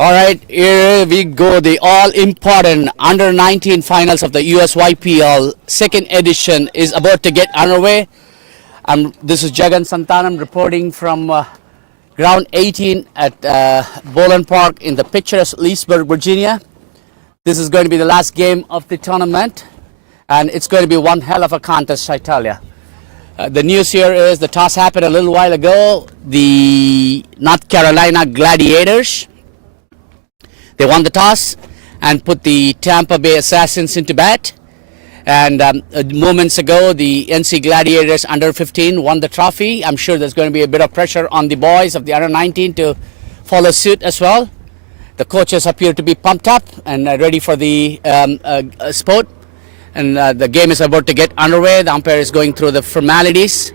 All right, here we go. The all-important under-19 finals of the USYPL second edition is about to get underway. This is Jagan Santanam reporting from ground 18 at Bolen Park in the picturesque Leesburg, Virginia. This is going to be the last game of the tournament, and it's going to be one hell of a contest, I tell you. The news here is the toss happened a little while ago. The North Carolina Gladiators, they won the toss and put the Tampa Bay Assassins into bat. And moments ago, the NC Gladiators under 15 won the trophy. I'm sure there's going to be a bit of pressure on the boys of the under 19 to follow suit as well. The coaches appear to be pumped up and ready for the sport. And the game is about to get underway. The umpire is going through the formalities.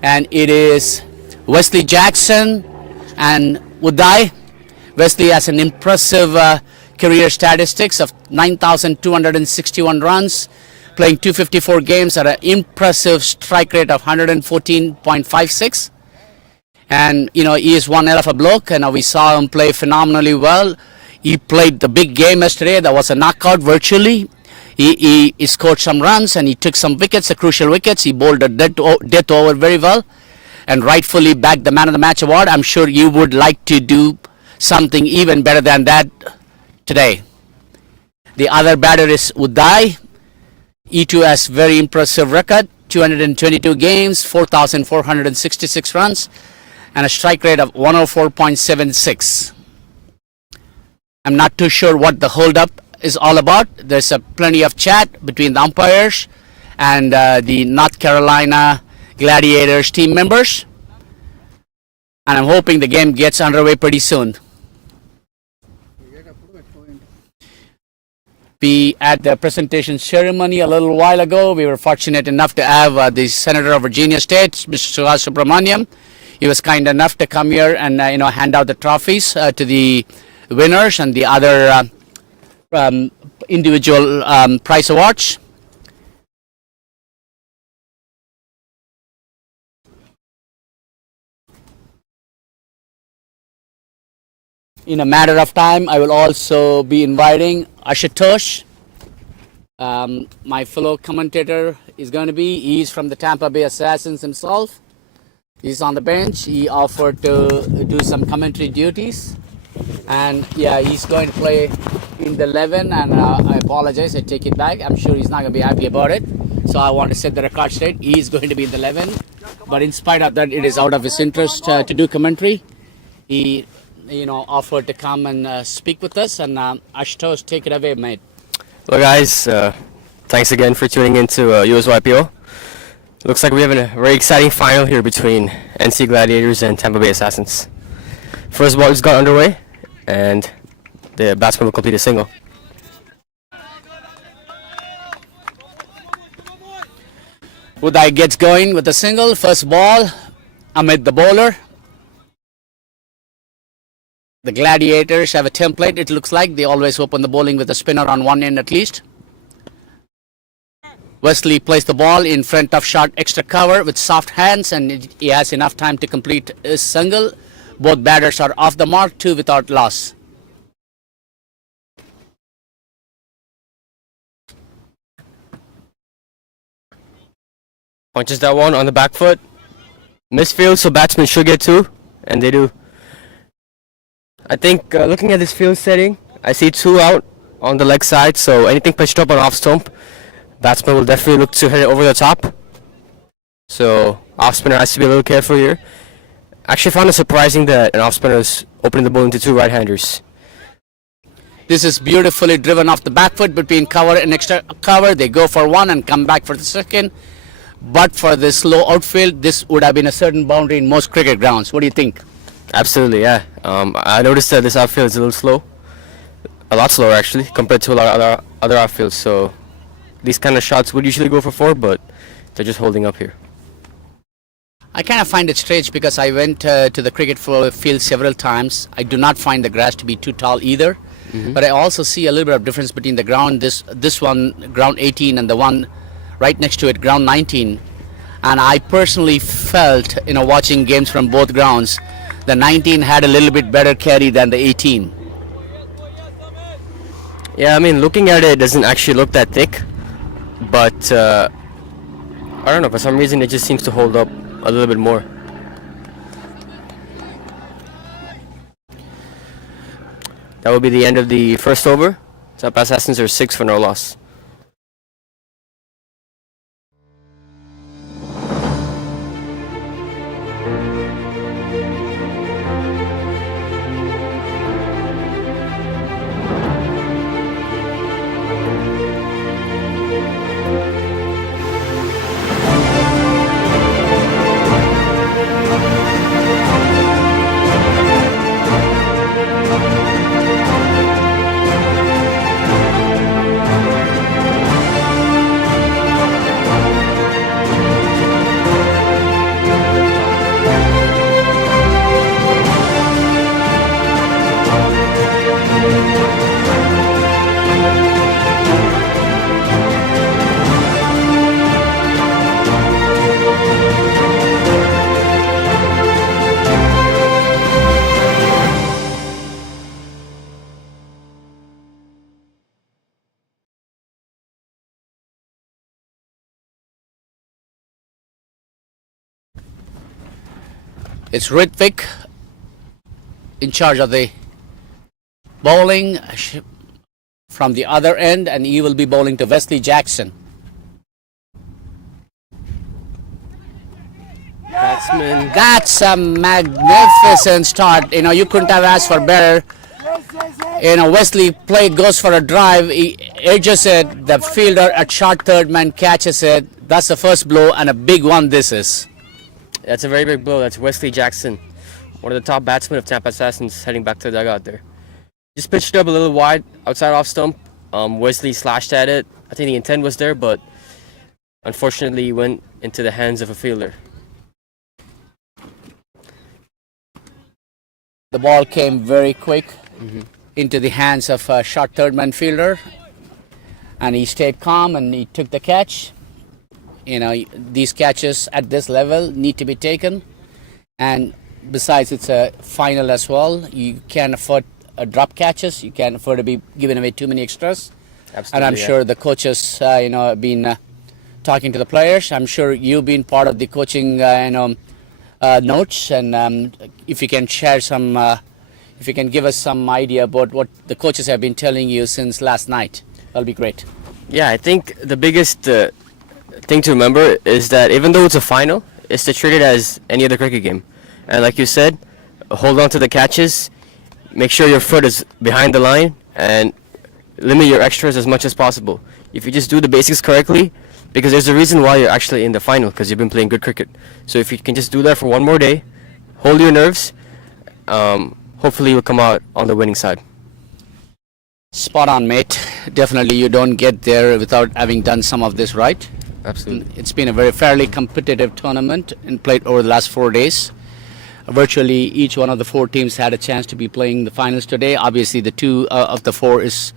And it is Wesley Jackson and Uday. Wesley has an impressive career statistics of 9,261 runs, playing 254 games at an impressive strike rate of 114.56. And, you know, he is one hell of a bloke, and we saw him play phenomenally well. He played the big game yesterday. That was a knockout virtually. He scored some runs, and he took some wickets, the crucial wickets. He bowled a death over very well and rightfully bagged the Man of the Match award. I'm sure you would like to do something even better than that today. The other batter is Uday. E2 has very impressive record, 222 games, 4,466 runs, and a strike rate of 104.76. I'm not too sure what the hold-up is all about. There's plenty of chat between the umpires and the North Carolina Gladiators team members, and I'm hoping the game gets underway pretty soon. We at the presentation ceremony a little while ago, we were fortunate enough to have the Senator of Virginia State, Mr. Suhas Subramaniam. He was kind enough to come here and hand out the trophies to the winners and the other individual prize awards. In a matter of time, I will also be inviting Ashutosh. My fellow commentator is going to be, he's from the Tampa Bay Assassins himself. He's on the bench. He offered to do some commentary duties. And yeah, he's going to play in the 11, and I apologize, I take it back. I'm sure he's not going to be happy about it. So I want to set the record straight. He's going to be in the 11. But in spite of that, it is out of his interest to do commentary. He offered to come and speak with us, and Ashutosh, take it away, mate. Well, guys, thanks again for tuning into USYPL. Looks like we have a very exciting final here between NC Gladiators and Tampa Bay Assassins. First ball just got underway, and the batsman will complete a single. Uday gets going with a single. First ball, Ahmed the bowler. The Gladiators have a template, it looks like. They always open the bowling with a spinner on one end at least. Wesley plays the ball in front of short extra cover with soft hands, and he has enough time to complete his single. Both batters are off the mark, two without loss. Punches that one on the back foot. Misfield, so batsmen should get two, and they do. I think looking at this field setting, I see two out on the leg side, so anything pitched up on off stump, batsman will definitely look to hit it over the top. So off spinner has to be a little careful here. Actually found it surprising that an off spinner is opening the ball into two right-handers. This is beautifully driven off the back foot between cover and extra cover. They go for one and come back for the second. But for the slow outfield, this would have been a certain boundary in most cricket grounds. What do you think? Absolutely, yeah. I noticed that this outfield is a little slow. A lot slower, actually, compared to a lot of other outfields. So these kind of shots would usually go for four, but they're just holding up here. I kind of find it strange because I went to the cricket field several times. I do not find the grass to be too tall either. Mm-hmm. But I also see a little bit of difference between the ground, this one, ground 18, and the one right next to it, ground 19. And I personally felt, watching games from both grounds, the 19 had a little bit better carry than the 18. Yeah, I mean, looking at it, it doesn't actually look that thick, but I don't know. For some reason, it just seems to hold up a little bit more. That will be the end of the first over. Tampa Assassins are 6 for no loss. It's Ritvik in charge of the bowling from the other end, and he will be bowling to Wesley Jackson. Batsman. That's a magnificent start. You couldn't have asked for better. Wesley goes for a drive. He edges it. The fielder at short third man catches it. That's the first blow, and a big one this is. That's a very big blow. That's Wesley Jackson, one of the top batsmen of Tampa Assassins, heading back to the dugout there. Just pitched up a little wide outside off stump. Wesley slashed at it. I think the intent was there, but unfortunately he went into the hands of a fielder. The ball came very quick into the hands of a short third man fielder, and he stayed calm and he took the catch. These catches at this level need to be taken, and besides, it's a final as well. You can't afford drop catches. You can't afford to be giving away too many extras. Absolutely, and I'm sure the coaches, have been talking to the players. I'm sure you've been part of the coaching, notes, and if you can share some, if you can give us some idea about what the coaches have been telling you since last night, that'll be great. Yeah, I think the biggest thing to remember is that even though it's a final, it's to treat it as any other cricket game. And like you said, hold on to the catches, make sure your foot is behind the line, and limit your extras as much as possible. If you just do the basics correctly, because there's a reason why you're actually in the final, because you've been playing good cricket. So if you can just do that for one more day, hold your nerves, hopefully you'll come out on the winning side. Spot on, mate. Definitely you don't get there without having done some of this right. Absolutely. It's been a very fairly competitive tournament and played over the last 4 days. Virtually each one of the 4 teams had a chance to be playing the finals today. Obviously the 2 of the 4 is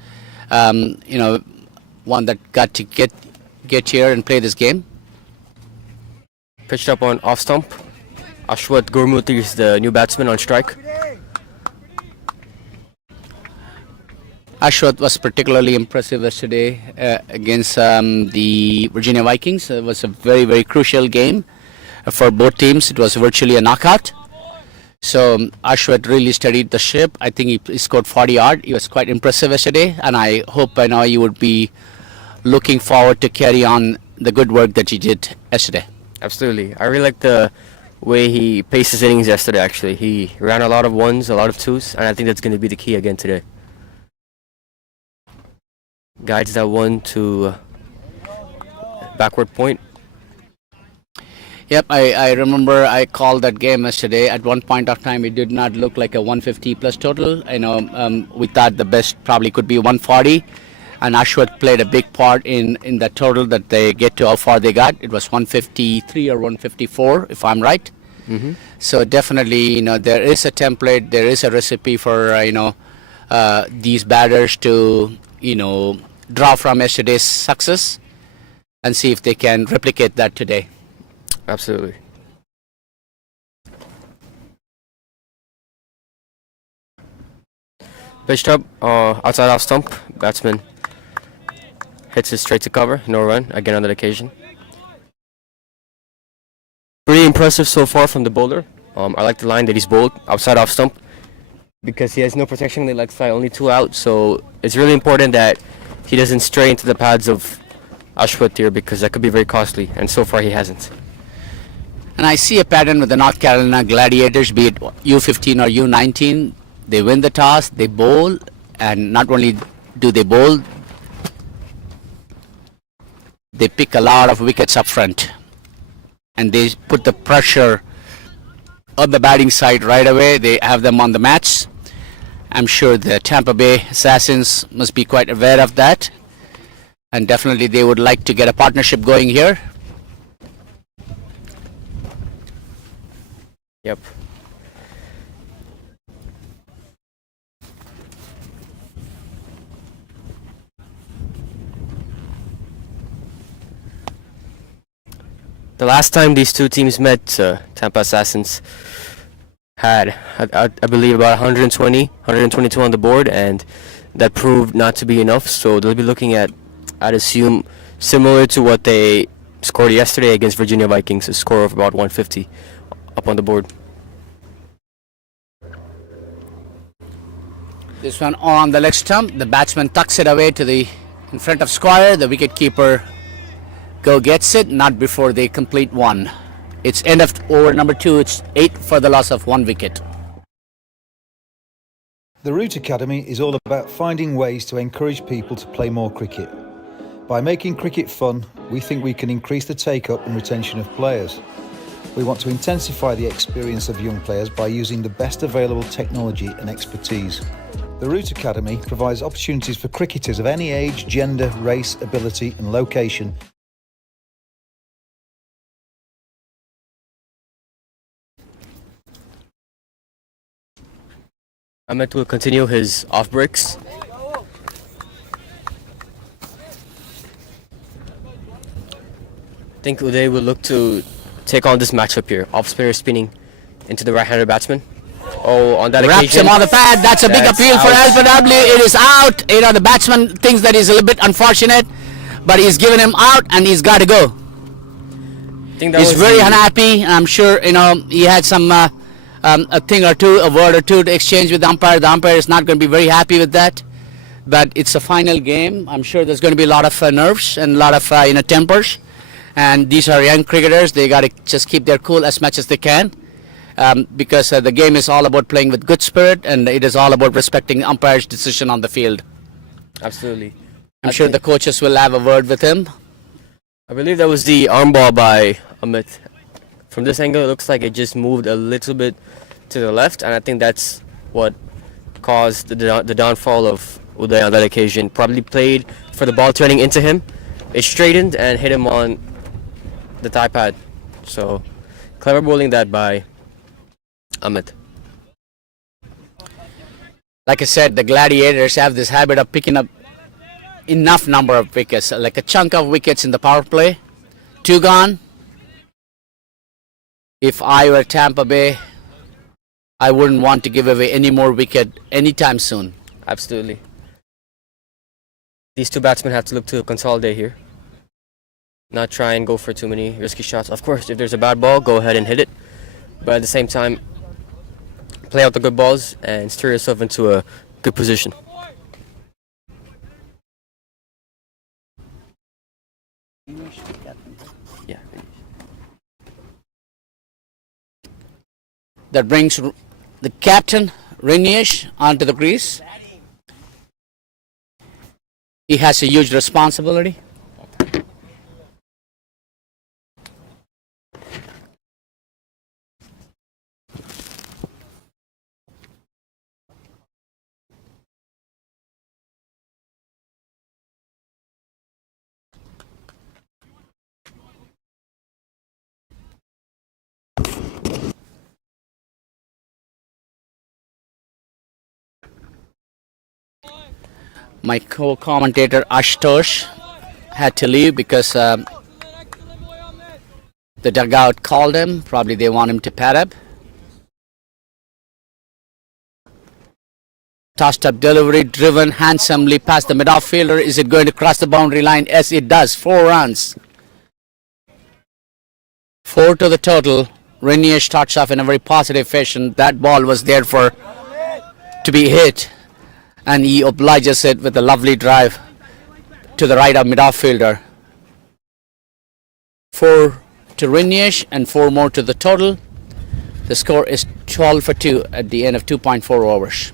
one that got to get here and play this game. Pitched up on off stump. Ashwat Gurmurthy is the new batsman on strike. Ashwat was particularly impressive yesterday against the Virginia Vikings. It was a very, very crucial game for both teams. It was virtually a knockout. So Ashwat really steadied the ship. I think he scored 40 odd. He was quite impressive yesterday, and I hope by now you would be looking forward to carry on the good work that he did yesterday. Absolutely. I really like the way he paced his innings yesterday, actually. He ran a lot of ones, a lot of twos, and I think that's going to be the key again today. Guides that one to backward point. Yep, I remember I called that game yesterday. At one point of time, it did not look like a 150 plus total. We thought the best probably could be 140, and Ashwat played a big part in the total that they get to how far they got. It was 153 or 154, if I'm right. Mm-hmm. So definitely, there is a template, there is a recipe for these batters to draw from yesterday's success and see if they can replicate that today. Absolutely. Pitched up outside off stump. Batsman hits it straight to cover. No run. Again on that occasion. Pretty impressive so far from the bowler. I like the line that he's bowled outside off stump because he has no protection on the leg side, only 2 out. So it's really important that he doesn't stray into the pads of Ashwat here because that could be very costly. And so far he hasn't. And I see a pattern with the North Carolina Gladiators, be it U15 or U19. They win the toss, they bowl, and not only do they bowl, they pick a lot of wickets up front. And they put the pressure on the batting side right away. They have them on the match. I'm sure the Tampa Bay Assassins must be quite aware of that. And definitely they would like to get a partnership going here. Yep. The last time these two teams met, Tampa Assassins had, I believe, about 120, 122 on the board, and that proved not to be enough. So they'll be looking at, I'd assume, similar to what they scored yesterday against Virginia Vikings, a score of about 150 up on the board. This one on the leg stump. The batsman tucks it away to the in front of square. The wicketkeeper go gets it, not before they complete one. It's end of over number 2. It's 8 for the loss of 1 wicket. The Root Academy is all about finding ways to encourage people to play more cricket. By making cricket fun, we think we can increase the take-up and retention of players. We want to intensify the experience of young players by using the best available technology and expertise. The Root Academy provides opportunities for cricketers of any age, gender, race, ability and location. Ahmed will continue his off breaks. I think Uday will look to take on this matchup here. Off spinner spinning into the right-handed batsman. Oh, on that Wraps occasion, him on the pad. That's a big appeal for LPW. It is out. You know, the batsman thinks that he's a little bit unfortunate, but he's given him out and he's got to go. He's very unhappy. I'm sure, you know, he had some a thing or two, a word or two to exchange with the umpire. The umpire is not going to be very happy with that. But it's a final game. I'm sure there's going to be a lot of nerves and a lot of tempers. And these are young cricketers. They got to just keep their cool as much as they can. Because the game is all about playing with good spirit, and it is all about respecting umpire's decision on the field. Absolutely. I'm sure the coaches will have a word with him. I believe that was the arm ball by Amit. From this angle, it looks like it just moved a little bit to the left, and I think that's what caused the downfall of Uday on that occasion. Probably played for the ball turning into him. It straightened and hit him on the thigh pad. So, clever bowling that by Amit. Like I said, the Gladiators have this habit of picking up enough number of wickets, like a chunk of wickets in the power play. 2 gone. If I were Tampa Bay, I wouldn't want to give away any more wicket anytime soon. Absolutely. These two batsmen have to look to consolidate here. Not try and go for too many risky shots. Of course, if there's a bad ball, go ahead and hit it. But at the same time, play out the good balls and steer yourself into a good position. Yeah. That brings the captain, Ringish, onto the crease. He has a huge responsibility. My co-commentator Ashutosh had to leave because the dugout called him. Probably they want him to pad up. Tossed up delivery, driven handsomely past the mid-off fielder. Is it going to cross the boundary line? Yes, it does. 4 runs. 4 to the total. Renier starts off in a very positive fashion. That ball was there for to be hit, and he obliges it with a lovely drive to the right of mid-off fielder. 4 to Renier and 4 more to the total. The score is 12 for 2 at the end of 2.4 overs.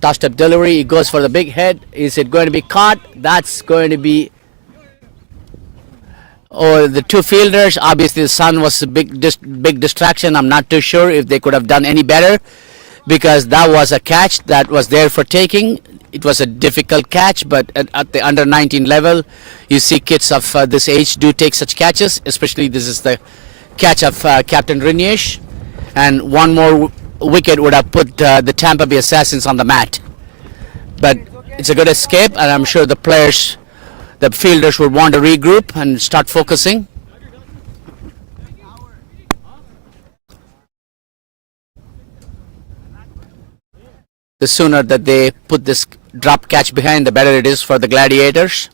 Tossed up delivery, he goes for the big head. Is it going to be caught? That's going to be... Oh, the two fielders, obviously the sun was a big distraction. I'm not too sure if they could have done any better, because that was a catch that was there for taking. It was a difficult catch, but at the under 19 level, you see kids of this age do take such catches, especially this is the catch of Captain Renier. And one more wicket would have put the Tampa Bay Assassins on the mat. But it's a good escape, and I'm sure the players, the fielders would want to regroup and start focusing. The sooner that they put this drop catch behind, the better it is for the Gladiators.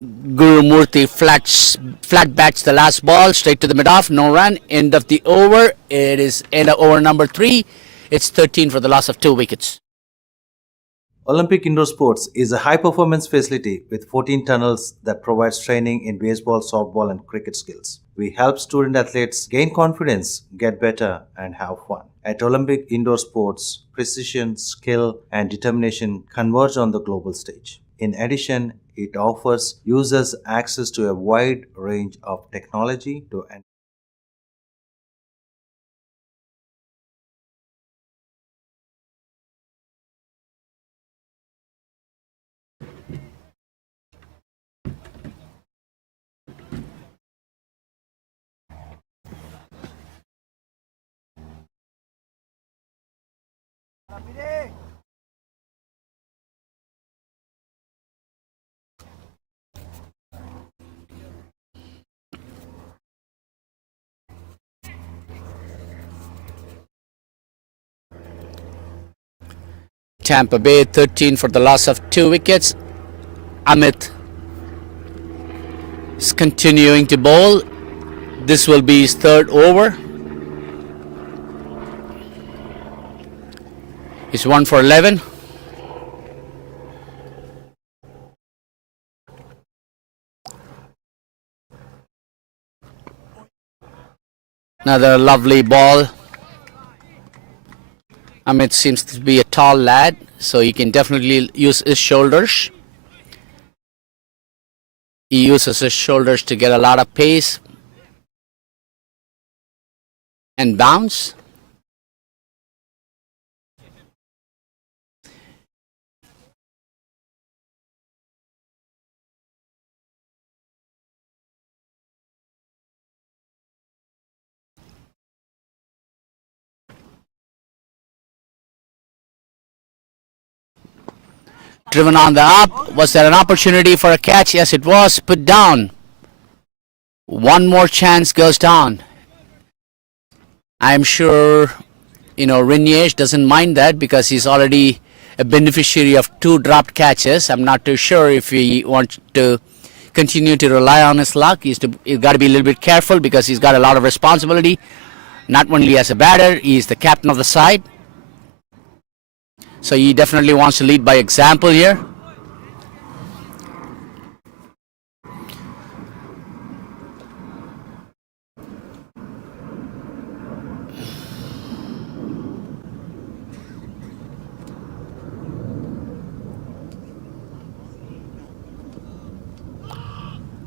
Gurumurthy flat bats the last ball straight to the mid-off. No run. End of the over. It is end of over number 3. It's 13 for the loss of 2 wickets. Olympic Indoor Sports is a high-performance facility with 14 tunnels that provides training in baseball, softball and cricket skills. We help student athletes gain confidence, get better and have fun. At Olympic Indoor Sports, precision, skill and determination converge on the global stage. In addition, it offers users access to a wide range of technology to Tampa Bay 13 for the loss of 2 wickets. Amit is continuing to bowl. This will be his 3rd over. He's 1 for 11. Another lovely ball. Amit seems to be a tall lad, so he can definitely use his shoulders. He uses his shoulders to get a lot of pace and bounce. Driven on the up. Was there an opportunity for a catch? Yes, it was. Put down. One more chance goes down. I'm sure, Renier doesn't mind that because he's already a beneficiary of 2 dropped catches. I'm not too sure if he wants to continue to rely on his luck. He's got to be a little bit careful because he's got a lot of responsibility. Not only as a batter, he's the captain of the side. So he definitely wants to lead by example here.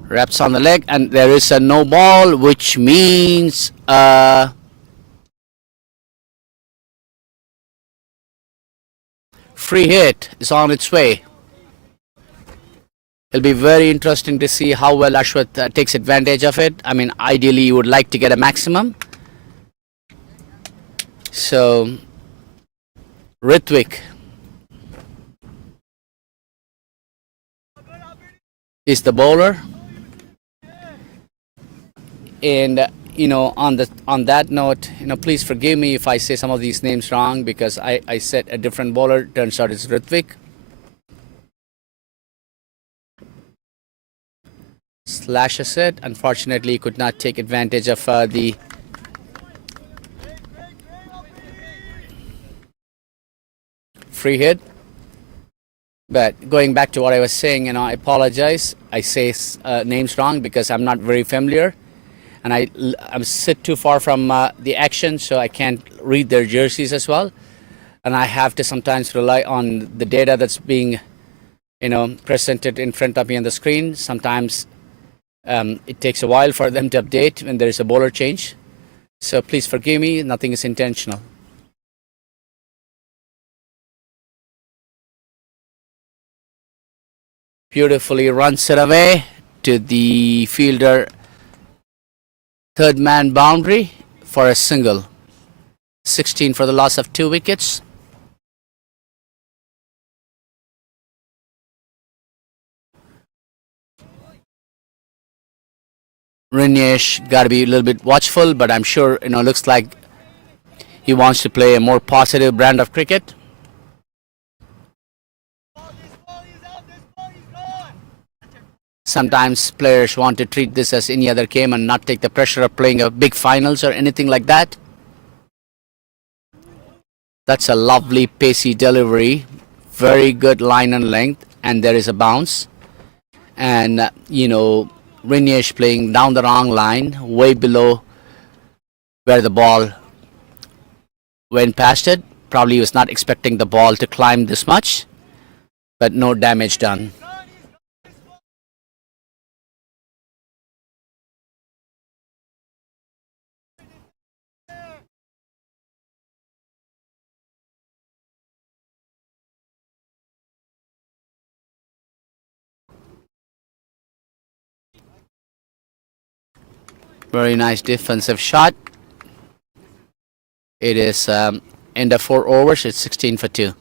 Wraps on the leg, and there is a no ball, which means free hit is on its way. It'll be very interesting to see how well Ashwath takes advantage of it. I mean, ideally you would like to get a maximum. So, Ritwik is the bowler. And on that note, please forgive me if I say some of these names wrong, because I said a different bowler. Turns out it's Ritvik. Slashes it. Unfortunately, he could not take advantage of the free hit. But going back to what I was saying, I apologize. I say names wrong because I'm not very familiar, and I'm sit too far from the action, so I can't read their jerseys as well, and I have to sometimes rely on the data that's being, presented in front of me on the screen. Sometimes it takes a while for them to update when there is a bowler change. So please forgive me. Nothing is intentional. Beautifully runs it away to the fielder. Third man boundary for a single. 16 for the loss of 2 wickets. Rinesh got to be a little bit watchful, but I'm sure, looks like he wants to play a more positive brand of cricket. Sometimes players want to treat this as any other game and not take the pressure of playing a big finals or anything like that. That's a lovely pacey delivery. Very good line and length, and there is a bounce. And, Rinesh playing down the wrong line, way below where the ball went past it. Probably was not expecting the ball to climb this much, but no damage done. Very nice defensive shot. It is end of 4 overs. It's 16 for 2.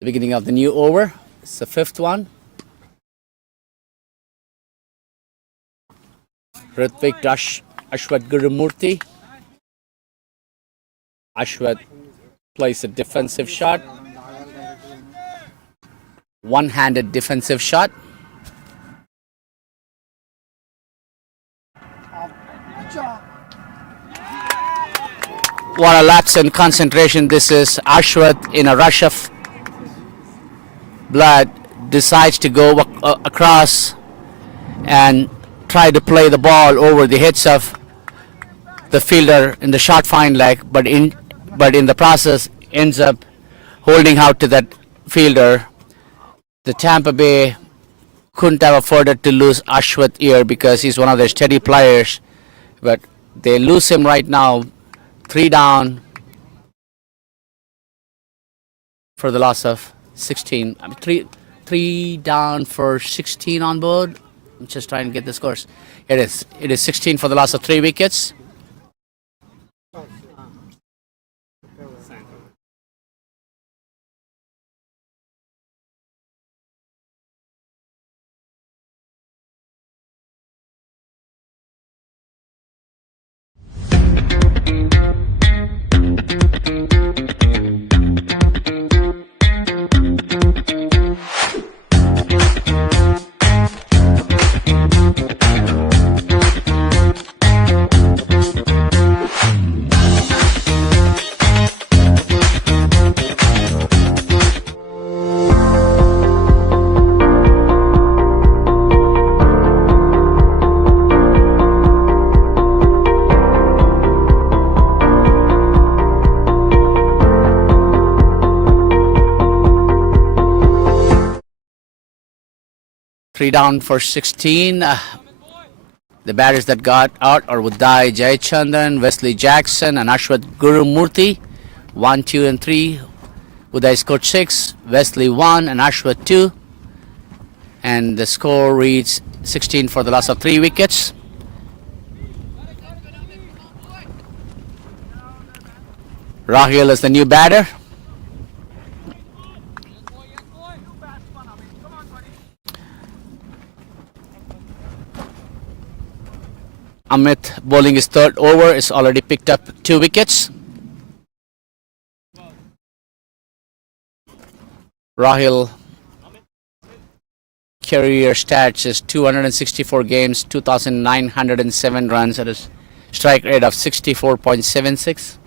The beginning of the new over. It's the 5th one. Ritvik Ashwat Gurumurthy. Ashwat plays a defensive shot. One-handed defensive shot. What a lapse in concentration this is. Ashwat, in a rush of blood, decides to go across and try to play the ball over the heads of the fielder in the short fine leg, but in the process ends up holding out to that fielder. The Tampa Bay couldn't have afforded to lose Ashwat here because he's one of their steady players, but they lose him right now. 3 down for the loss of 16. I mean, three down for 16 on board. I'm just trying to get the scores. It is 16 for the loss of 3 wickets. 3 down for 16. The batters that got out are Uday Jayachandran, Wesley Jackson, and Ashwath Gurumurthy. 1, 2, and 3. Uday scored 6, Wesley 1, and Ashwath 2. And the score reads 16 for the loss of 3 wickets. Rahil is the new batter. Amit bowling his third over, is already picked up 2 wickets. Rahil career stats is 264 games, 2,907 runs at a strike rate of 64.76.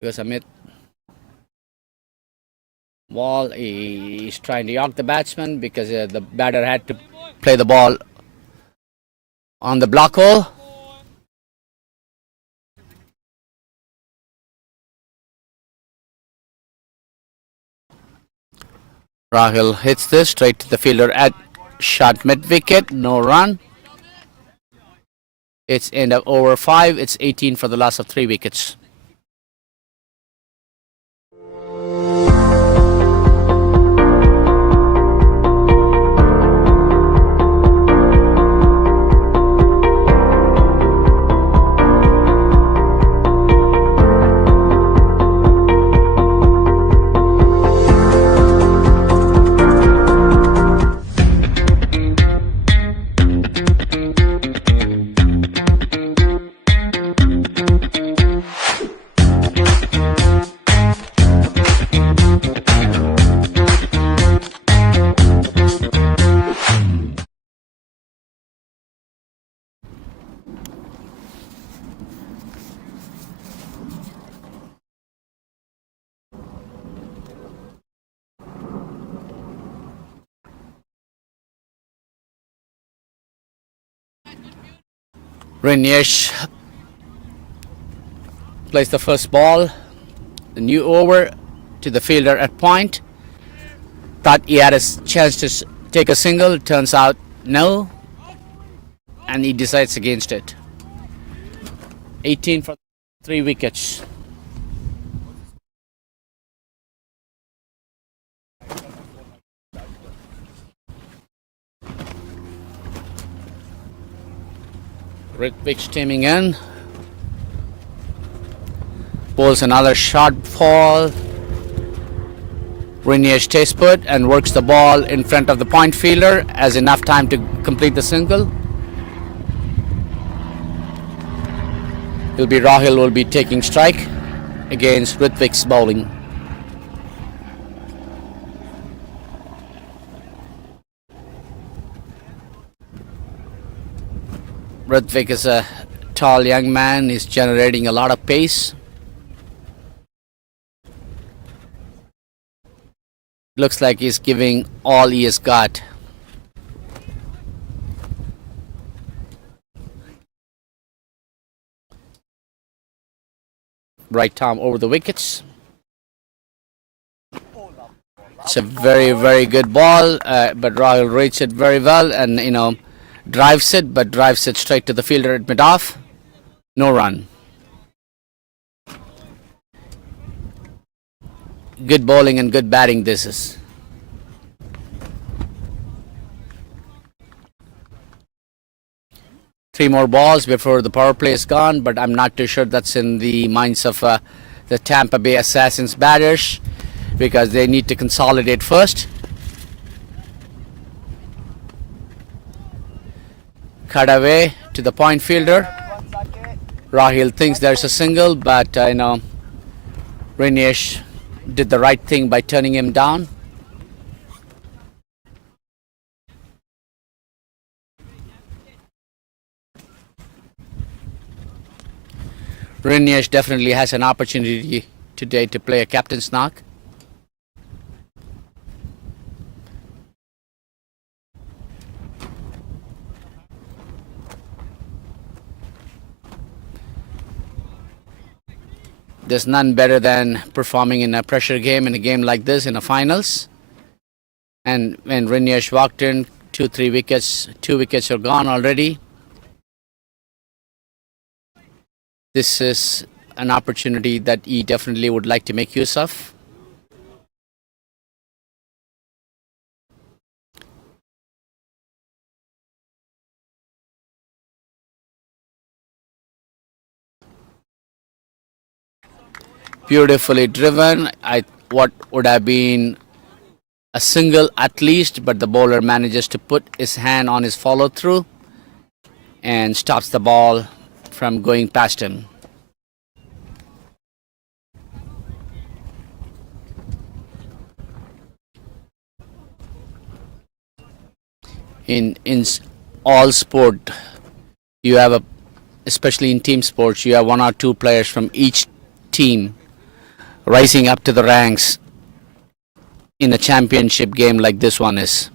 Because Amit ball is trying to yoke the batsman because the batter had to play the ball on the block hole. Rahil hits this straight to the fielder at shot mid wicket, no run. It's end of over 5. It's 18 for the loss of 3 wickets. Renish plays the first ball, the new over to the fielder at point. Thought he had a chance to take a single, turns out no, and he decides against it. 18 for 3 wickets. Ritwik steaming in. Bowls another short ball. Rainier stays put and works the ball in front of the point fielder, has enough time to complete the single. Rahil will be taking strike against Ritwik's bowling. Ritwik is a tall young man. He's generating a lot of pace. Looks like he's giving all he has got. Right arm over the wickets. It's a very, very good ball, but Rahil reads it very well and, drives it, but drives it straight to the fielder at mid-off. No run. Good bowling and good batting this is. Three more balls before the power play is gone, but I'm not too sure that's in the minds of the Tampa Bay Assasins batters because they need to consolidate first. Cut away to the point fielder. Rahil thinks there's a single, but Rainish did the right thing by turning him down. Rinyash definitely has an opportunity today to play a captain's knock. There's none better than performing in a pressure game, in a game like this, in a finals. And when Rinyash walked in, 2 wickets are gone already. This is an opportunity that he definitely would like to make use of. Beautifully driven. What would have been a single at least, but the bowler manages to put his hand on his follow through and stops the ball from going past him. In all sport, you have especially in team sports, you have one or two players from each team rising up to the ranks in a championship game like this one is.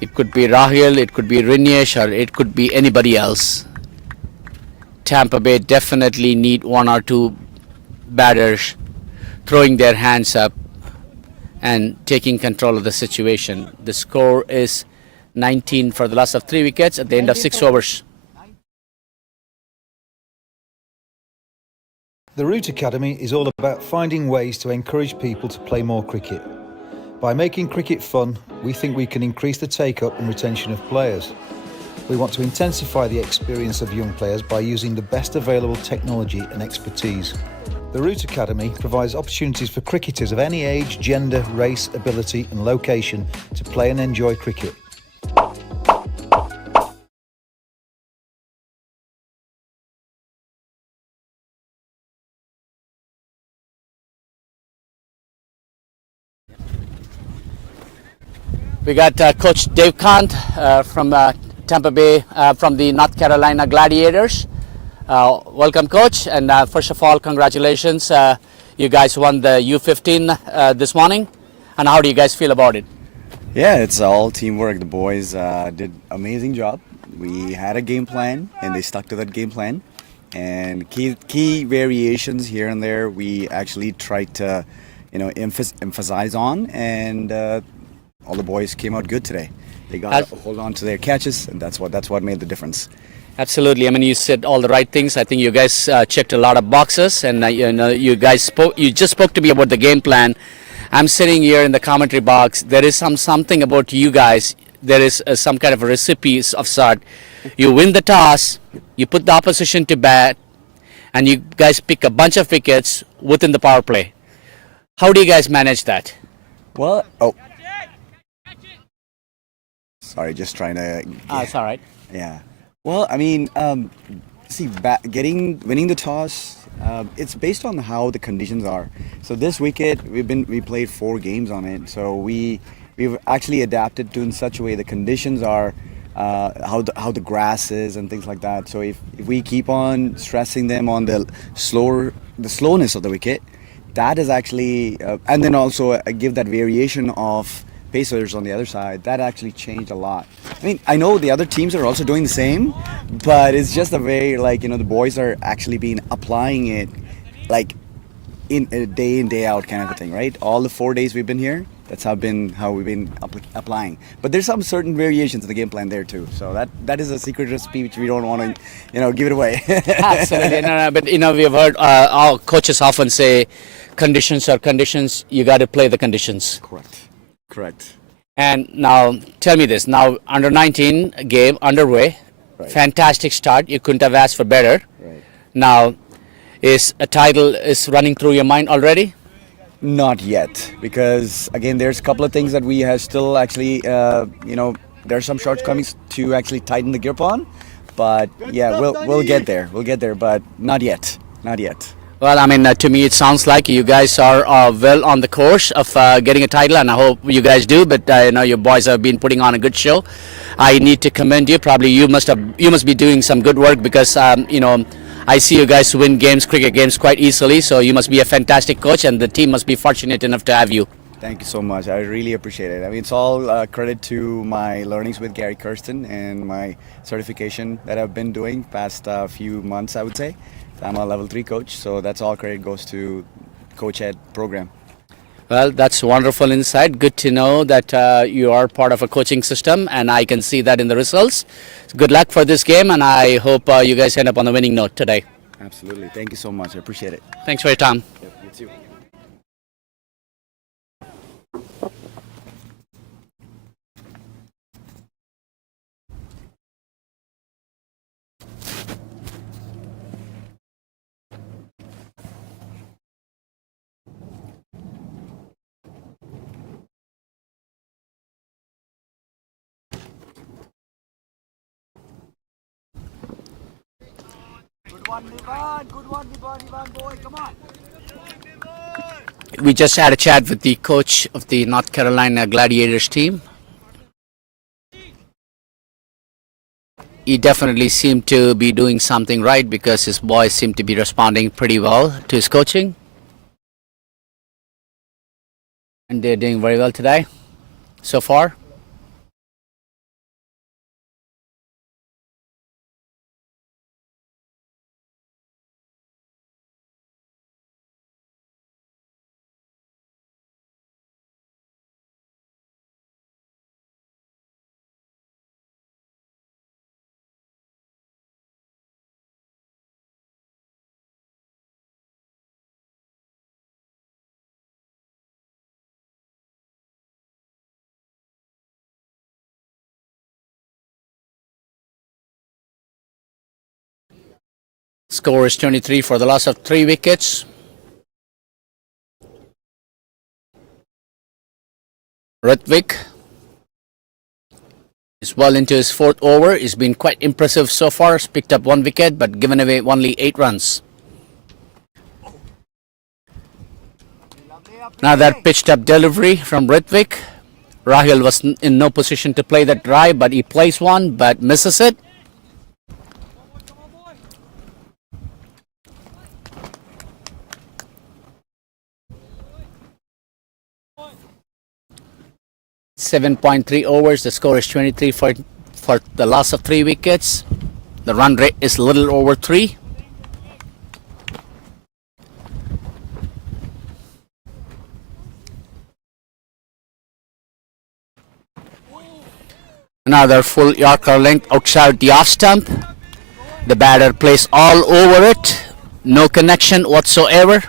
It could be Rahul, it could be Rinyash, or it could be anybody else. Tampa Bay definitely need one or two batters throwing their hands up and taking control of the situation. The score is 19 for the loss of 3 wickets at the end of 6 overs. The Root Academy is all about finding ways to encourage people to play more cricket. By making cricket fun, we think we can increase the take-up and retention of players. We want to intensify the experience of young players by using the best available technology and expertise. The Root Academy provides opportunities for cricketers of any age, gender, race, ability and location to play and enjoy cricket. We got Coach Dave Kant from Tampa Bay, from the North Carolina Gladiators. Welcome, Coach, and first of all, congratulations. You guys won the U19 this morning, and how do you guys feel about it? Yeah, it's all teamwork. The boys did amazing job. We had a game plan, and they stuck to that game plan. And key variations here and there, we actually tried to, emphasize on, and all the boys came out good today. They got to hold on to their catches, and that's what made the difference. Absolutely. I mean, you said all the right things. I think you guys checked a lot of boxes, and you just spoke to me about the game plan. I'm sitting here in the commentary box. There is something about you guys. There is some kind of a recipe of sort. You win the toss, you put the opposition to bat, and you guys pick a bunch of wickets within the power play. How do you guys manage that? Well, sorry, just trying to. It's all right. Yeah. Well, I mean, winning the toss, it's based on how the conditions are. So this wicket, we played 4 games on it. So we've actually adapted to in such a way the conditions are how the grass is and things like that. So if we keep on stressing them on the slowness of the wicket, that is actually, and then also give that variation of pacers on the other side, that actually changed a lot. I mean, I know the other teams are also doing the same, but it's just a way, the boys are actually applying it like in a day in, day out kind of a thing, right? All the 4 days we've been here, that's how we've been applying. But there's some certain variations in the game plan there too. So that is a secret recipe which we don't want to, give it away. Absolutely. No, but we've heard our coaches often say conditions are conditions, you got to play the conditions. Correct. And now, tell me this. Now, under 19 game underway. Right. Fantastic start. You couldn't have asked for better. Right. Now, is a title is running through your mind already? Not yet, because again, there's a couple of things that we have still actually, there's some shortcomings to actually tighten the grip on. But yeah, we'll get there. We'll get there, but not yet. Not yet. Well, I mean, to me, it sounds like you guys are well on the course of getting a title, and I hope you guys do. But I know your boys have been putting on a good show. I need to commend you. Probably you must be doing some good work because I see you guys win games, cricket games, quite easily. So you must be a fantastic coach, and the team must be fortunate enough to have you. Thank you so much. I really appreciate it. I mean, it's all credit to my learnings with Gary Kirsten and my certification that I've been doing past few months, I would say. I'm a level 3 coach, so that's all credit goes to Coach Ed program. Well, that's wonderful insight. Good to know that you are part of a coaching system, and I can see that in the results. Good luck for this game, and I hope you guys end up on the winning note today. Absolutely. Thank you so much. I appreciate it. Thanks for your time. Yep, you too. We just had a chat with the coach of the North Carolina Gladiators team. He definitely seemed to be doing something right because his boys seem to be responding pretty well to his coaching. And they're doing very well today so far. Score is 23 for the loss of 3 wickets. Ritwik is well into his 4th over. He's been quite impressive so far. He's picked up 1 wicket but given away only 8 runs. Now that pitched up delivery from Ritwik. Rahul was in no position to play that drive, but he plays one but misses it. .3 overs. The score is 23 for the loss of 3 wickets. The run rate is a little over 3. Another full Yorker length outside the off stump. The batter plays all over it. No connection whatsoever.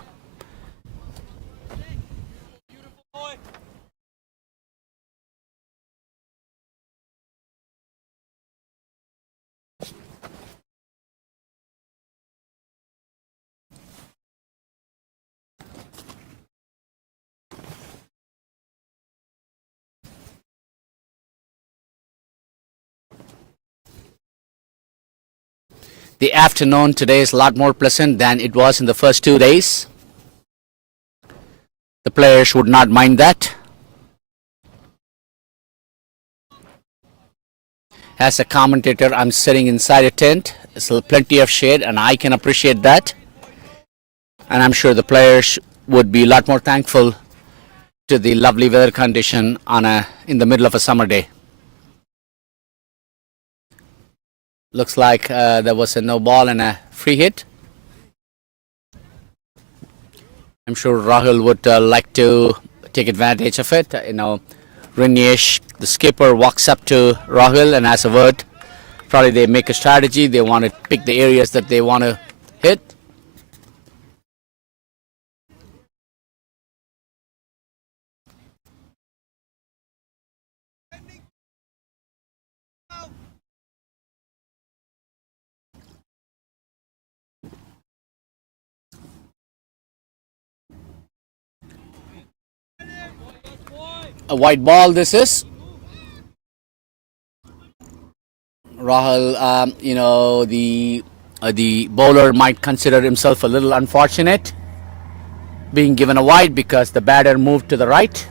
The afternoon today is a lot more pleasant than it was in the first 2 days. The players would not mind that. As a commentator, I'm sitting inside a tent. There's plenty of shade and I can appreciate that. And I'm sure the players would be a lot more thankful to the lovely weather condition in the middle of a summer day. Looks like there was a no ball and a free hit. I'm sure Rahul would like to take advantage of it. Rinesh, the skipper, walks up to Rahul and has a word. Probably they make a strategy. They want to pick the areas that they want to hit. A white ball this is. Rahul, the The bowler might consider himself a little unfortunate being given a wide because the batter moved to the right.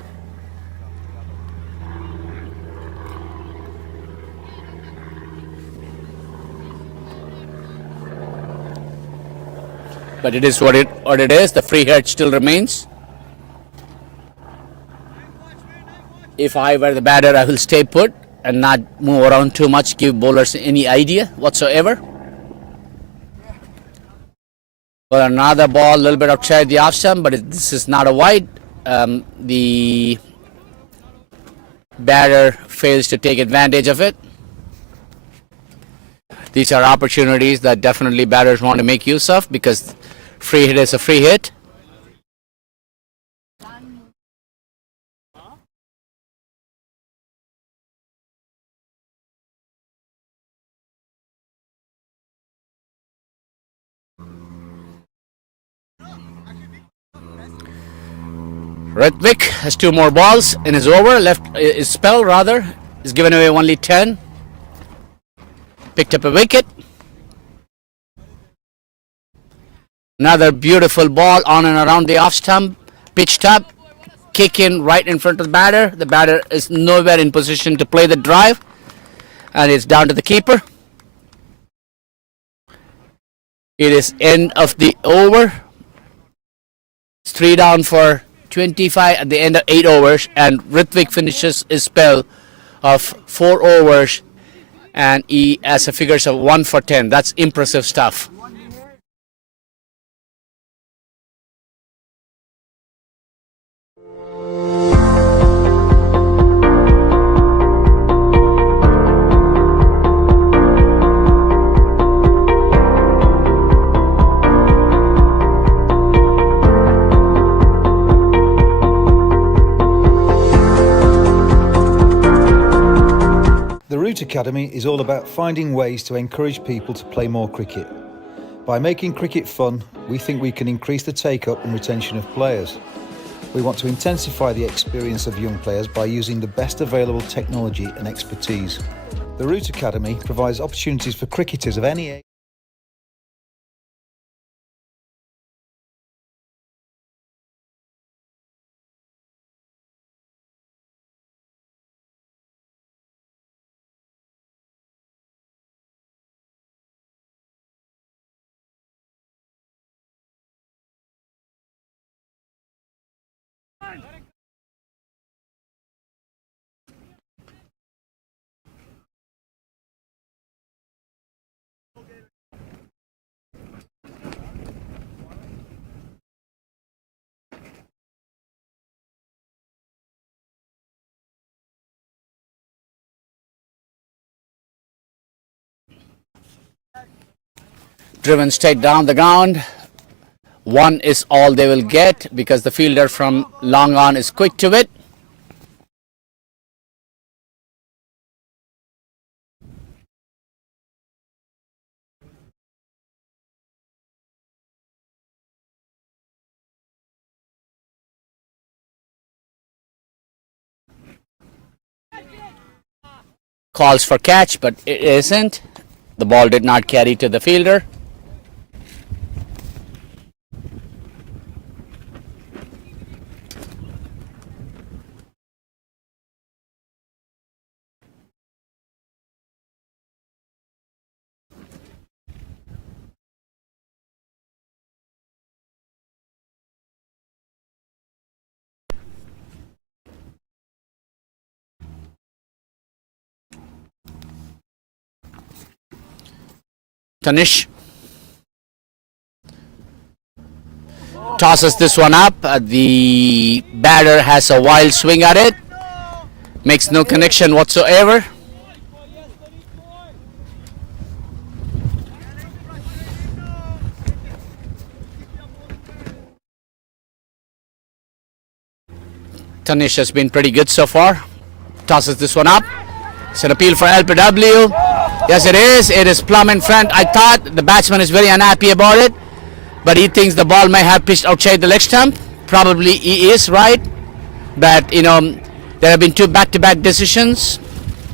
But it is what it is. The free hit still remains. If I were the batter, I will stay put and not move around too much, give bowlers any idea whatsoever. Well, another ball, a little bit outside the off stump, but this is not a wide. The batter fails to take advantage of it. These are opportunities that definitely batters want to make use of because free hit is a free hit. Ritwik has 2 more balls in his over. His spell rather is given away only 10. Picked up a wicket. Another beautiful ball on and around the off stump, pitched up, kick in right in front of the batter. The batter is nowhere in position to play the drive, and it's down to the keeper. It is end of the over. It's 3 down for 25 at the end of 8 overs, and Ritwik finishes his spell of 4 overs, and he has a figures of 1 for 10. That's impressive stuff. The Root Academy is all about finding ways to encourage people to play more cricket. By making cricket fun, we think we can increase the take-up and retention of players. We want to intensify the experience of young players by using the best available technology and expertise. The Root Academy provides opportunities for cricketers of any age. Driven straight down the ground. 1 is all they will get because the fielder from long on is quick to it. Calls for catch, but it isn't. The ball did not carry to the fielder. Tanish tosses this one up. The batter has a wild swing at it. Makes no connection whatsoever. Tanish has been pretty good so far. Tosses this one up. It's an appeal for LPW. Yes, it is. It is plumb in front. I thought the batsman is very unhappy about it, but he thinks the ball may have pitched outside the leg stump. Probably he is right. But, you know, there have been 2 back-to-back decisions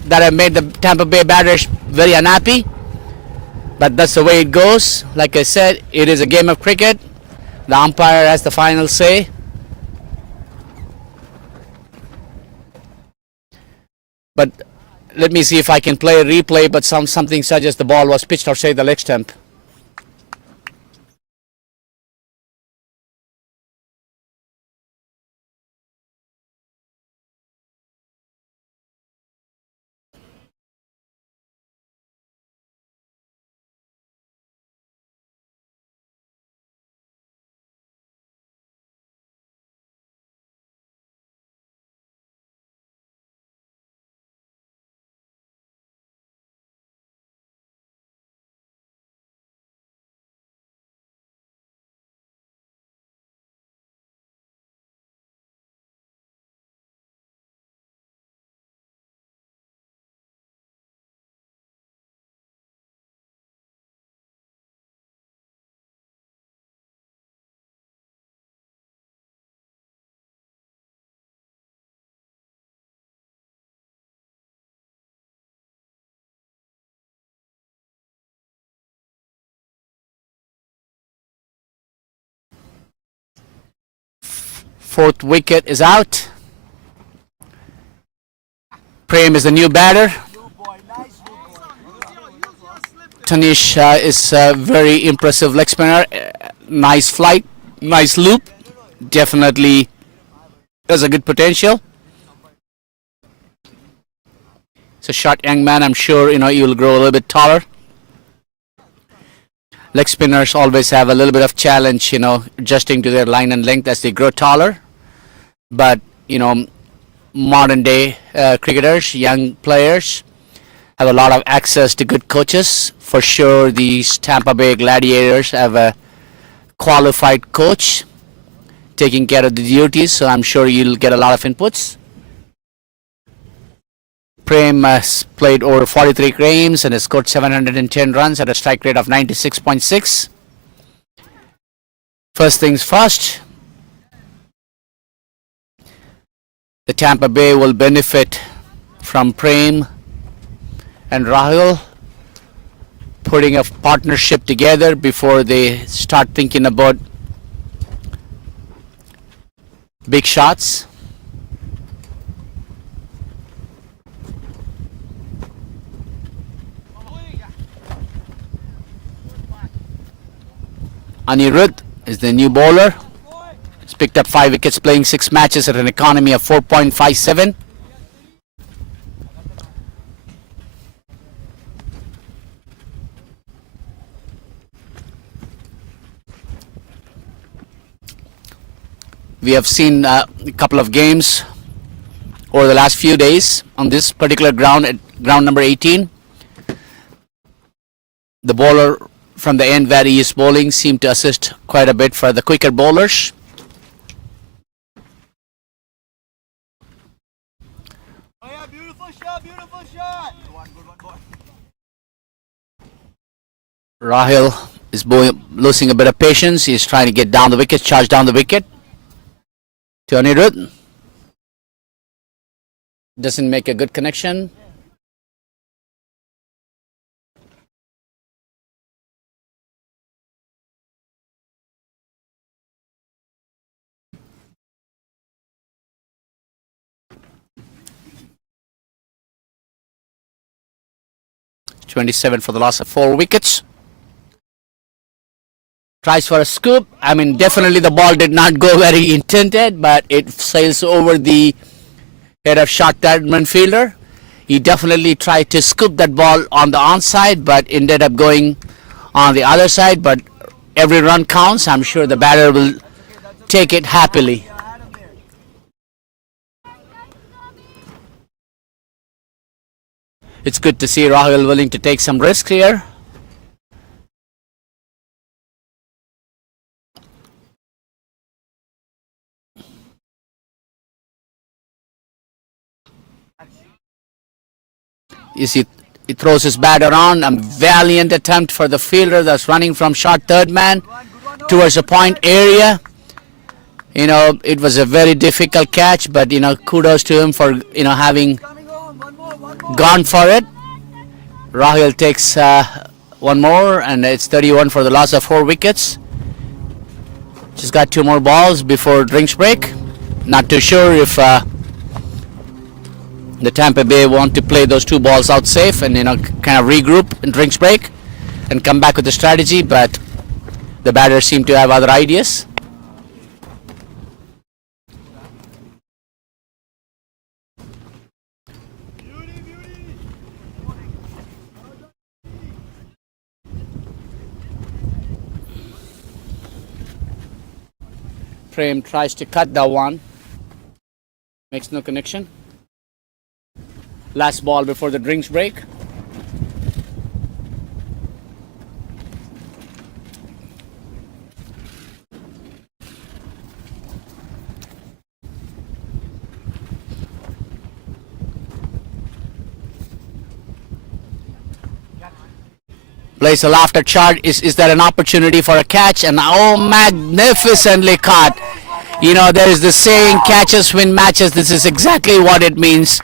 that have made the Tampa Bay batters very unhappy. But that's the way it goes. Like I said, it is a game of cricket. The umpire has the final say. But let me see if I can play a replay, but something suggests the ball was pitched outside the leg stump. Fourth wicket is out. Prem is the new batter. Tanish is a very impressive leg spinner. Nice flight, nice loop. Definitely has a good potential. It's a short young man. I'm sure you'll grow a little bit taller. Leg spinners always have a little bit of challenge, adjusting to their line and length as they grow taller. But modern day cricketers, young players, have a lot of access to good coaches. For sure, these Tampa Bay Gladiators have a qualified coach taking care of the duties, so I'm sure you'll get a lot of inputs. Prem has played over 43 games and has scored 710 runs at a strike rate of 96.6. First things first, the Tampa Bay will benefit from Prem and Rahul putting a partnership together before they start thinking about big shots. Anirudh is the new bowler. He's picked up 5 wickets playing 6 matches at an economy of 4.57. We have seen a couple of games over the last few days on this particular ground, at ground number 18. The bowler from the end where he is bowling seemed to assist quite a bit for the quicker bowlers. Oh yeah, beautiful shot, beautiful shot. Rahul is losing a bit of patience. He's trying to get down the wicket, charge down the wicket. To Anirudh. Doesn't make a good connection. .27 for the loss of 4 wickets. Tries for a scoop. I mean, definitely the ball did not go where he intended, but it sails over the head of short third-man fielder. He definitely tried to scoop that ball on the onside, but ended up going on the other side. But every run counts. I'm sure the batter will take it happily. It's good to see Rahul willing to take some risks here. You see, he throws his bat around. A valiant attempt for the fielder that's running from short third man towards the point area. It was a very difficult catch, but kudos to him for having gone for it. Rahul takes one more, and it's 31 for the loss of 4 wickets. Just got 2 more balls before drinks break. Not too sure if the Tampa Bay want to play those 2 balls out safe and kind of regroup in drinks break and come back with a strategy, but the batters seem to have other ideas. Prem tries to cut that one. Makes no connection. Last ball before the drinks break. Plays a laughter chart. Is there an opportunity for a catch? And oh, magnificently caught. There is the saying, catches win matches. This is exactly what it means.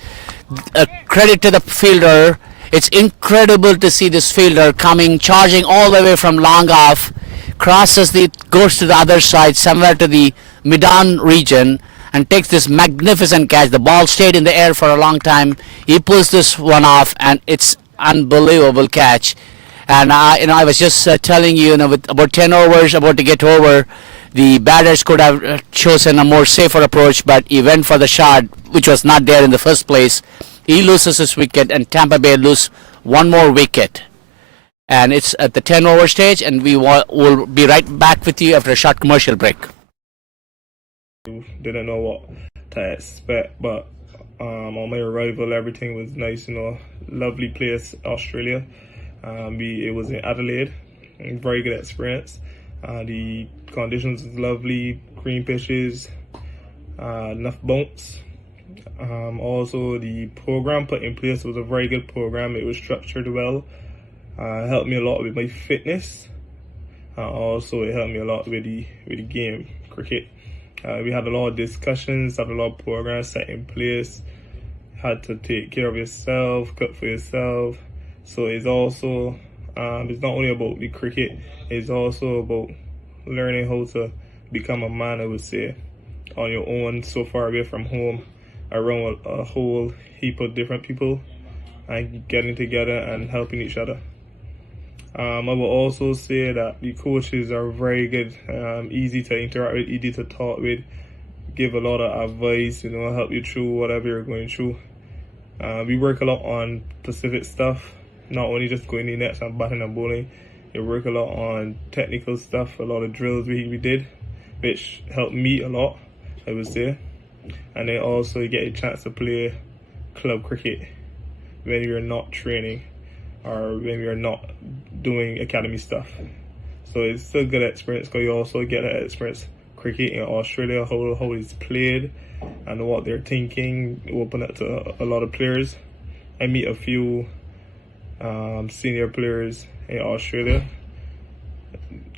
Credit to the fielder. It's incredible to see this fielder charging all the way from long off, goes to the other side, somewhere to the mid-on region, and takes this magnificent catch. The ball stayed in the air for a long time. He pulls this one off, and it's unbelievable catch. And I was just telling you, with about 10 overs about to get over, the batters could have chosen a more safer approach, but he went for the shot, which was not there in the first place. He loses his wicket, and Tampa Bay lose 1 more wicket. And it's at the 10 over stage, and we will be right back with you after a short commercial break. Didn't know what to expect, but on my arrival, everything was nice. Lovely place, Australia. It was in Adelaide. Very good experience. The conditions was lovely, green pitches, enough bumps. Also, the program put in place was a very good program. It was structured well. Helped me a lot with my fitness. Also, it helped me a lot with the game, cricket. We had a lot of discussions, had a lot of programs set in place. Had to take care of yourself, cook for yourself. So it's also, it's not only about the cricket, it's also about learning how to become a man, I would say, on your own, so far away from home, around a whole heap of different people, and getting together and helping each other. I will also say that the coaches are very good, easy to interact with, easy to talk with, give a lot of advice, help you through whatever you're going through. We work a lot on specific stuff, not only just going in nets and batting and bowling. We work a lot on technical stuff, a lot of drills we did, which helped me a lot, I would say. And then also you get a chance to play club cricket when you're not training or when you're not doing academy stuff. So it's still a good experience, because you also get to experience cricket in Australia, how it's played and what they're thinking, open up to a lot of players. I meet a few senior players in Australia,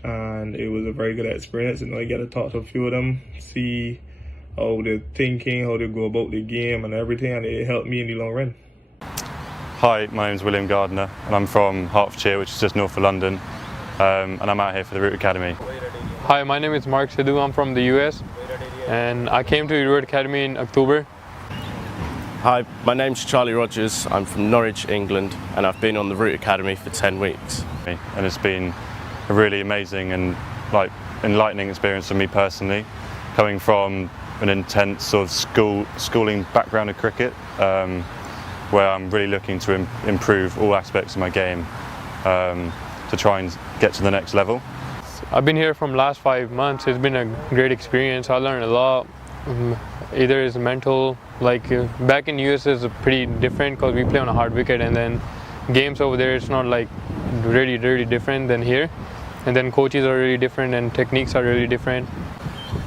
and it was a very good experience. I get to talk to a few of them, see how they're thinking, how they go about the game and everything, and it helped me in the long run. Hi, my name's William Gardner, and I'm from Hertfordshire, which is just north of London, and I'm out here for the Root Academy. Hi, my name is Mark Sidhu. I'm from the US, and I came to the Root Academy in October. Hi, my name's Charlie Rogers. I'm from Norwich, England, and I've been on the Root Academy for 10 weeks. And it's been a really amazing and enlightening experience for me personally, coming from an intense sort of schooling background of cricket, where I'm really looking to improve all aspects of my game to try and get to the next level. I've been here from last 5 months. It's been a great experience. I learned a lot. Either it's mental, back in US is pretty different because we play on a hard wicket, and then games over there it's not really different than here, and then coaches are really different and techniques are really different.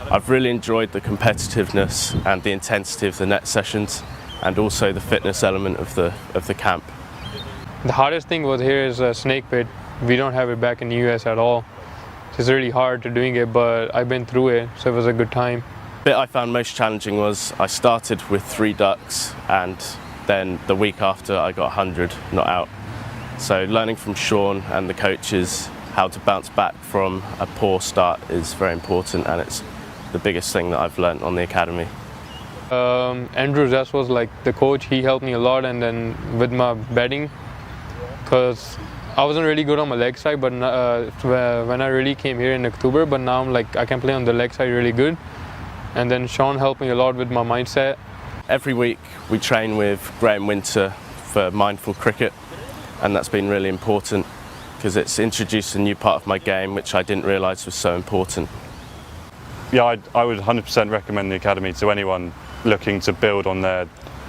I've really enjoyed the competitiveness and the intensity of the net sessions, and also the fitness element of the camp. The hardest thing was here is a snake pit. We don't have it back in the US at all. It's really hard to doing it, but I've been through it, so it was a good time. The bit I found most challenging was I started with 3 ducks, and then the week after I got 100 not out. So learning from Sean and the coaches how to bounce back from a poor start is very important, and it's the biggest thing that I've learnt on the academy. Andrew Zess was like the coach. He helped me a lot, and then with my batting, because I wasn't really good on my leg side, but when I really came here in October, but now I'm like I can play on the leg side really good. And then Sean helped me a lot with my mindset. Every week we train with Graham Winter for mindful cricket, and that's been really important because it's introduced a new part of my game which I didn't realise was so important. Yeah, I would 100% recommend the academy to anyone looking to build on their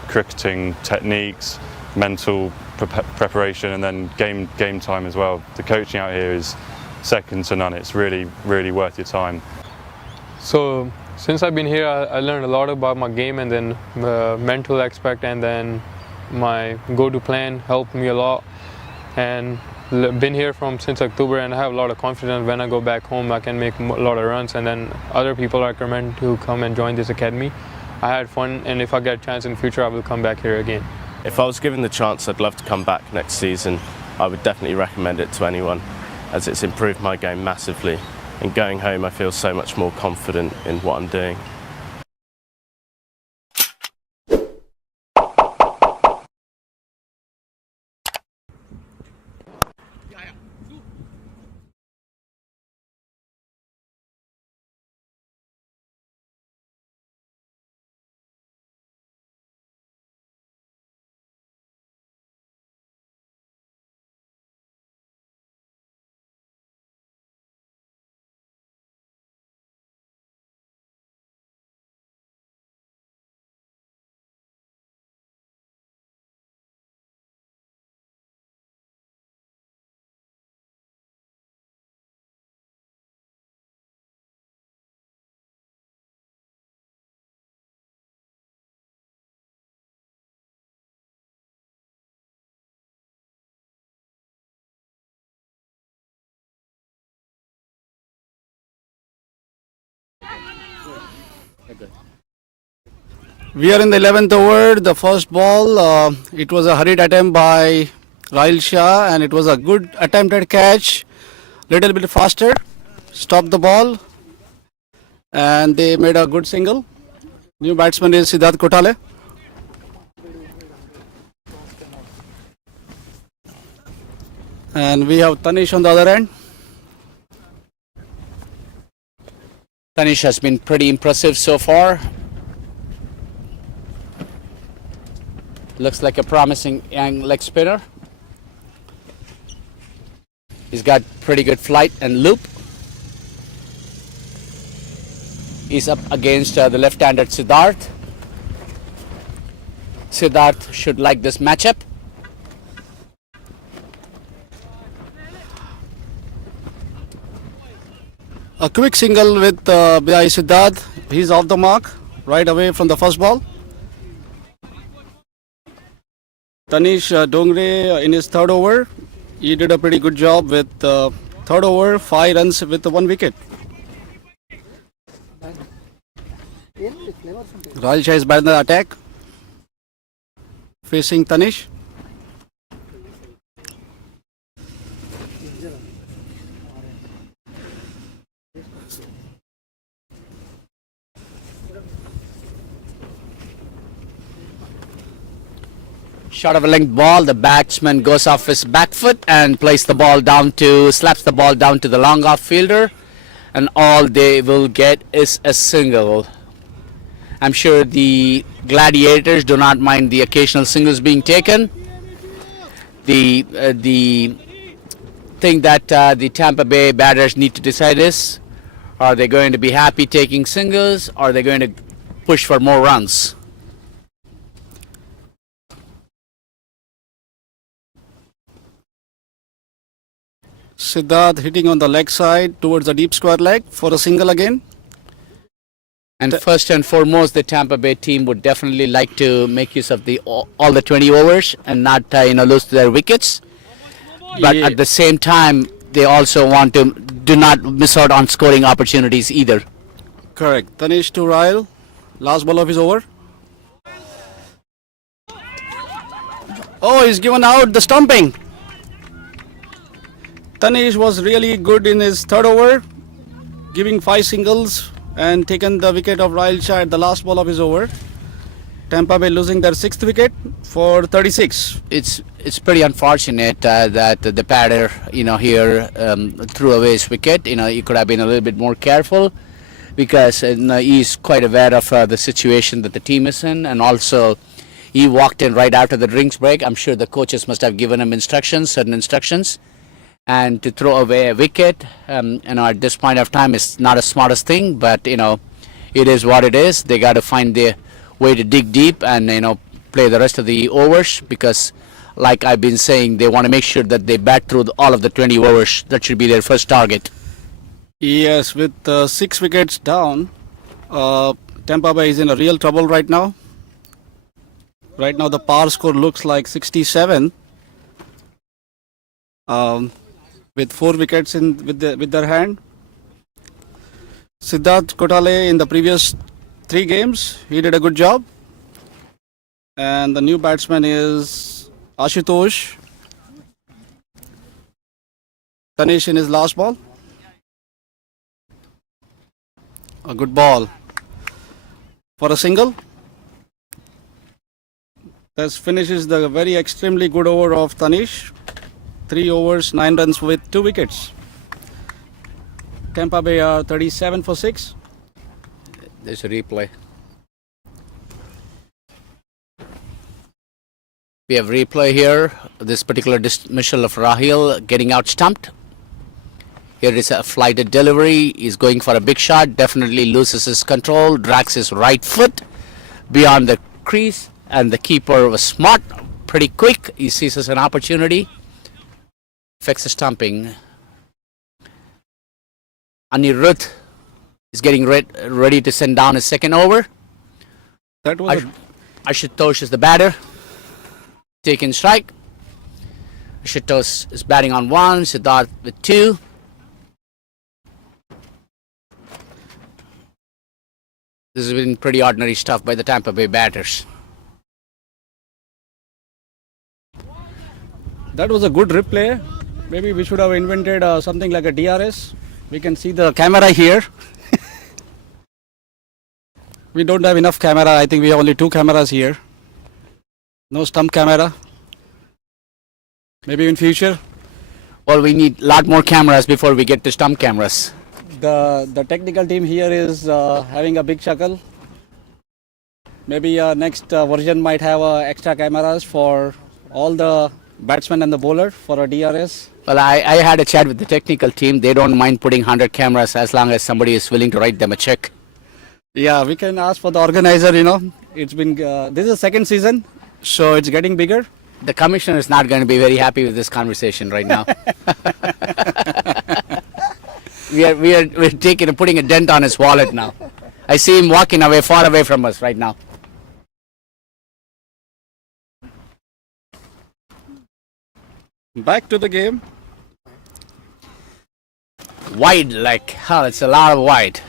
cricketing techniques, mental preparation, and then game time as well. The coaching out here is second to none. It's really worth your time. So since I've been here, I learned a lot about my game, and then the mental aspect, and then my go-to plan helped me a lot. And been here since October, and I have a lot of confidence. When I go back home, I can make a lot of runs, and then other people I recommend to come and join this academy. I had fun, and if I get a chance in the future, I will come back here again. If I was given the chance, I'd love to come back next season. I would definitely recommend it to anyone, as it's improved my game massively. And going home, I feel so much more confident in what I'm doing. We are in the 11th over, the first ball. It was a hurried attempt by Rahil Shah, and it was a good attempted catch. Little bit faster, stopped the ball, and they made a good single. New batsman is Siddharth Kotale. And we have Tanish on the other end. Tanish has been pretty impressive so far. Looks like a promising young leg spinner. He's got pretty good flight and loop. He's up against the left-handed Siddharth. Siddharth should like this matchup. A quick single with by Siddharth. He's off the mark right away from the first ball. Tanish Dongre in his third over, he did a pretty good job with third over, 5 runs with 1 wicket. Rahil Shah is back in the attack, facing Tanish. Short of a length ball, the batsman goes off his back foot and slaps the ball down to the long off fielder, and all they will get is a single. I'm sure the Gladiators do not mind the occasional singles being taken. The thing that the Tampa Bay batters need to decide is, are they going to be happy taking singles, or are they going to push for more runs? Siddharth hitting on the leg side towards the deep square leg for a single again. And first and foremost, the Tampa Bay team would definitely like to make use of all the 20 overs and not lose their wickets. But at the same time, they also want to do not miss out on scoring opportunities either. Correct. Tanish to Rahil, last ball of his over. Oh, he's given out the stumping. Tanish was really good in his third over, giving 5 singles and taken the wicket of Rahil Shah at the last ball of his over. Tampa Bay losing their 6th wicket for 36. It's pretty unfortunate that the batter, here threw away his wicket. He could have been a little bit more careful because he's quite aware of the situation that the team is in, and also he walked in right after the drinks break. I'm sure the coaches must have given him certain instructions, and to throw away a wicket, at this point of time is not the smartest thing, but it is what it is. They got to find the way to dig deep and play the rest of the overs, because like I've been saying, they want to make sure that they bat through all of the 20 overs. That should be their first target. Yes, with 6 wickets down, Tampa Bay is in a real trouble right now. Right now the par score looks like 67, with 4 wickets with their hand. Siddharth Kotale in the previous 3 games, he did a good job. And the new batsman is Ashutosh. Tanish in his last ball. A good ball for a single. This finishes the very extremely good over of Tanish. 3 overs, 9 runs with 2 wickets. Tampa Bay are 37 for 6. There's a replay. We have replay here. This particular dismissal of Rahil getting out stumped. Here is a flighted delivery. He's going for a big shot. Definitely loses his control. Drags his right foot beyond the crease. And the keeper was smart. Pretty quick. He sees as an opportunity. Affects the stumping. Anirudh is getting ready to send down his second over. That was Ashutosh is the batter. Taking strike. Ashutosh is batting on 1. Siddharth with 2. This has been pretty ordinary stuff by the Tampa Bay batters. That was a good replay. Maybe we should have invented something like a DRS. We can see the camera here. We don't have enough camera. I think we have only 2 cameras here. No stump camera. Maybe in future. Well, we need a lot more cameras before we get to stump cameras. The technical team here is having a big chuckle. Maybe next version might have extra cameras for all the batsmen and the bowler for a DRS. Well, I had a chat with the technical team. They don't mind putting 100 cameras as long as somebody is willing to write them a check. Yeah, we can ask for the organizer, It's been, this is the second season, so it's getting bigger. The commissioner is not going to be very happy with this conversation right now. We're putting a dent on his wallet now. I see him walking away, far away from us right now. Back to the game. Wide, like hell, it's a lot of wide.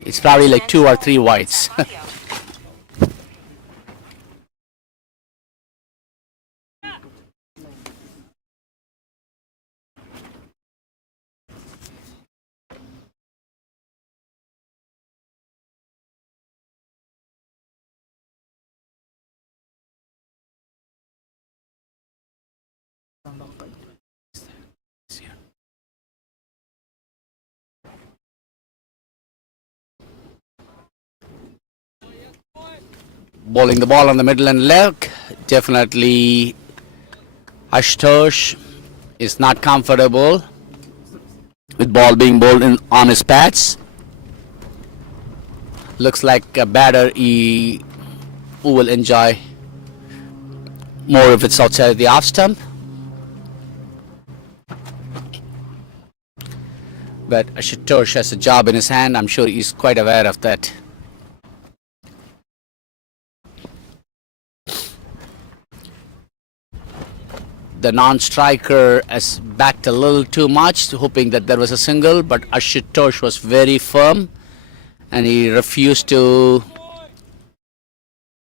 It's probably like 2 or 3 wides. Bowling the ball on the middle and leg. Definitely Ashutosh is not comfortable with ball being bowled on his pads. Looks like a batter who will enjoy more if it's outside the off stump. But Ashutosh has a job in his hand. I'm sure he's quite aware of that. The non-striker has backed a little too much, hoping that there was a single, but Ashutosh was very firm and he refused to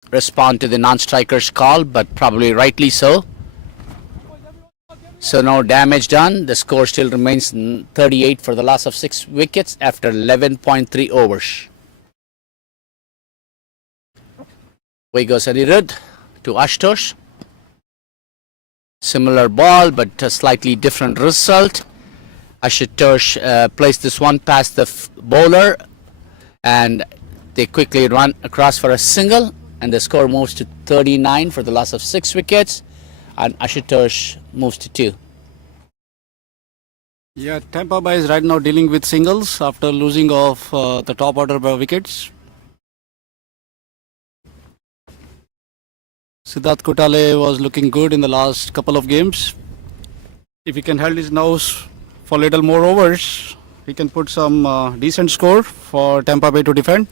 respond to the non-striker's call, but probably rightly so. So no damage done. The score still remains 38 for the loss of 6 wickets after 11.3 overs. Away goes Anirudh to Ashutosh. Similar ball, but a slightly different result. Ashutosh placed this one past the bowler, and they quickly run across for a single, and the score moves to 39 for the loss of 6 wickets, and Ashutosh moves to 2. Yeah, Tampa Bay is right now dealing with singles after losing of the top order by wickets. Siddharth Kotale was looking good in the last couple of games. If he can hold his nose for a little more overs, he can put some decent score for Tampa Bay to defend.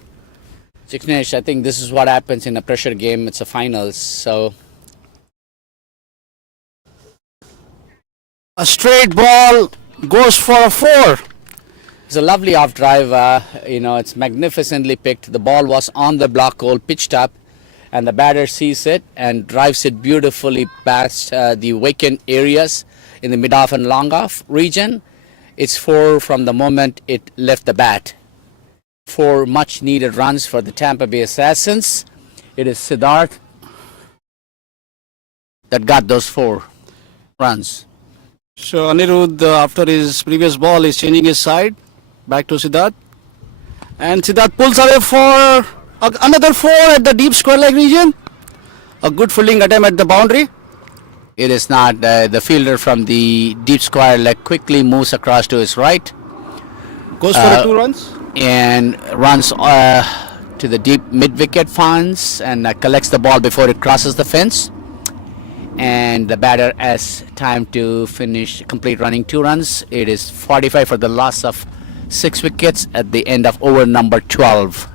Jignesh, I think this is what happens in a pressure game. It's a finals, so A straight ball goes for a 4. it's a lovely off drive. It's magnificently picked. The ball was on the block hole, pitched up, and the batter sees it and drives it beautifully past the vacant areas in the mid-off and long-off region. It's 4 from the moment it left the bat. 4 much-needed runs for the Tampa Bay Assassins. It is Siddharth that got those 4 runs. So Anirudh, after his previous ball, is changing his side back to Siddharth. And Siddharth pulls away for another 4 at the deep square leg region. A good fielding attempt at the boundary. It is not. The fielder from the deep square leg quickly moves across to his right. Goes for 2 runs. And runs to the deep mid-wicket fence and collects the ball before it crosses the fence. And the batter has time to complete running 2 runs. It is 45 for the loss of 6 wickets at the end of over number 12.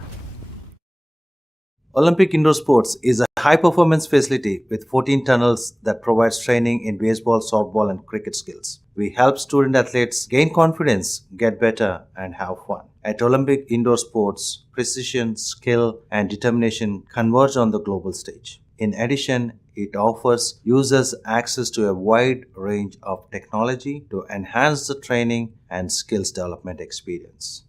Olympic Indoor Sports is a high-performance facility with 14 tunnels that provides training in baseball, softball and cricket skills. We help student athletes gain confidence, get better and have fun. At Olympic Indoor Sports, precision, skill and determination converge on the global stage. In addition, it offers users access to a wide range of technology to enhance the training and skills development experience.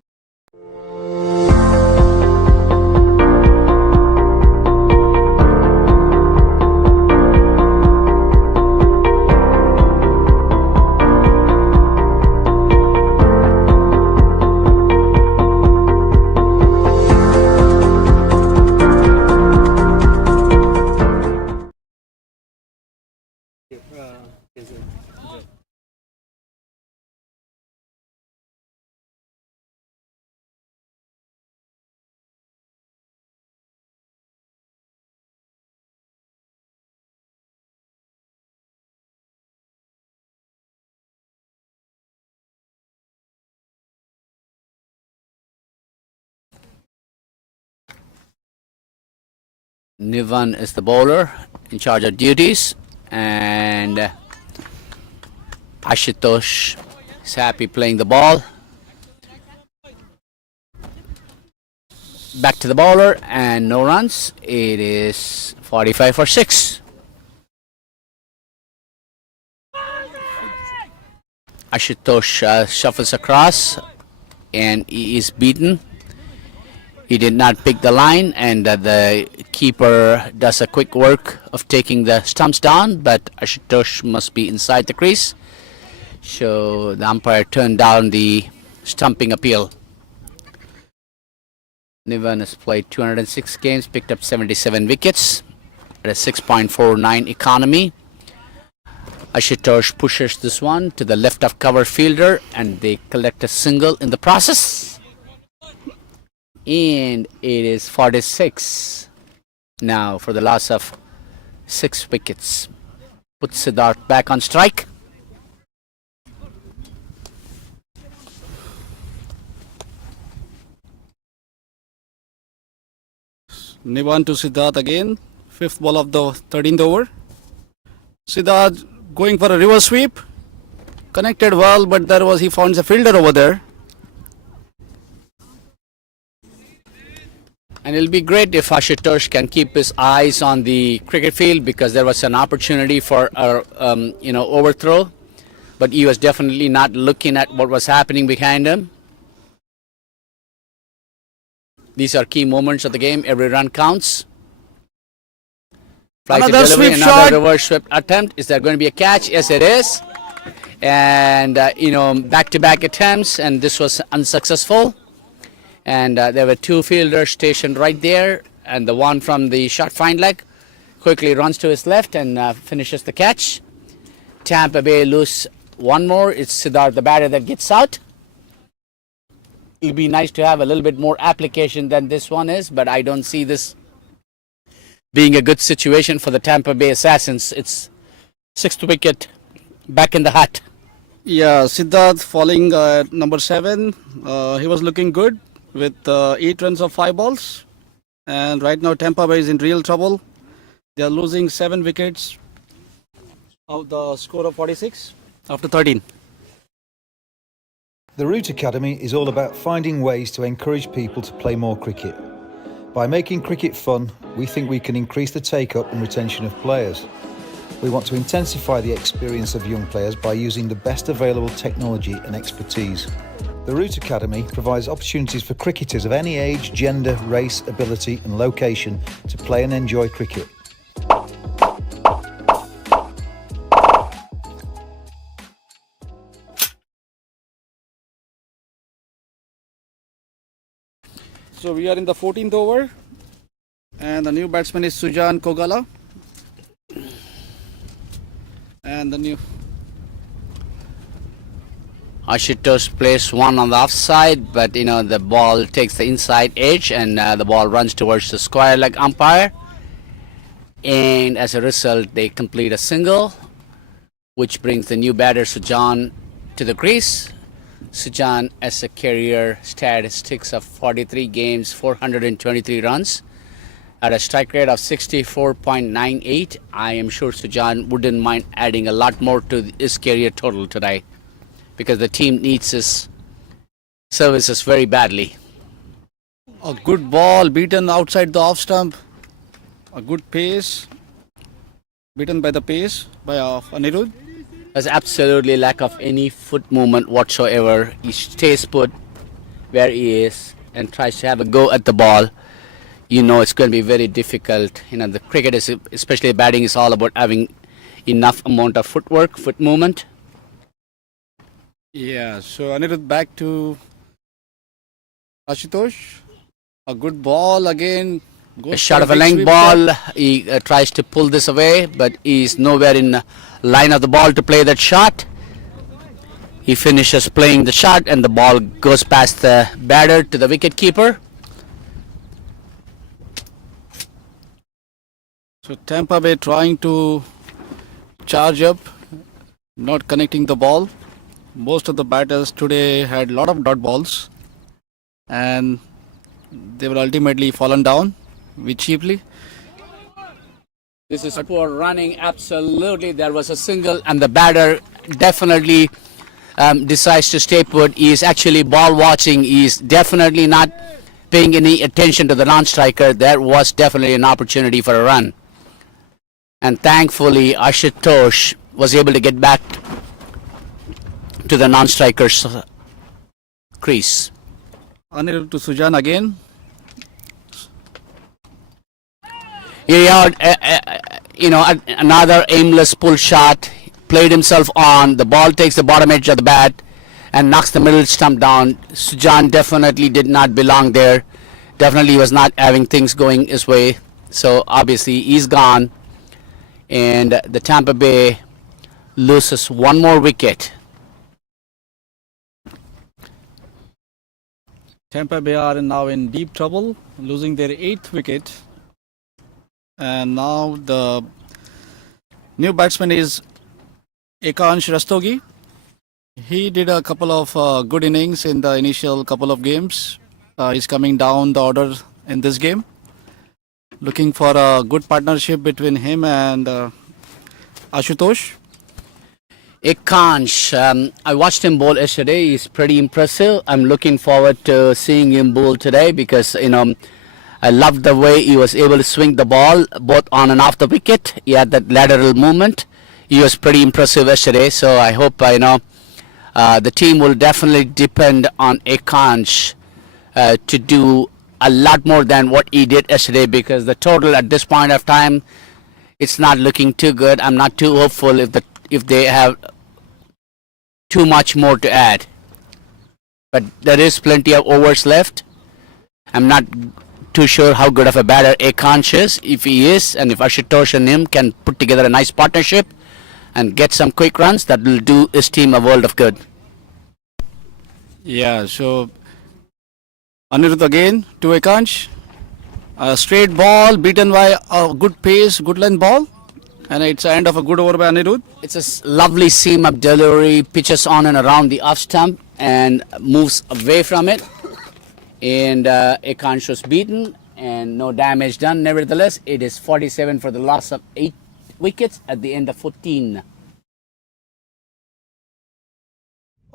Nivan is the bowler in charge of duties, and Ashutosh is happy playing the ball. Back to the bowler and no runs. It is 45 for 6. Ashutosh shuffles across and he is beaten. He did not pick the line, and the keeper does a quick work of taking the stumps down, but Ashutosh must be inside the crease. So the umpire turned down the stumping appeal. Nivan has played 206 games, picked up 77 wickets at a 6.49 economy. Ashutosh pushes this one to the left of cover fielder, and they collect a single in the process. And it is 46 now for the loss of 6 wickets. Puts Siddharth back on strike. Nivan to Siddharth again. 5th ball of the 13th over. Siddharth going for a reverse sweep. Connected well, but he found a fielder over there. And it'll be great if Ashutosh can keep his eyes on the cricket field, because there was an opportunity for a overthrow but he was definitely not looking at what was happening behind him. These are key moments of the game. Every run counts. Flies Another delivery, sweep another shot. reverse sweep attempt. Is there going to be a catch? Yes, it is. And back-to-back attempts, and this was unsuccessful. And there were two fielders stationed right there, and the one from the short fine leg quickly runs to his left and finishes the catch. Tampa Bay lose one more. It's Siddharth, the batter, that gets out. It'll be nice to have a little bit more application than this one is, but I don't see this being a good situation for the Tampa Bay Assassins. It's sixth wicket back in the hat. Yeah, Siddharth falling at number 7. He was looking good with 8 runs of 5 balls. And right now Tampa Bay is in real trouble. They are losing 7 wickets of the score of 46 after 13. The Root Academy is all about finding ways to encourage people to play more cricket. By making cricket fun, we think we can increase the take-up and retention of players. We want to intensify the experience of young players by using the best available technology and expertise. The Root Academy provides opportunities for cricketers of any age, gender, race, ability and location to play and enjoy cricket. So we are in the 14th over, and the new batsman is Sujan Kogala. And the new Ashutosh plays one on the offside, but the ball takes the inside edge, and the ball runs towards the square leg umpire. And as a result, they complete a single, which brings the new batter Sujan to the crease. Sujan has a career statistics of 43 games, 423 runs. At a strike rate of 64.98, I am sure Sujan wouldn't mind adding a lot more to his career total today, because the team needs his services very badly. a good ball beaten outside the off stump. A good pace, beaten by the pace by Anirudh. There's absolutely lack of any foot movement whatsoever. He stays put where he is and tries to have a go at the ball. It's going to be very difficult. The cricket is, especially batting, is all about having enough amount of footwork, foot movement. Yeah, so Anirudh back to Ashutosh. A good ball again. A shot of a length ball. He tries to pull this away, but he's nowhere in line of the ball to play that shot. He finishes playing the shot, and the ball goes past the batter to the wicket keeper. So Tampa Bay trying to charge up, not connecting the ball. Most of the batters today had a lot of dot balls, and they were ultimately fallen down very cheaply. This is poor running. Absolutely, there was a single, and the batter definitely decides to stay put. He is actually ball watching. He is definitely not paying any attention to the non-striker. There was definitely an opportunity for a run, and thankfully Ashutosh was able to get back to the non-striker's crease. Anirudh to Sujan again. Another aimless pull shot. Played himself on. The ball takes the bottom edge of the bat and knocks the middle stump down. Sujan definitely did not belong there. Definitely was not having things going his way. So obviously he's gone. And the Tampa Bay loses one more wicket. Tampa Bay are now in deep trouble, losing their 8th wicket. And now the new batsman is Ekansh Rastogi. He did a couple of good innings in the initial couple of games. He's coming down the order in this game. Looking for a good partnership between him and Ashutosh. Ekansh, I watched him bowl yesterday. He's pretty impressive. I'm looking forward to seeing him bowl today because, I loved the way he was able to swing the ball both on and off the wicket. He had that lateral movement. he was pretty impressive yesterday. So I hope the team will definitely depend on Akansh to do a lot more than what he did yesterday, because the total at this point of time, it's not looking too good. I'm not too hopeful if they have too much more to add. But there is plenty of overs left. I'm not too sure how good of a batter Akansh is. If he is, and if Ashutosh and him can put together a nice partnership and get some quick runs, that will do his team a world of good. Yeah, so Anirudh again to Akansh. A straight ball beaten by a good pace, good length ball. And it's the end of a good over by Anirudh. It's a lovely seam up delivery, pitches on and around the off stump and moves away from it. And Akansh was beaten and no damage done. Nevertheless, it is 47 for the loss of 8 wickets at the end of 14.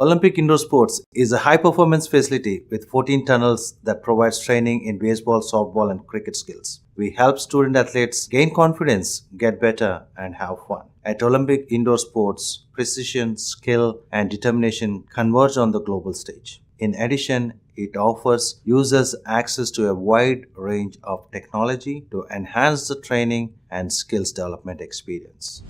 Olympic Indoor Sports is a high-performance facility with 14 tunnels that provides training in baseball, softball and cricket skills. We help student athletes gain confidence, get better and have fun. At Olympic Indoor Sports, precision, skill and determination converge on the global stage. In addition, it offers users access to a wide range of technology to enhance the training and skills development experience.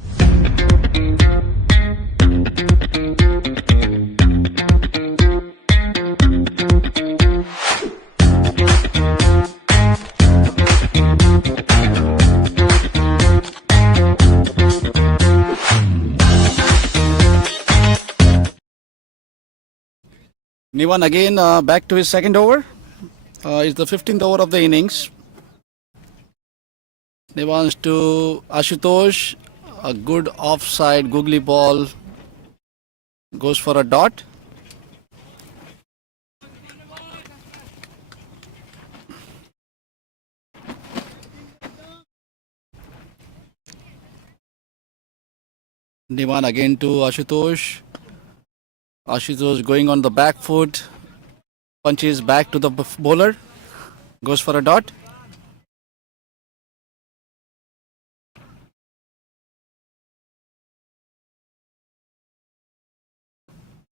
Nivan again back to his second over. It's the 15th over of the innings. Nivan's to Ashutosh. A good offside googly ball. Goes for a dot. Nivan again to Ashutosh. Ashutosh going on the back foot, punches back to the bowler, goes for a dot.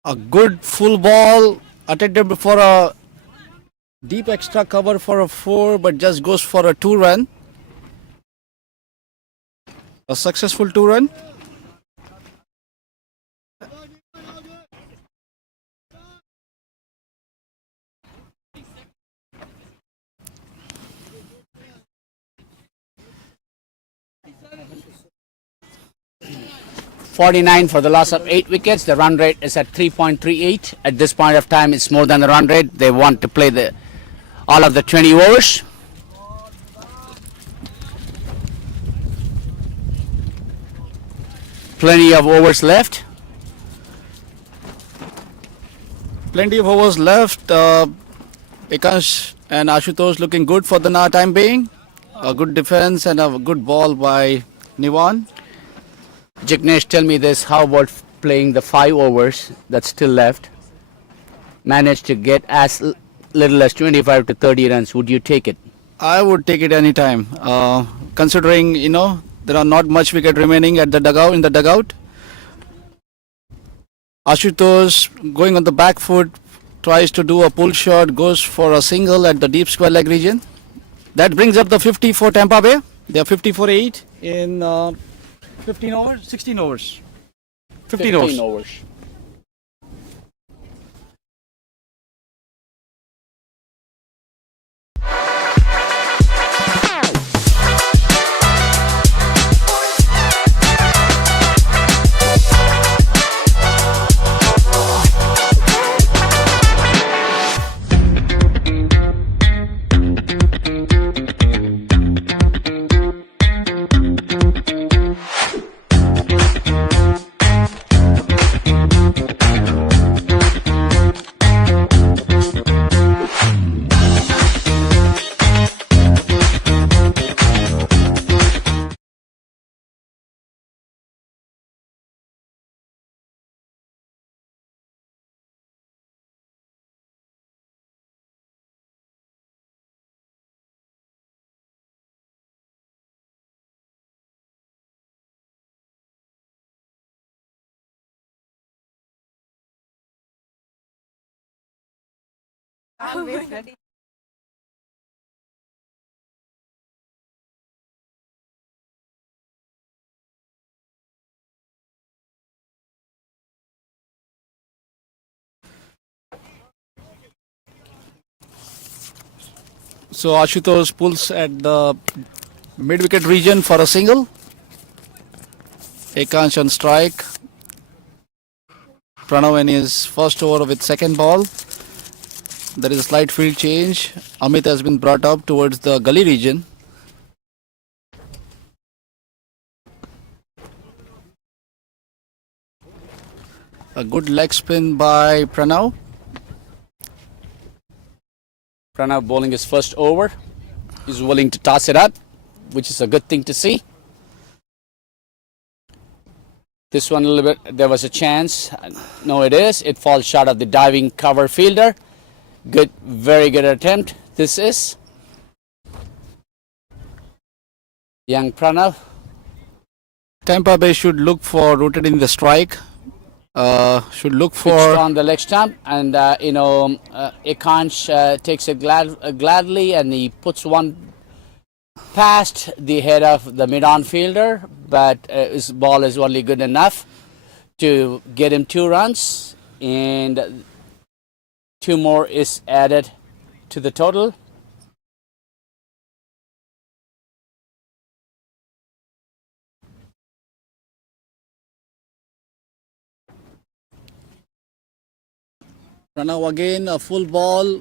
A good full ball attempted for a deep extra cover for a 4, but just goes for a 2-run. A successful 2-run. .49 for the loss of 8 wickets. The run rate is at 3.38. At this point of time, it's more than the run rate. They want to play all of the 20 overs. Plenty of overs left. Plenty of overs left. Akansh and Ashutosh looking good for the time being. A good defense and a good ball by Nivan. Jignesh, tell me this, how about playing the 5 overs that's still left? Managed to get as little as 25 to 30 runs. Would you take it? I would take it any time. Considering, there are not much wicket remaining at the dugout, in the dugout. Ashutosh going on the back foot, tries to do a pull shot, goes for a single at the deep square leg region. That brings up the 50 for Tampa Bay. They are 50 for 8 in 15 overs, 16 overs. 15 overs. So Ashutosh pulls at the mid-wicket region for a single. Ekansh on strike. Pranav in his first over with second ball. There is a slight field change. Amit has been brought up towards the gully region. A good leg spin by Pranav. Pranav bowling his first over. He's willing to toss it up, which is a good thing to see. This one a little bit, there was a chance. No, it is. It falls short of the diving cover fielder. Good, very good attempt. This is young Pranav. Tampa Bay should look for rotating the strike. Should look Pitched for on the leg stump, and Ekansh takes it gladly, and he puts one past the head of the mid-on fielder, but his ball is only good enough to get him 2 runs, and 2 more is added to the total. Pranav again a full ball.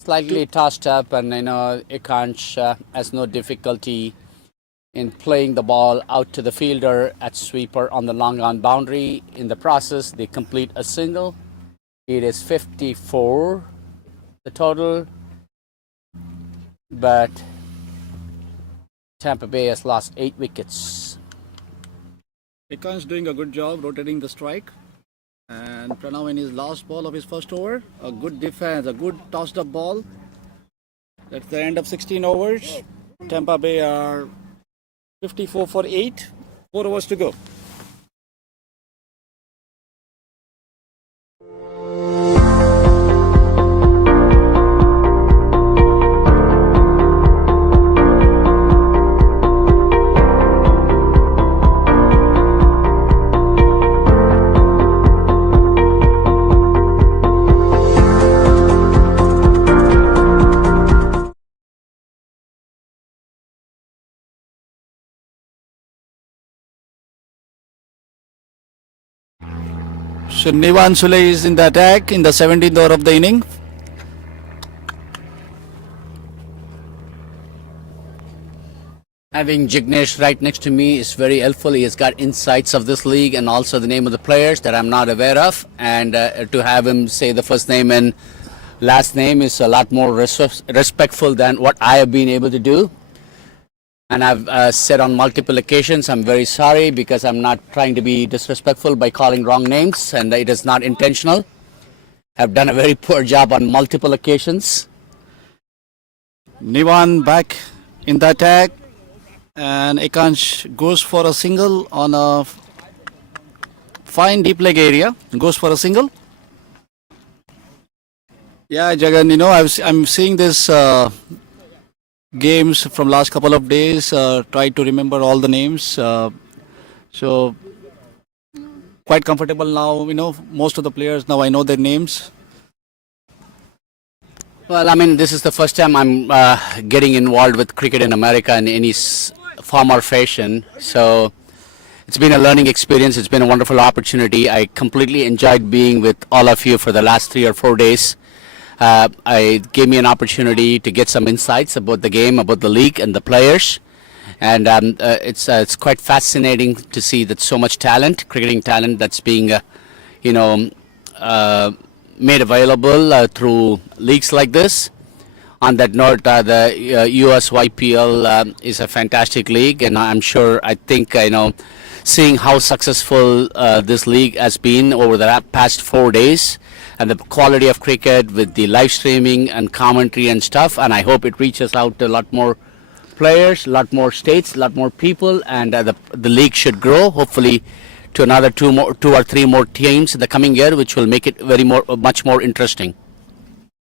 Slightly tossed up, and Ekansh has no difficulty in playing the ball out to the fielder at sweeper on the long on boundary. In the process, they complete a single. It is 54, the total, but Tampa Bay has lost 8 wickets. Ekansh doing a good job rotating the strike. And Pranav in his last ball of his first over, a good defense, a good tossed up ball. That's the end of 16 overs. Tampa Bay are 54 for 8, 4 overs to go. So Nivan Sule is in the attack in the 17th over of the inning. Having Jignesh right next to me is very helpful. He has got insights of this league and also the name of the players that I'm not aware of. And to have him say the first name and last name is a lot more respectful than what I have been able to do. And I've said on multiple occasions, I'm very sorry because I'm not trying to be disrespectful by calling wrong names, and it is not intentional. I've done a very poor job on multiple occasions. Nivan back in the attack, and Ekansh goes for a single on a fine deep leg area. Goes for a single. Yeah, Jagan, I'm seeing this games from last couple of days. Try to remember all the names. So quite comfortable now. Most of the players now I know their names. Well, I mean, this is the first time I'm getting involved with cricket in America in any form or fashion. So it's been a learning experience. It's been a wonderful opportunity. I completely enjoyed being with all of you for the last 3 or 4 days. It gave me an opportunity to get some insights about the game, about the league and the players. And it's quite fascinating to see that so much talent, cricketing talent, that's being, made available through leagues like this. On that note, the USYPL is a fantastic league, and I think, seeing how successful this league has been over the past 4 days, and the quality of cricket with the live streaming and commentary and stuff, and I hope it reaches out to a lot more players, a lot more states, a lot more people, and the league should grow, hopefully to another 2 or 3 more teams in the coming year, which will make it much more interesting.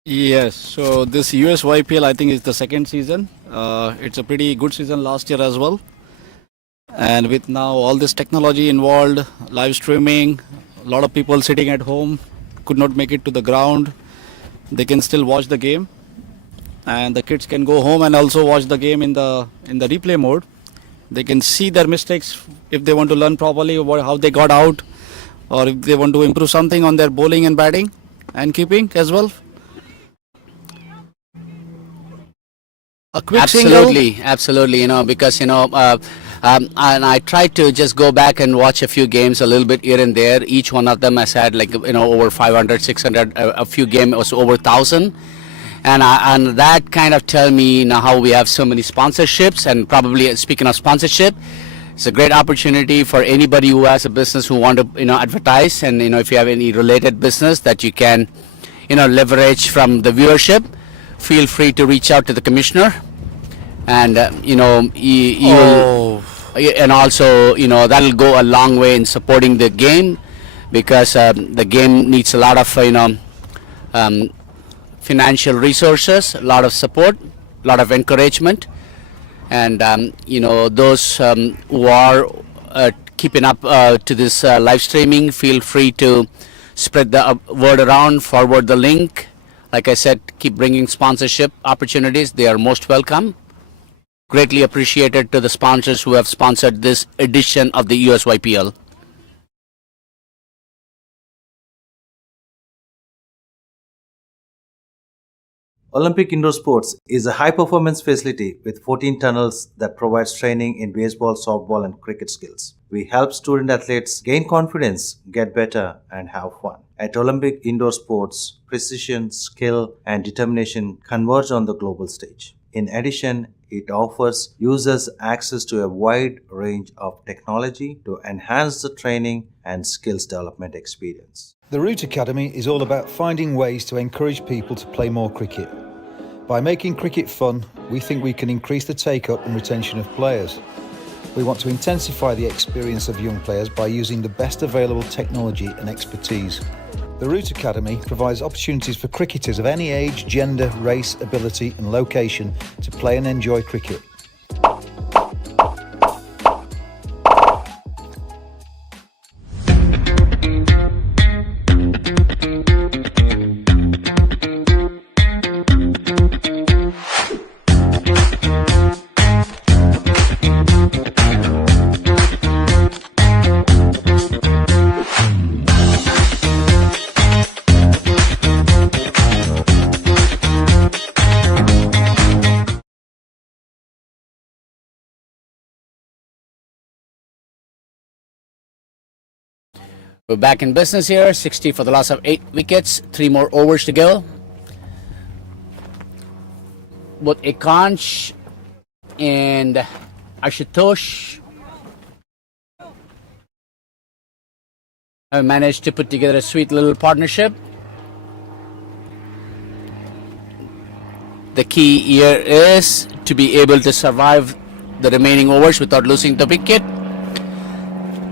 Yes, so this USYPL I think is the second season. It's a pretty good season last year as well. And with now all this technology involved, live streaming, a lot of people sitting at home could not make it to the ground. They can still watch the game, and the kids can go home and also watch the game in the replay mode. They can see their mistakes if they want to learn properly how they got out, or if they want to improve something on their bowling and batting and keeping as well. A quick single. Absolutely. Because and I tried to just go back and watch a few games a little bit here and there. Each one of them has had over 500, 600. A few games was over 1,000. And that kind of tell me how we have so many sponsorships. And probably speaking of sponsorship, it's a great opportunity for anybody who has a business who want to advertise, and if you have any related business that you can leverage from the viewership. Feel free to reach out to the commissioner, and and also that'll go a long way in supporting the game, because the game needs a lot of financial resources, a lot of support, a lot of encouragement, and those who are keeping up to this live streaming, feel free to spread the word around, forward the link. Like I said, keep bringing sponsorship opportunities. They are most welcome. Greatly appreciated to the sponsors who have sponsored this edition of the USYPL. Olympic Indoor Sports is a high-performance facility with 14 tunnels that provides training in baseball, softball, and cricket skills. We help student athletes gain confidence, get better, and have fun. At Olympic Indoor Sports, precision, skill, and determination converge on the global stage. In addition, it offers users access to a wide range of technology to enhance the training and skills development experience. The Root Academy is all about finding ways to encourage people to play more cricket. By making cricket fun, we think we can increase the take-up and retention of players. We want to intensify the experience of young players by using the best available technology and expertise. The Root Academy provides opportunities for cricketers of any age, gender, race, ability and location to play and enjoy cricket. We're back in business here. 60 for the loss of 8 wickets. 3 more overs to go. Both Ekansh and Ashutosh have managed to put together a sweet little partnership. The key here is to be able to survive the remaining overs without losing the wicket,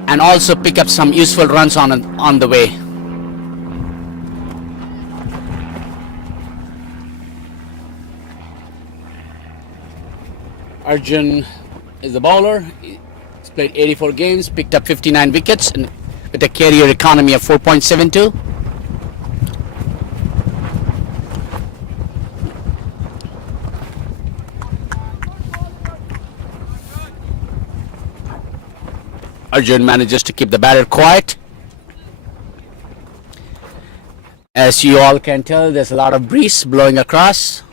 and also pick up some useful runs on the way. Arjun is the bowler. He's played 84 games, picked up 59 wickets, and with a career economy of 4.72. Arjun manages to keep the batter quiet. As you all can tell, there's a lot of breeze blowing across.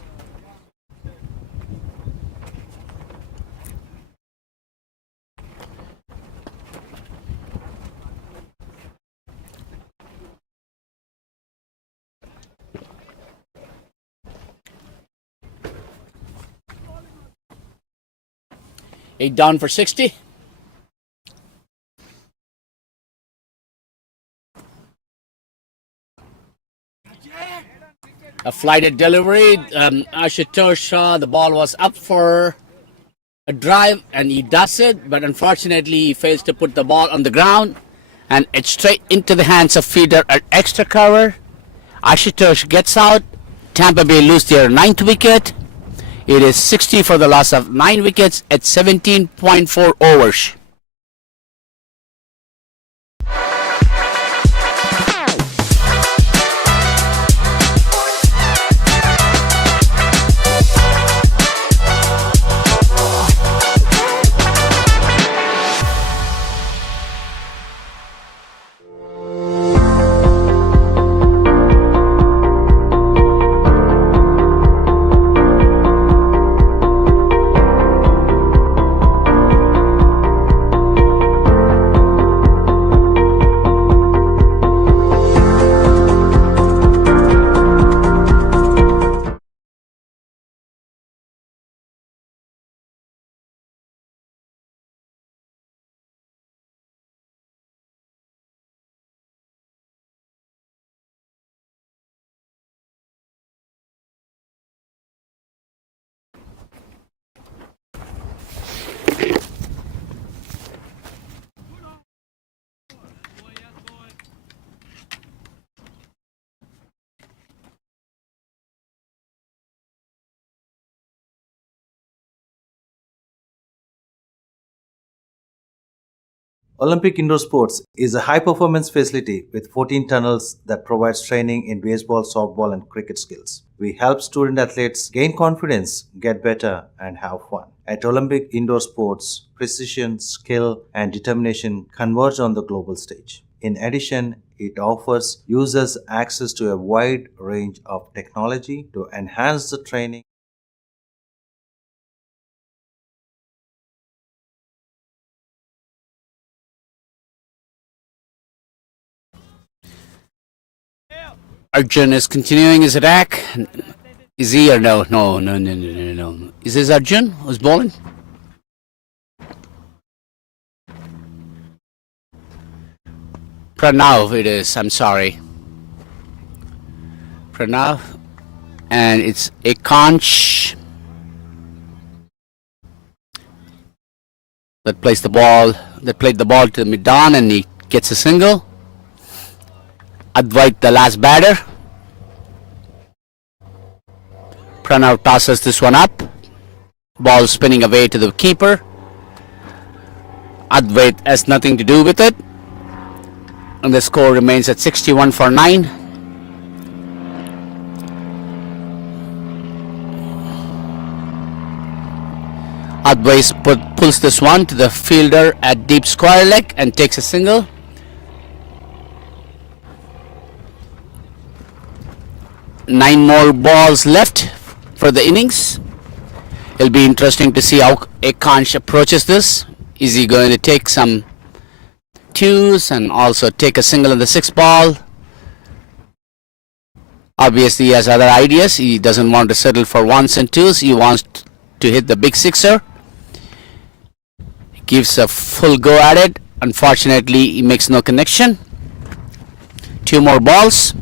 Eight down for 60. A flighted delivery. Ashutosh saw the ball was up for a drive, and he does it, but unfortunately he fails to put the ball on the ground, and it's straight into the hands of fielder at extra cover. Ashutosh gets out, Tampa Bay lose their 9th wicket. It is 60 for the loss of 9 wickets at 17.4 overs. Olympic Indoor Sports is a high-performance facility with 14 tunnels that provides training in baseball, softball, and cricket skills. We help student athletes gain confidence, get better, and have fun. At Olympic Indoor Sports, precision, skill, and determination converge on the global stage. In addition, it offers users access to a wide range of technology to enhance the training. Arjun is continuing his attack. Is he or no? No. Is this Arjun who's bowling? Pranav it is, I'm sorry. Pranav. And it's Akansh that played the ball to the mid-on, and he gets a single. Advait, the last batter. Pranav tosses this one up. Ball spinning away to the keeper. Advait has nothing to do with it. And the score remains at 61 for 9. Advait pulls this one to the fielder at deep square leg and takes a single. Nine more balls left for the innings. It'll be interesting to see how Akansh approaches this. Is he going to take some twos and also take a single on the 6th ball? Obviously he has other ideas. He doesn't want to settle for ones and twos. He wants to hit the big sixer. He gives a full go at it. Unfortunately, he makes no connection. 2 more balls.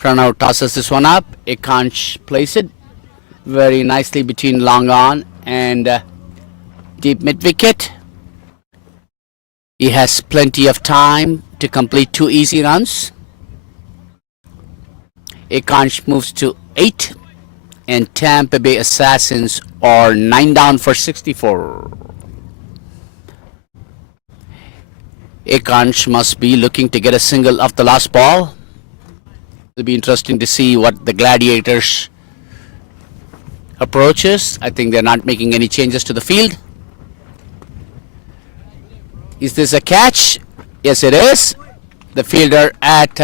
Pranav tosses this one up. Akansh plays it very nicely between long on and deep mid wicket. He has plenty of time to complete 2 easy runs. Akansh moves to 8 and Tampa Bay Assassins are 9 down for 64. Akansh must be looking to get a single off the last ball. It'll be interesting to see what the Gladiators approaches. I think they're not making any changes to the field. Is this a catch? Yes, it is. The fielder at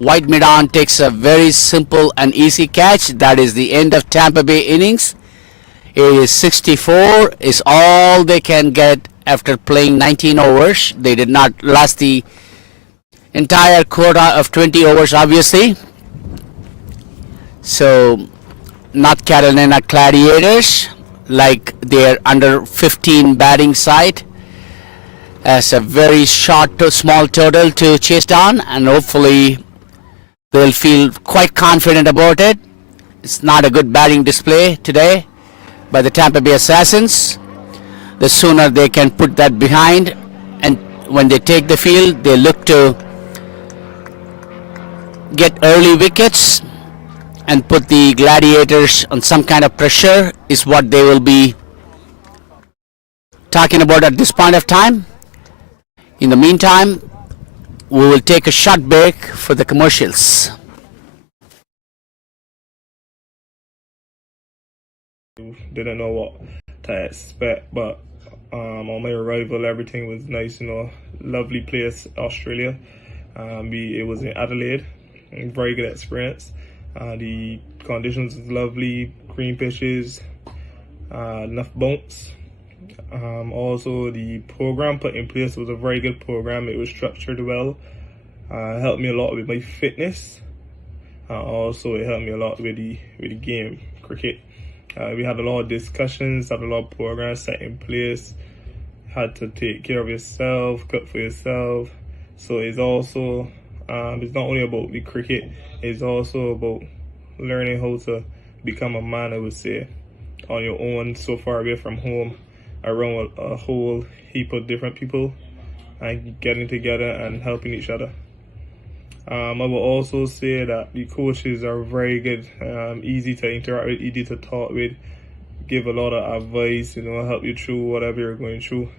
wide mid-on takes a very simple and easy catch. That is the end of Tampa Bay innings. It is 64 is all they can get after playing 19 overs. They did not last the entire quota of 20 overs, obviously. So, North Carolina Gladiators, like their under 15 batting side, has a very short to small total to chase down, and hopefully they'll feel quite confident about it. It's not a good batting display today by the Tampa Bay Assassins. The sooner they can put that behind, and when they take the field, they look to get early wickets and put the Gladiators on some kind of pressure is what they will be talking about at this point of time. In the meantime, we will take a short break for the commercials. Didn't know what to expect, but on my arrival, everything was nice. Lovely place, Australia. It was in Adelaide. Very good experience. The conditions was lovely, green pitches, enough bumps. Also, the program put in place was a very good program. It was structured well. Helped me a lot with my fitness. Also, it helped me a lot with the game, cricket. We had a lot of discussions, had a lot of programs set in place. Had to take care of yourself, cook for yourself. So it's also, it's not only about the cricket, it's also about learning how to become a man, I would say, on your own, so far away from home, around a whole heap of different people, and getting together and helping each other. I will also say that the coaches are very good, easy to interact with, easy to talk with, give a lot of advice, help you through whatever you're going through.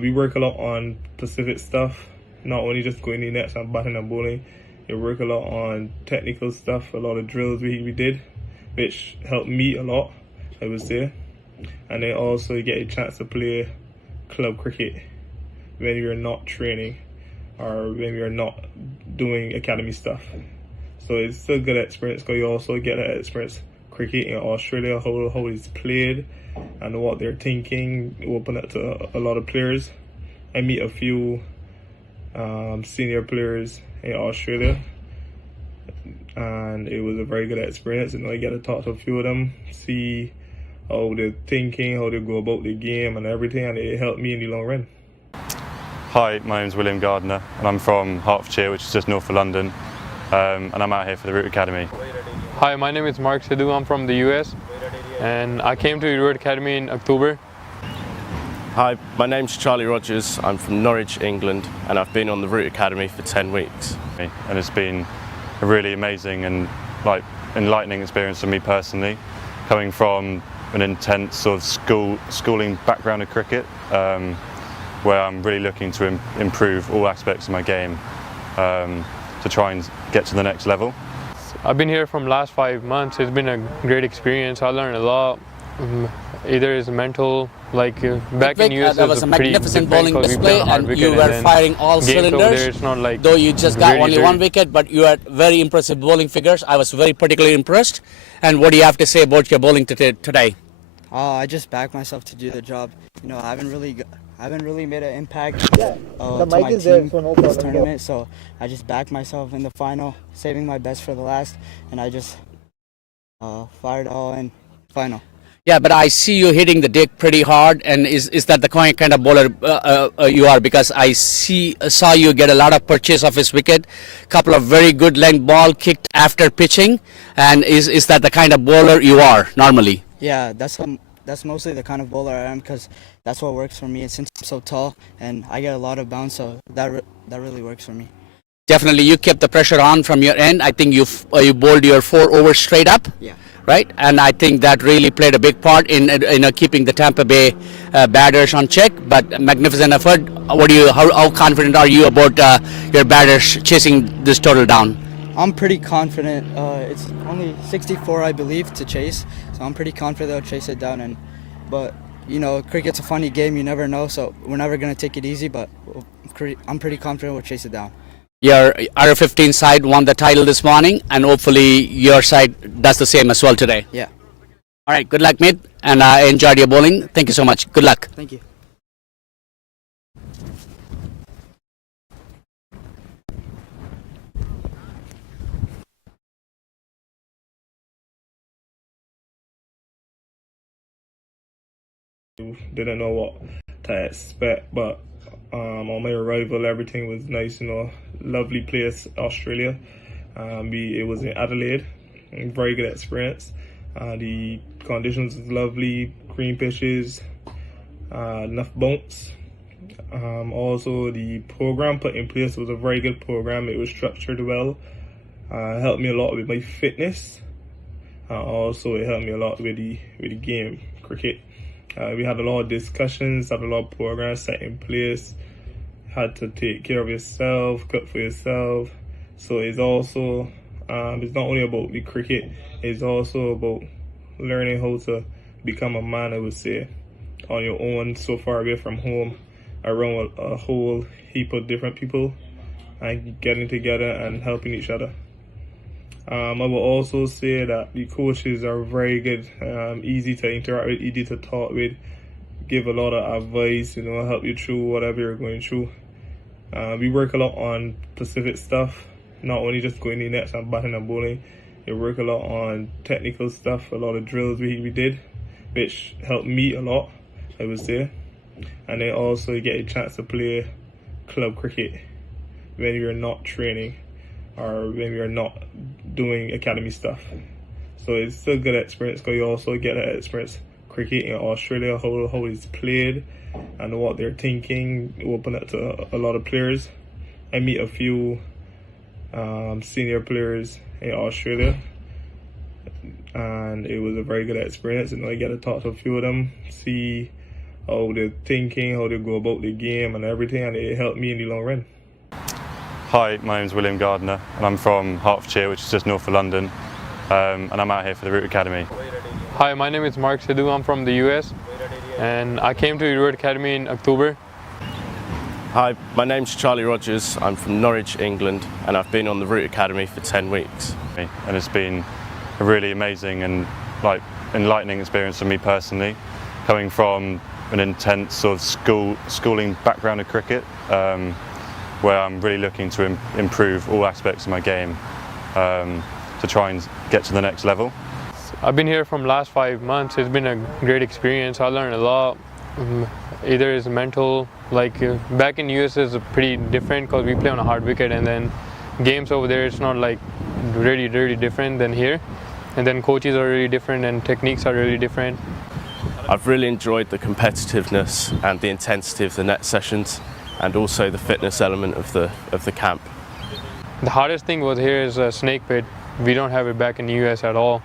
We work a lot on specific stuff, not only just going in nets and batting and bowling. We work a lot on technical stuff, a lot of drills we did, which helped me a lot, I would say. And then also you get a chance to play club cricket when you're not training or when you're not doing academy stuff. So it's still a good experience because you also get that experience cricket in Australia, how it's played and what they're thinking, open up to a lot of players. I meet a few senior players in Australia and it was a very good experience. I get to talk to a few of them, see how they're thinking, how they go about the game and everything, and it helped me in the long run. Hi, my name's William Gardner and I'm from Hertfordshire, which is just north of London, and I'm out here for the Root Academy. Hi, my name is Mark Sidhu. I'm from the US and I came to the Root Academy in October. Hi, my name's Charlie Rogers. I'm from Norwich, England, and I've been on the Root Academy for 10 weeks. And it's been a really amazing and enlightening experience for me personally, coming from an intense sort of schooling background of cricket, where I'm really looking to improve all aspects of my game to try and get to the next level. I've been here from last 5 months. It's been a great experience. I learned a lot. Either is mental, back in US that was a pretty magnificent different bowling 'cause we display play on hard and wicket you were then firing all games over cylinders. there, it's not like Though you just got really only one dirty. wicket, but you had very impressive bowling figures. I was very particularly impressed. And what do you have to say about your bowling today? I just backed myself to do the job. I haven't really made an impact to my team this tournament, so I just backed myself in the final, saving my best for the last, and I just fired all in final. Yeah, but I see you hitting the deck pretty hard, and is that the kind of bowler you are? Because I saw you get a lot of purchase of his wicket, couple of very good length ball kicked after pitching, and is that the kind of bowler you are normally? Yeah, that's mostly the kind of bowler I am because that's what works for me. And since I'm so tall and I get a lot of bounce, so that really works for me. Definitely, you kept the pressure on from your end. I think you bowled your 4 overs straight up. Yeah. Right, and I think that really played a big part in keeping the Tampa Bay batters on check. But magnificent effort. How confident are you about your batters chasing this total down? I'm pretty confident. It's only 64, I believe, to chase, so I'm pretty confident they'll chase it down. But cricket's a funny game. You never know, so we're never gonna take it easy. But I'm pretty confident we'll chase it down. Your under-15 side won the title this morning, and hopefully your side does the same as well today. Yeah. All right, good luck, mate, and I enjoyed your bowling. Thank you so much. Good luck. Thank you. Didn't know what to expect, but on my arrival, everything was nice. Lovely place, Australia. It was in Adelaide. Very good experience. The conditions was lovely, green pitches, enough bumps. Also, the program put in place was a very good program. It was structured well. It helped me a lot with my fitness. Also, it helped me a lot with the game, cricket. We had a lot of discussions, had a lot of programs set in place. Had to take care of yourself, cook for yourself. So it's also, it's not only about the cricket, it's also about learning how to become a man, I would say, on your own, so far away from home, around a whole heap of different people, and getting together and helping each other. I will also say that the coaches are very good, easy to interact with, easy to talk with, give a lot of advice, help you through whatever you're going through. We work a lot on specific stuff, not only just going in nets and batting and bowling. We work a lot on technical stuff, a lot of drills we did, which helped me a lot, I would say. And then also you get a chance to play club cricket when you're not training or when you're not doing academy stuff. So it's still a good experience because you also get that experience cricket in Australia, how it's played and what they're thinking, open up to a lot of players. I meet a few senior players in Australia and it was a very good experience. I get to talk to a few of them, see how they're thinking, how they go about the game and everything, and it helped me in the long run. Hi, my name's William Gardner and I'm from Hertfordshire, which is just north of London, and I'm out here for the Root Academy. Hi, my name is Mark Sidhu. I'm from the US and I came to the Root Academy in October. Hi, my name's Charlie Rogers. I'm from Norwich, England, and I've been on the Root Academy for 10 weeks. And it's been a really amazing and enlightening experience for me personally, coming from an intense sort of schooling background of cricket, where I'm really looking to improve all aspects of my game to try and get to the next level. I've been here from last 5 months. It's been a great experience. I learned a lot. Either it's mental, back in US is pretty different because we play on a hard wicket, and then games over there it's not really different than here. And then coaches are really different and techniques are really different. I've really enjoyed the competitiveness and the intensity of the net sessions, and also the fitness element of the camp. The hardest thing was here is a snake pit. We don't have it back in the US at all.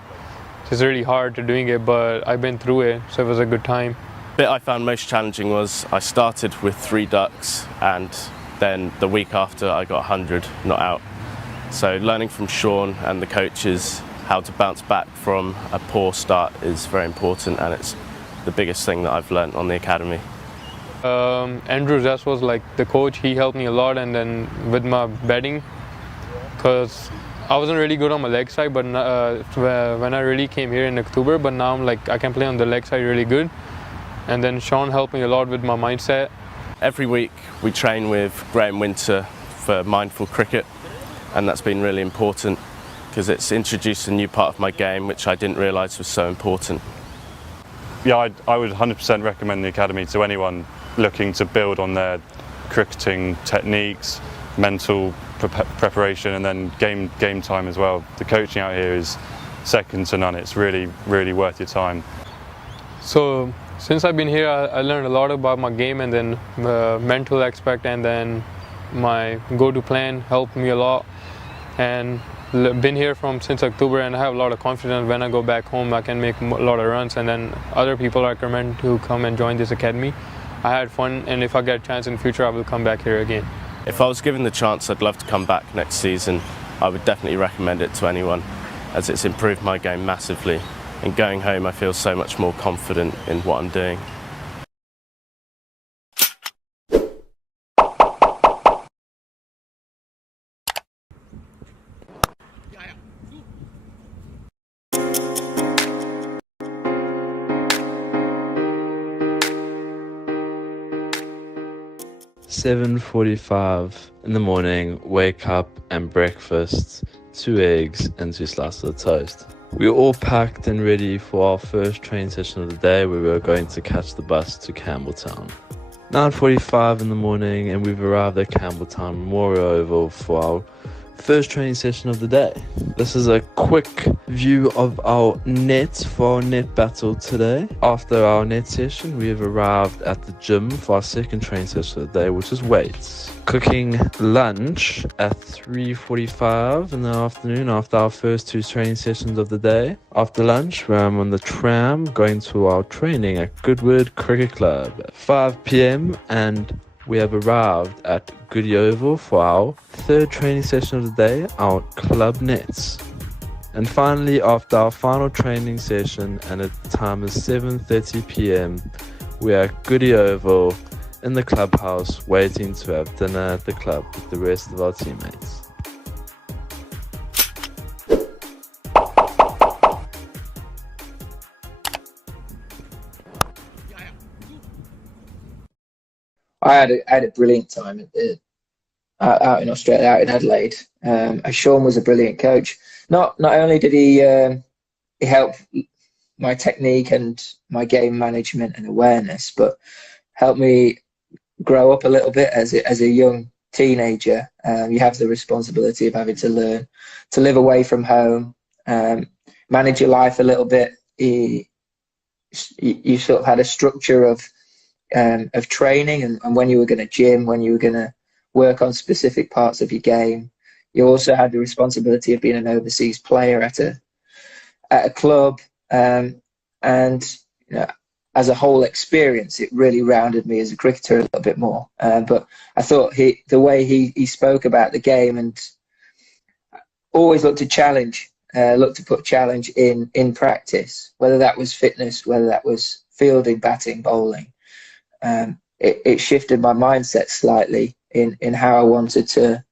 It's really hard to doing it, but I've been through it, so it was a good time. The bit I found most challenging was I started with 3 ducks, and then the week after I got 100 not out. So learning from Sean and the coaches how to bounce back from a poor start is very important, and it's the biggest thing that I've learned on the academy. Andrew Zess was the coach. He helped me a lot, and then with my batting, because I wasn't really good on my leg side, but when I really came here in October, but now I'm I can play on the leg side really good. And then Sean helped me a lot with my mindset. Every week we train with Graham Winter for mindful cricket, and that's been really important because it's introduced a new part of my game which I didn't realise was so important. Yeah, I would 100% recommend the academy to anyone looking to build on their cricketing techniques, mental preparation, and then game time as well. The coaching out here is second to none. It's really worth your time. So since I've been here, I learned a lot about my game, and then the mental aspect, and then my go-to plan helped me a lot. And been here since October, and I have a lot of confidence. When I go back home, I can make a lot of runs, and then other people recommend to come and join this academy. I had fun, and if I get a chance in the future, I will come back here again. If I was given the chance, I'd love to come back next season. I would definitely recommend it to anyone, as it's improved my game massively. And going home, I feel so much more confident in what I'm doing. "7:45 in the morning, wake up and breakfast, 2 eggs and 2 slices of toast. We were all packed and ready for our first train session of the day, where we were going to catch the bus to Campbelltown. 9:45 in the morning, and we've arrived at Campbelltown Memorial Oval for our first training session of the day. This is a quick view of our net for our net battle today. After our net session, we have arrived at the gym for our second training session of the day, which is weights. Cooking lunch at 3:45 in the afternoon after our first two training sessions of the day. After lunch, I'm on the tram going to our training at Goodwood Cricket Club at 5 p.m. and we have arrived at Goody Oval for our third training session of the day, our club nets. And finally, after our final training session and at the time is 7:30 p.m, we are at Goody Oval in the clubhouse waiting to have dinner at the club with the rest of our teammates. I had a brilliant time out in Australia, out in Adelaide. Sean was a brilliant coach. Not only did he help my technique and my game management and awareness, but helped me grow up a little bit as a young teenager. You have the responsibility of having to learn to live away from home, manage your life a little bit. You sort of had a structure of training and when you were going to gym, when you were going to work on specific parts of your game. You also had the responsibility of being an overseas player at a club, and you know, as a whole experience, it really rounded me as a cricketer a little bit more. But I thought the way he spoke about the game and always looked to challenge, looked to put challenge in practice, whether that was fitness, whether that was fielding, batting, bowling. It shifted my mindset slightly in how I wanted to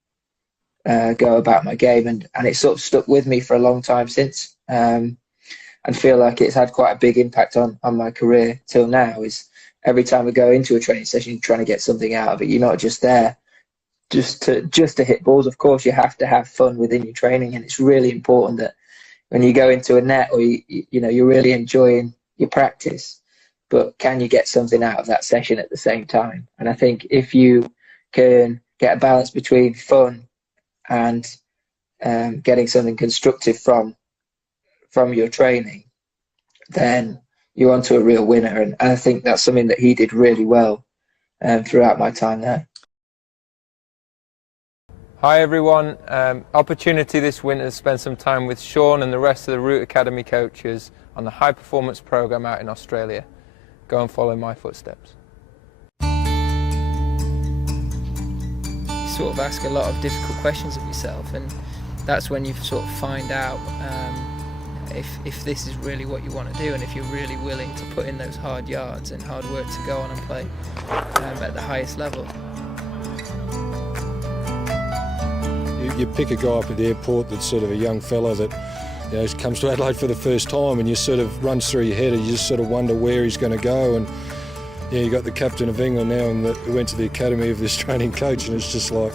go about my game, and it sort of stuck with me for a long time since, and feel like it's had quite a big impact on my career till now. Is every time we go into a training session, you're trying to get something out of it. You're not just there just to hit balls. Of course, you have to have fun within your training, and it's really important that when you go into a net or you're really enjoying your practice, but can you get something out of that session at the same time? And I think if you can get a balance between fun and getting something constructive from your training, then you're onto a real winner. And I think that's something that he did really well throughout my time there. Hi everyone, opportunity this winter to spend some time with Sean and the rest of the Root Academy coaches on the high performance program out in Australia. Go and follow my footsteps. You sort of ask a lot of difficult questions of yourself, and that's when you sort of find out if this is really what you want to do, and if you're really willing to put in those hard yards and hard work to go on and play at the highest level. You pick a guy up at the airport that's sort of a young fella that comes to Adelaide for the first time, and you sort of runs through your head and you just sort of wonder where he's going to go. And you got the captain of England now and who went to the academy of the Australian coach, and it's just like,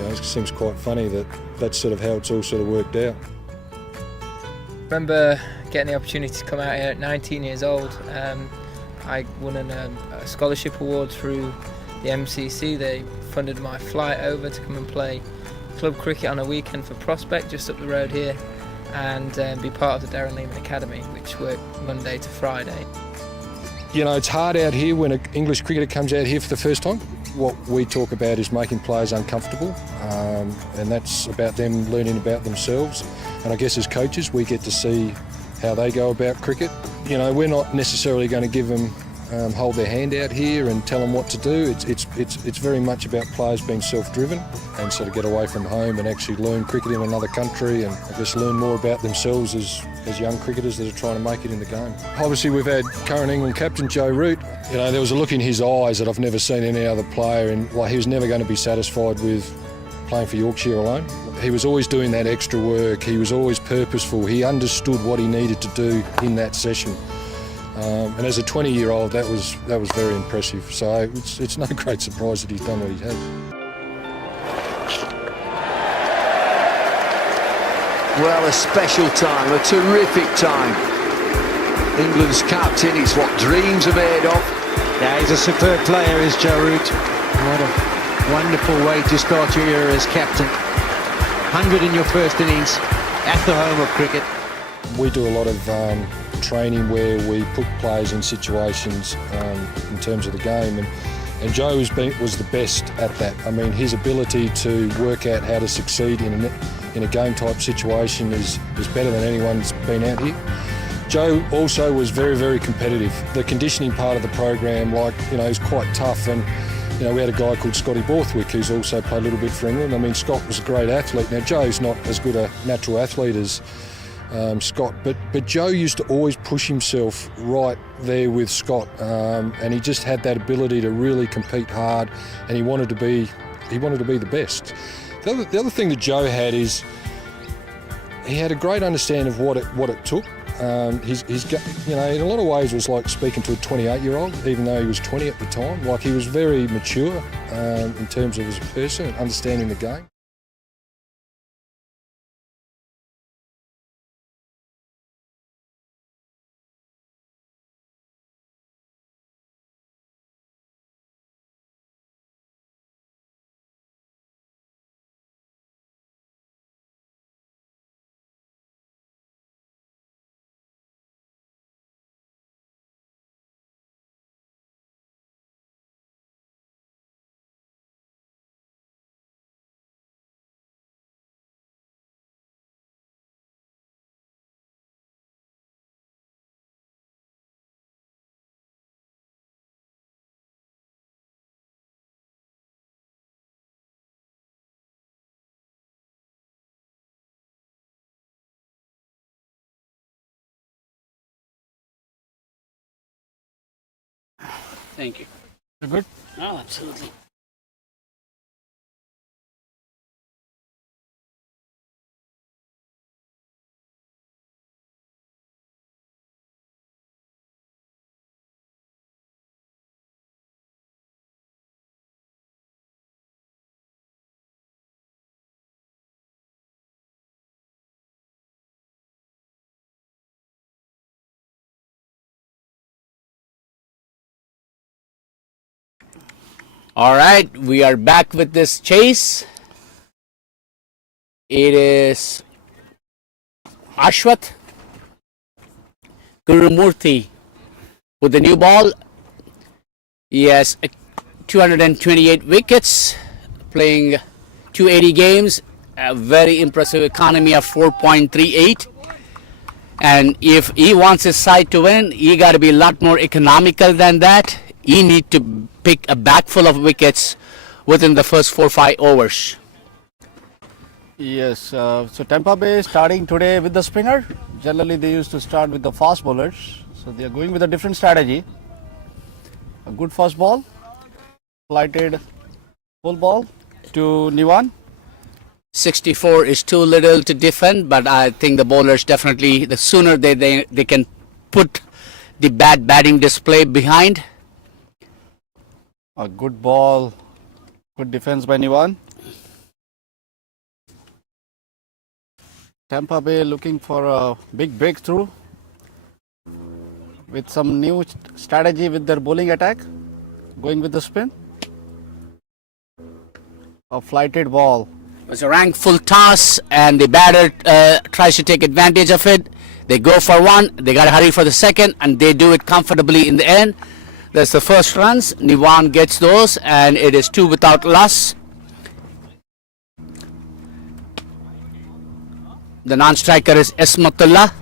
it seems quite funny that that's sort of how it's all sort of worked out. I remember getting the opportunity to come out here at 19 years old. I won a scholarship award through the MCC. They funded my flight over to come and play club cricket on a weekend for Prospect just up the road here, and be part of the Darren Lehman Academy, which worked Monday to Friday. It's hard out here when an English cricketer comes out here for the first time. What we talk about is making players uncomfortable, and that's about them learning about themselves. And I guess as coaches, we get to see how they go about cricket. We're not necessarily going to give them hold their hand out here and tell them what to do. It's very much about players being self-driven and sort of get away from home and actually learn cricket in another country, and I guess learn more about themselves as young cricketers that are trying to make it in the game. Obviously we've had current England captain Joe Root. There was a look in his eyes that I've never seen in any other player, and he was never going to be satisfied with playing for Yorkshire alone. He was always doing that extra work. He was always purposeful. He understood what he needed to do in that session. And as a 20-year-old, that was very impressive. So it's no great surprise that he's done what he has. Well, a special time, a terrific time. England's captain, it's what dreams are made of. Yeah, he's a superb player, is Joe Root. What a wonderful way to start your year as captain. 100 in your first innings at the home of cricket. We do a lot of training where we put players in situations in terms of the game, and Joe was the best at that. I mean, his ability to work out how to succeed in a game type situation is better than anyone's been out here. Joe also was very, very competitive. The conditioning part of the program, is quite tough, and we had a guy called Scotty Borthwick who's also played a little bit for England. I mean, Scott was a great athlete. Now, Joe's not as good a natural athlete as Scott, but Joe used to always push himself right there with Scott, and he just had that ability to really compete hard, and he wanted to be the best. The other thing that Joe had is he had a great understanding of what it took. He's in a lot of ways was like speaking to a 28-year-old, even though he was 20 at the time. Like, he was very mature in terms of as a person, understanding the game. Thank you. You're good? Oh, absolutely. All right, we are back with this chase. It is Ashwath Gurumurthy with the new ball. He has 228 wickets, playing 280 games, a very impressive economy of 4.38. And if he wants his side to win, he got to be a lot more economical than that. He need to pick a bag full of wickets within the first 4-5 overs. Yes, so Tampa Bay starting today with the spinner. Generally they used to start with the fast bowlers. So they are going with a different strategy. A good first ball, flighted full ball to Niwan. 64 is too little to defend, but I think the bowlers definitely, the sooner they can put the bad batting display behind. A good ball, good defense by Niwan. Tampa Bay looking for a big breakthrough with some new strategy with their bowling attack, going with the spin. A flighted ball. It was a rank full toss, and the batter tries to take advantage of it. They go for one, they got to hurry for the second, and they do it comfortably in the end. That's the first runs. Niwan gets those, and it is 2 without loss. The non-striker is Esmatullah.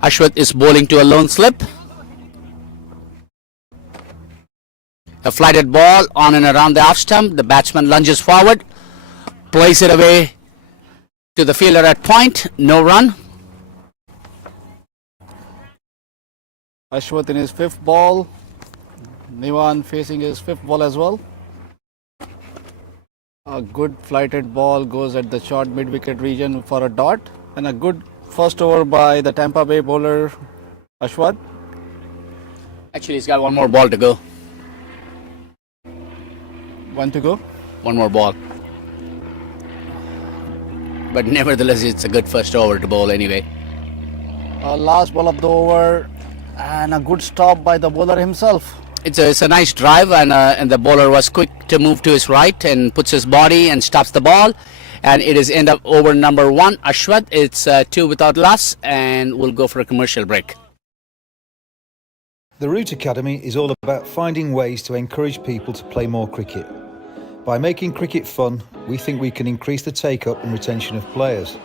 Ashwath is bowling to a lone slip. A flighted ball on and around the off stump. The batsman lunges forward, plays it away to the fielder at point. No run. Ashwath in his fifth ball. Niwan facing his fifth ball as well. A good flighted ball goes at the short mid-wicket region for a dot, and a good first over by the Tampa Bay bowler Ashwath. Actually, he's got one more ball to go. One to go. One more ball. But nevertheless, it's a good first over to bowl anyway. Last ball of the over, and a good stop by the bowler himself. It's a nice drive, and the bowler was quick to move to his right and puts his body and stops the ball. And it is end up over number 1, Ashwat. It's 2 without loss, and we'll go for a commercial break. The Root Academy is all about finding ways to encourage people to play more cricket. By making cricket fun, we think we can increase the take-up and retention of players.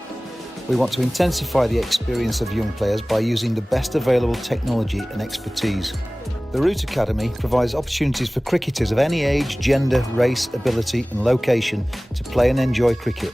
We want to intensify the experience of young players by using the best available technology and expertise. The Root Academy provides opportunities for cricketers of any age, gender, race, ability and location to play and enjoy cricket.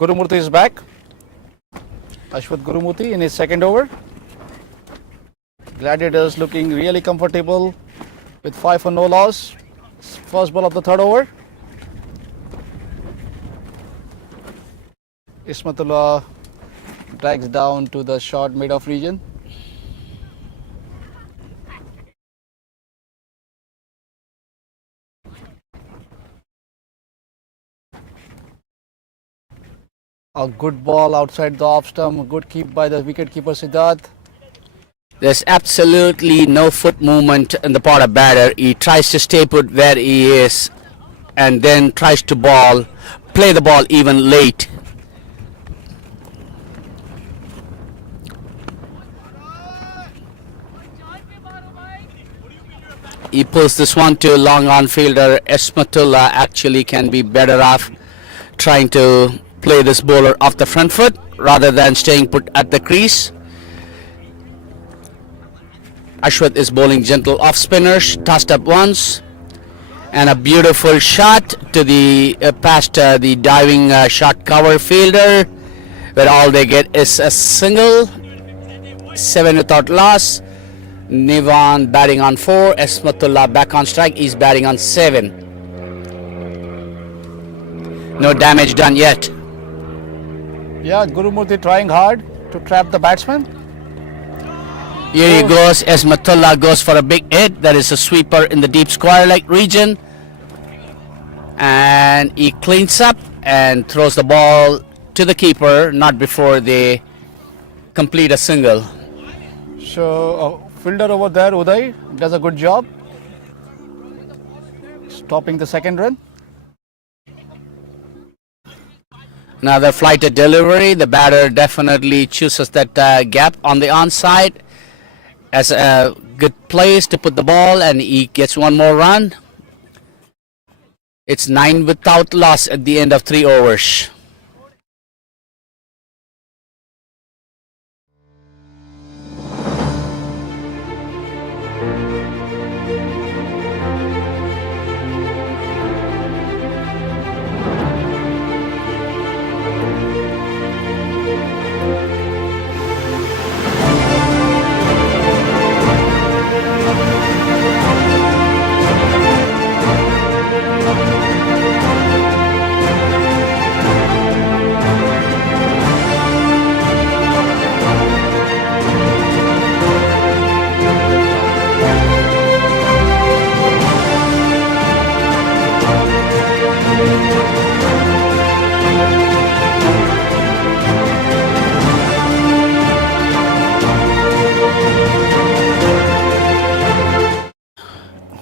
Gurumurthy is back. Ashwath Gurumurthy in his second over. Gladiators looking really comfortable with 5 for no loss. First ball of the third over. Ismatullah drags down to the short mid-off region. A good ball outside the off stump. Good keep by the wicket keeper Siddharth. There's absolutely no foot movement in the part of batter. He tries to stay put where he is and then tries to play the ball even late. He pulls this one to long on fielder. Ismatullah actually can be better off trying to play this bowler off the front foot rather than staying put at the crease. Ashwath is bowling gentle off spinners, tossed up once, and a beautiful shot to the past the diving shot cover fielder, where all they get is a single. 7 without loss. Nivan batting on 4. Ismatullah back on strike. He's batting on 7. No damage done yet. Yeah, Gurumurthy trying hard to trap the batsman. Here he goes. Ismatullah goes for a big hit. That is a sweeper in the deep square-like region. And he cleans up and throws the ball to the keeper, not before they complete a single. So, fielder over there, Uday, does a good job stopping the second run. Another flighted delivery. The batter definitely chooses that gap on the onside as a good place to put the ball, and he gets one more run. It's 9 without loss at the end of 3 overs.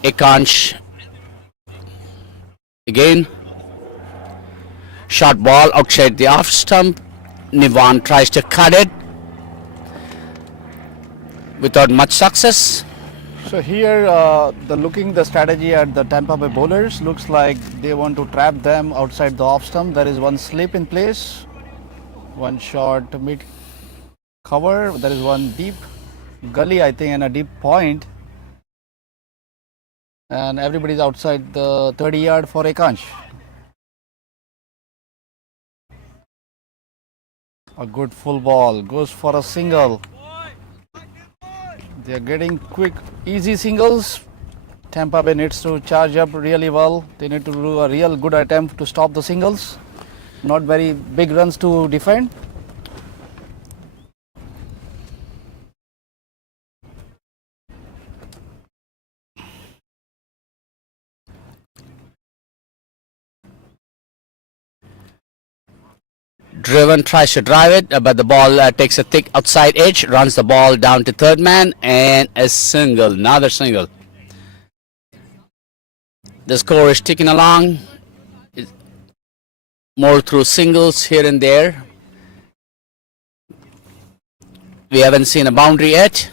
Ekansh again. Short ball outside the off stump. Nivan tries to cut it without much success. So here, the strategy at the Tampa Bay bowlers looks like they want to trap them outside the off stump. There is one slip in place, one short mid cover. There is one deep gully, I think, and a deep point. And everybody's outside the 30-yard for Ekansh. A good full ball, goes for a single. They are getting quick, easy singles. Tampa Bay needs to charge up really well. They need to do a real good attempt to stop the singles. Not very big runs to defend. Driven tries to drive it, but the ball takes a thick outside edge, runs the ball down to third man, and a single, another single. The score is ticking along, more through singles here and there. We haven't seen a boundary yet.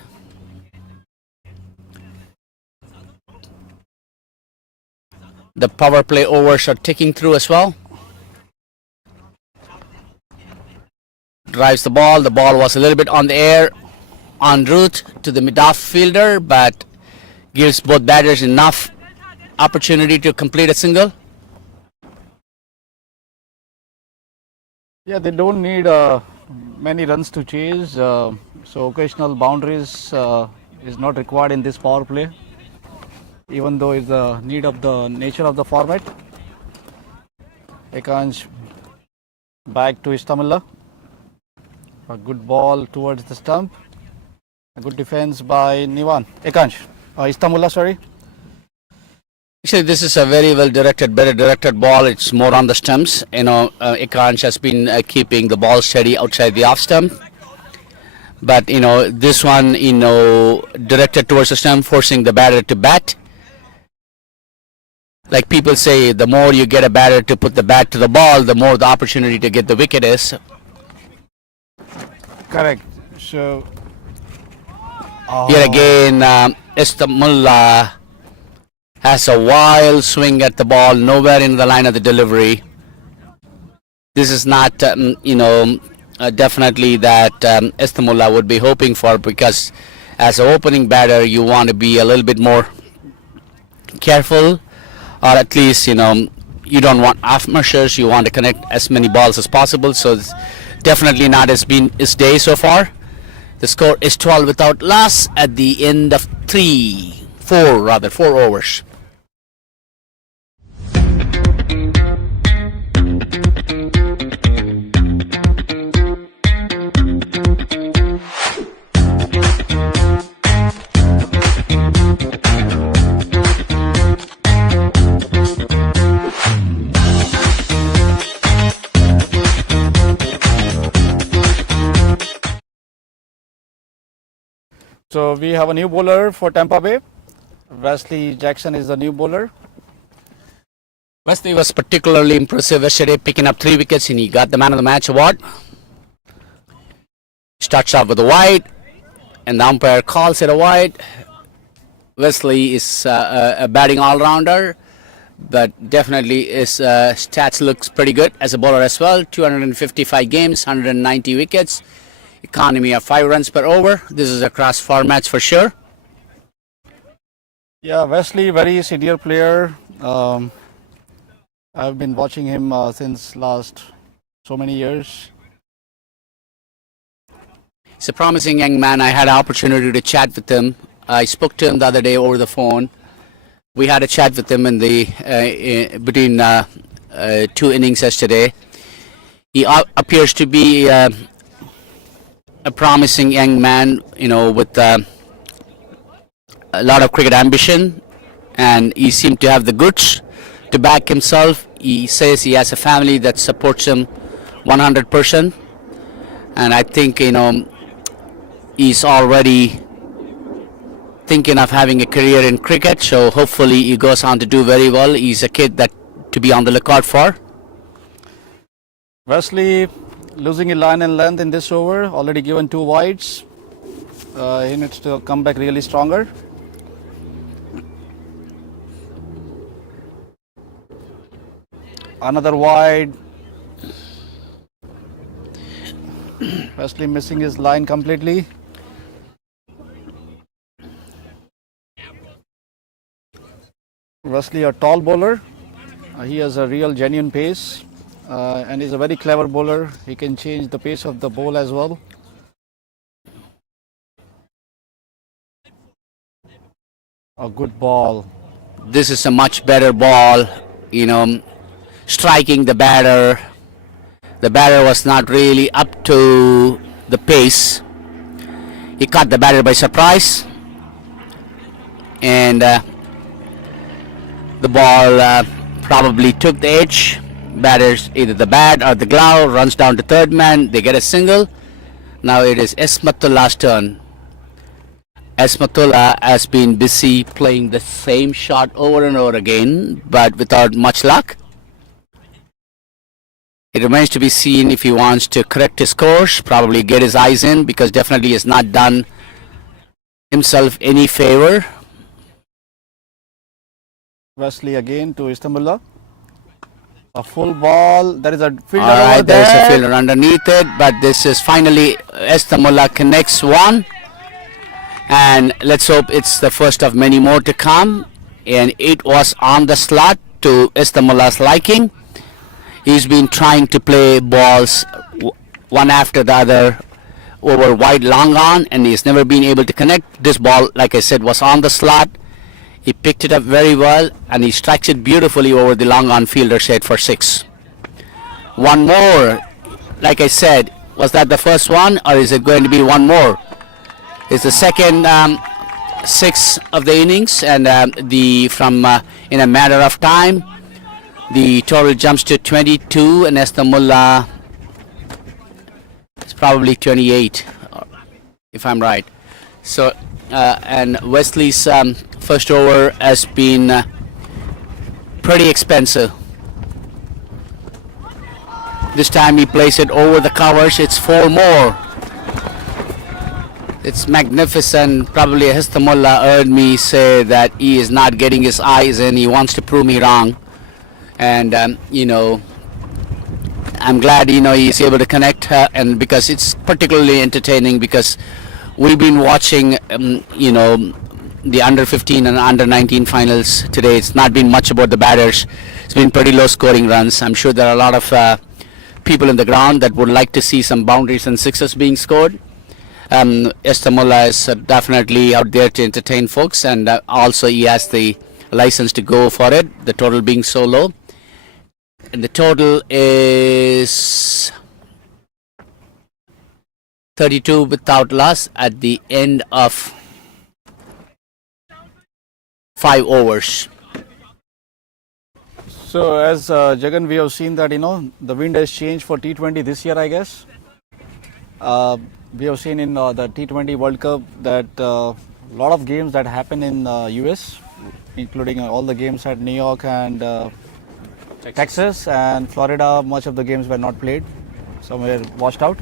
The power play overs are ticking through as well. Drives the ball was a little bit on the air, en route to the mid-off fielder, but gives both batters enough opportunity to complete a single. Yeah, they don't need many runs to chase, so occasional boundaries is not required in this power play, even though it's the need of the nature of the format. Ekansh back to Istamullah. A good ball towards the stump. A good defense by Nivan. Ekansh. Istamullah, sorry. Actually, this is a very well directed, better directed ball. It's more on the stumps. Ekansh has been keeping the ball steady outside the off stump. But, this one, directed towards the stump, forcing the batter to bat. Like people say, the more you get a batter to put the bat to the ball, the more the opportunity to get the wicket is. Correct. So, here again, Istamullah has a wild swing at the ball, nowhere in the line of the delivery. This is not, definitely that Istamullah would be hoping for, because as an opening batter, you want to be a little bit more careful, or at least, you don't want off measures. You want to connect as many balls as possible. So it's definitely not has been his day so far. The score is 12 without loss at the end of 4 overs. So we have a new bowler for Tampa Bay. Wesley Jackson is the new bowler. Wesley was particularly impressive yesterday, picking up 3 wickets, and he got the Man of the Match award. Starts off with a wide, and the umpire calls it a wide. Wesley is a batting all-rounder, but definitely his stats looks pretty good as a bowler as well. 255 games, 190 wickets. Economy of 5 runs per over. This is across formats for sure. Yeah, Wesley, very senior player. I've been watching him since last so many years. He's a promising young man. I had an opportunity to chat with him. I spoke to him the other day over the phone. We had a chat with him in the between 2 innings yesterday. He appears to be a promising young man, with a lot of cricket ambition, and he seemed to have the goods to back himself. He says he has a family that supports him 100%, and I think he's already thinking of having a career in cricket, so hopefully he goes on to do very well. He's a kid that to be on the lookout for. Wesley losing a line and length in this over, already given 2 wides. He needs to come back really stronger. Another wide. Wesley missing his line completely. Wesley, a tall bowler. He has a real genuine pace. And he's a very clever bowler. He can change the pace of the ball as well. A good ball. This is a much better ball, striking the batter. The batter was not really up to the pace. He caught the batter by surprise. And the ball probably took the edge. Batters, either the bat or the glove, runs down to third man. They get a single. Now it is Ismatullah's turn. Ismatullah has been busy playing the same shot over and over again, but without much luck. It remains to be seen if he wants to correct his course, probably get his eyes in, because definitely he has not done himself any favor. Wesley again to Istamullah. A full ball. There is a fielder All right, over there. there's a fielder underneath it, but this is finally Istamullah connects one. And let's hope it's the first of many more to come. And it was on the slot to Istamullah's liking. He's been trying to play balls one after the other over wide long on, and he's never been able to connect. This ball, like I said, was on the slot. He picked it up very well, and he strikes it beautifully over the long on fielder set for 6. One more, like I said, was that the first one, or is it going to be one more? It's the second 6 of the innings, and in a matter of time, the total jumps to 22, and Estamullah is probably 28, if I'm right. So, and Wesley's first over has been pretty expensive. This time he plays it over the covers. It's 4 more. It's magnificent. Probably Estamullah heard me say that he is not getting his eyes in. He wants to prove me wrong. And, I'm glad, he's able to connect, and because it's particularly entertaining, because we've been watching, the under 15 and under 19 finals today. It's not been much about the batters. It's been pretty low scoring runs. I'm sure there are a lot of people in the ground that would like to see some boundaries and sixes being scored. Estamullah is definitely out there to entertain folks, and also he has the license to go for it, the total being so low. And the total is 32 without loss at the end of 5 overs. So as Jagan, we have seen that the wind has changed for T20 this year, I guess. We have seen in the T20 World Cup that a lot of games that happen in US, including all the games at New York and Texas and Florida, much of the games were not played. Some were washed out.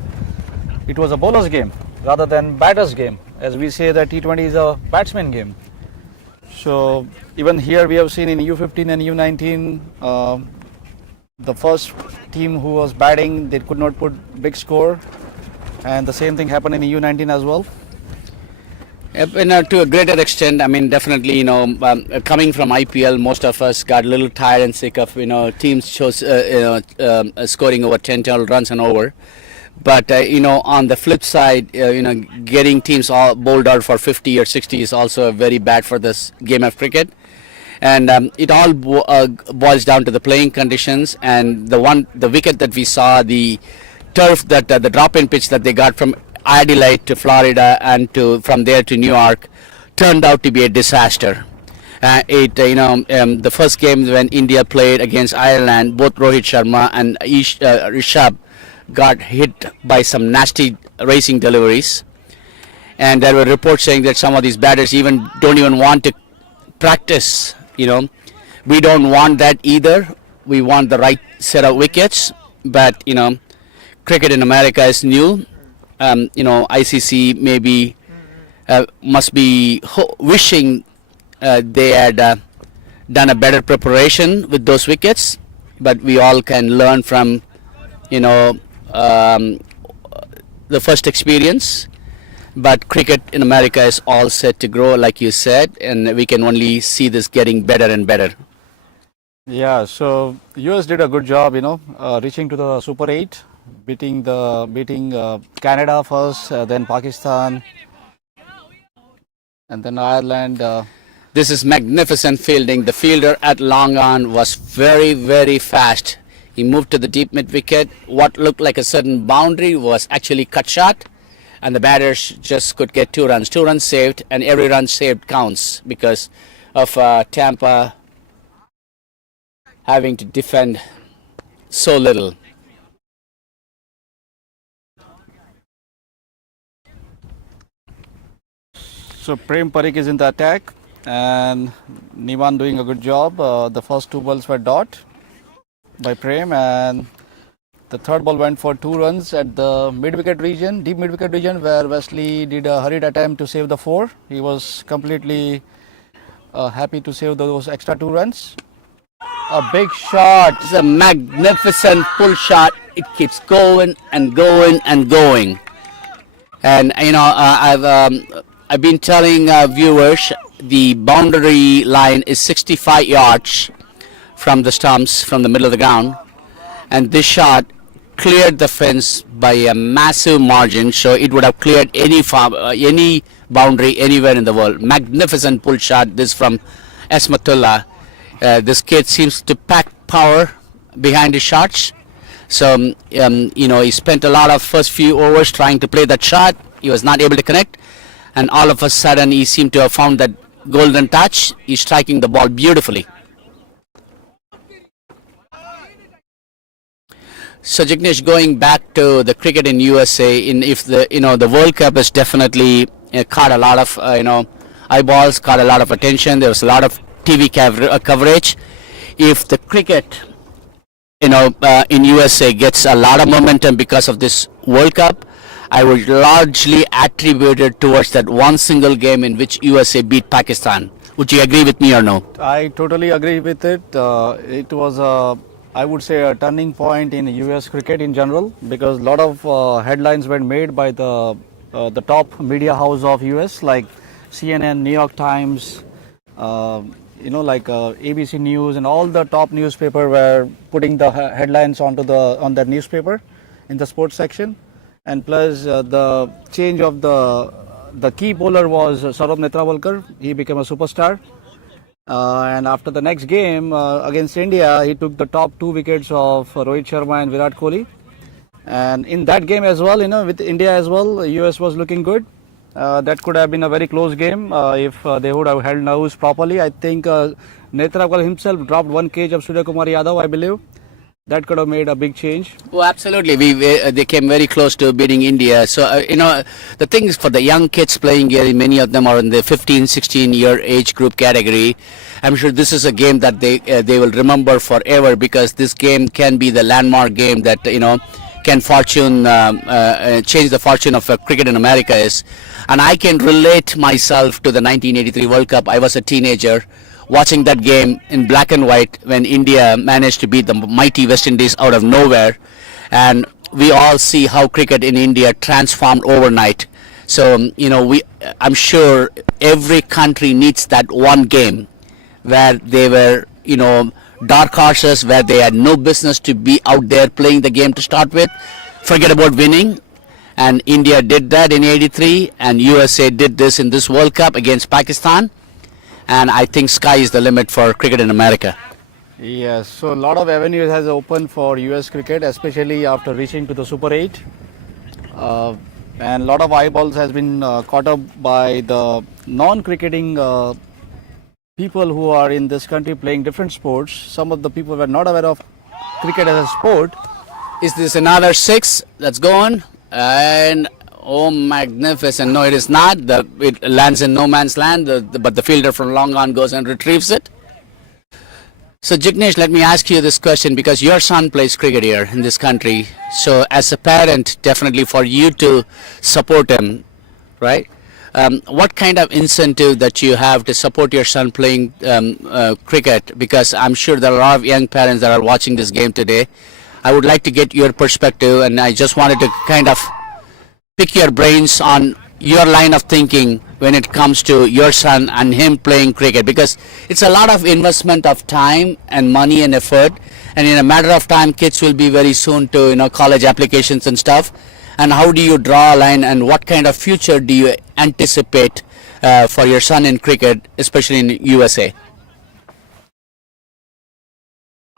It was a bowler's game rather than batter's game. As we say that T20 is a batsman game. So even here we have seen in U15 and U19, the first team who was batting, they could not put big score. And the same thing happened in U19 as well. To a greater extent, I mean, definitely, coming from IPL, most of us got a little tired and sick of, teams scoring over 10 total runs and over. But, on the flip side, getting teams all bowled out for 50 or 60 is also very bad for this game of cricket. And it all boils down to the playing conditions, and the wicket that we saw, the turf that the drop-in pitch that they got from Adelaide to Florida and from there to New York turned out to be a disaster. The first game when India played against Ireland, both Rohit Sharma and Rishabh got hit by some nasty racing deliveries, and there were reports saying that some of these batters don't even want to practice. We don't want that either. We want the right set of wickets, but cricket in America is new. ICC maybe must be wishing they had done a better preparation with those wickets, but we all can learn from the first experience. But cricket in America is all set to grow, like you said, and we can only see this getting better and better. Yeah, so US did a good job, reaching to the Super 8. Beating Canada first, then Pakistan, and then Ireland. This is magnificent fielding. The fielder at long on was very, very fast. He moved to the deep mid wicket. What looked like a certain boundary was actually cut short, and the batters just could get 2 runs. 2 runs saved, and every run saved counts because of Tampa having to defend so little. So Prem Parikh is in the attack, and Nivan doing a good job. The first 2 balls were dot by Prem, and the third ball went for 2 runs at the mid-wicket region, deep mid-wicket region, where Wesley did a hurried attempt to save the 4. He was completely happy to save those extra 2 runs. A big shot. It's a magnificent pull shot. It keeps going and going and going. And I've been telling viewers the boundary line is 65 yards from the stumps, from the middle of the ground, and this shot cleared the fence by a massive margin, so it would have cleared any boundary anywhere in the world. Magnificent pull shot, this from Esmatullah. This kid seems to pack power behind his shots. So, he spent a lot of first few overs trying to play that shot. He was not able to connect. And all of a sudden, he seemed to have found that golden touch. He's striking the ball beautifully. So, Jignesh, going back to the cricket in USA, if the World Cup has definitely caught a lot of eyeballs, caught a lot of attention. There was a lot of TV coverage. If the cricket in USA gets a lot of momentum because of this World Cup, I would largely attribute it towards that one single game in which USA beat Pakistan. Would you agree with me or no? I totally agree with it. It was I would say a turning point in US cricket in general, because a lot of headlines were made by the top media house of US, like CNN, New York Times, like ABC News, and all the top newspaper were putting the headlines on that newspaper in the sports section. And plus the change of the key bowler was Saurabh Netravalkar. He became a superstar. And after the next game against India, he took the top 2 wickets of Rohit Sharma and Virat Kohli. And in that game as well, with India as well, US was looking good. That could have been a very close game if they would have held nerves properly. I think Netravalkar himself dropped 1 cage of Surya Kumar Yadav, I believe. That could have made a big change. Oh, absolutely. They came very close to beating India. So, the thing is, for the young kids playing here, many of them are in the 15, 16-year age group category. I'm sure this is a game that they will remember forever, because this game can be the landmark game that, can change the fortune of cricket in America is. And I can relate myself to the 1983 World Cup. I was a teenager watching that game in black and white when India managed to beat the mighty West Indies out of nowhere. And we all see how cricket in India transformed overnight. So, I'm sure every country needs that one game where they were, dark horses, where they had no business to be out there playing the game to start with. Forget about winning. And India did that in '83, and USA did this in this World Cup against Pakistan. And I think sky is the limit for cricket in America. Yes, so a lot of avenues has opened for US cricket, especially after reaching to the Super 8. And a lot of eyeballs has been caught up by the non-cricketing people who are in this country playing different sports. Some of the people were not aware of cricket as a sport. Is this another 6 that's going? And oh, magnificent. No, it is not. It lands in no man's land, but the fielder from long on goes and retrieves it. So, Jignesh, let me ask you this question, because your son plays cricket here in this country. So, as a parent, definitely for you to support him, right? What kind of incentive that you have to support your son playing cricket? Because I'm sure there are a lot of young parents that are watching this game today. I would like to get your perspective, and I just wanted to kind of pick your brains on your line of thinking when it comes to your son and him playing cricket, because it's a lot of investment of time and money and effort, and in a matter of time kids will be very soon to college applications and stuff. And how do you draw a line, and what kind of future do you anticipate for your son in cricket, especially in USA?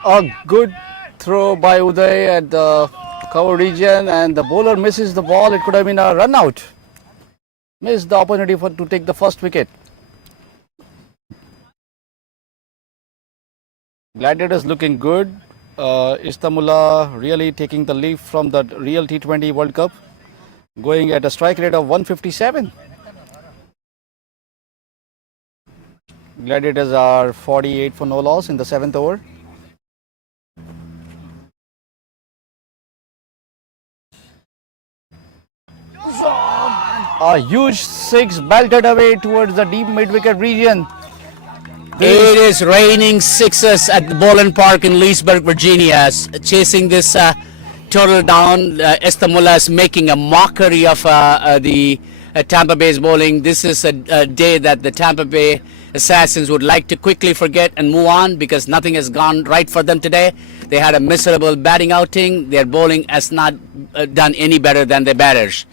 A good throw by Uday at the cover region, and the bowler misses the ball. It could have been a run out. Missed the opportunity to take the first wicket. Gladiators looking good. Istamullah really taking the lead from the real T20 World Cup, going at a strike rate of 157. Gladiators are 48 for no loss in the 7th over. A huge 6 belted away towards the deep mid-wicket region. It is raining 6s at the Bolen Park in Leesburg, Virginia. Chasing this total down, Estamullah is making a mockery of the Tampa Bay's bowling. This is a day that the Tampa Bay Assassins would like to quickly forget and move on because nothing has gone right for them today. They had a miserable batting outing. Their bowling has not done any better than their batters.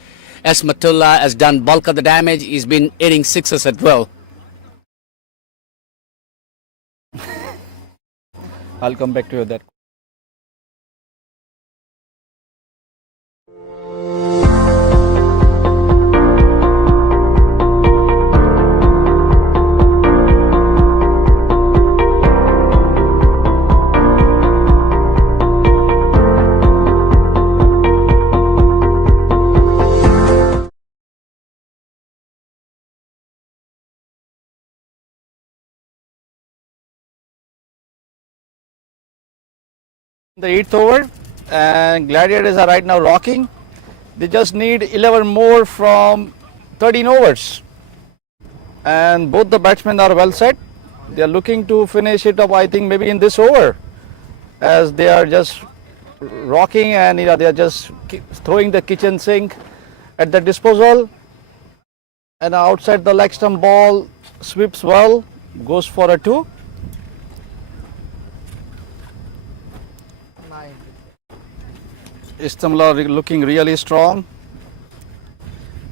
S. Matullah has done bulk of the damage. He's been hitting sixes at will. I'll come back to you that. The 8th over, and Gladiators are right now rocking. They just need 11 more from 13 overs. And both the batsmen are well set. They are looking to finish it up, I think, maybe in this over, as they are just rocking and they are just throwing the kitchen sink at the disposal. And outside the leg stump ball sweeps well, goes for a 2. Istamla looking really strong.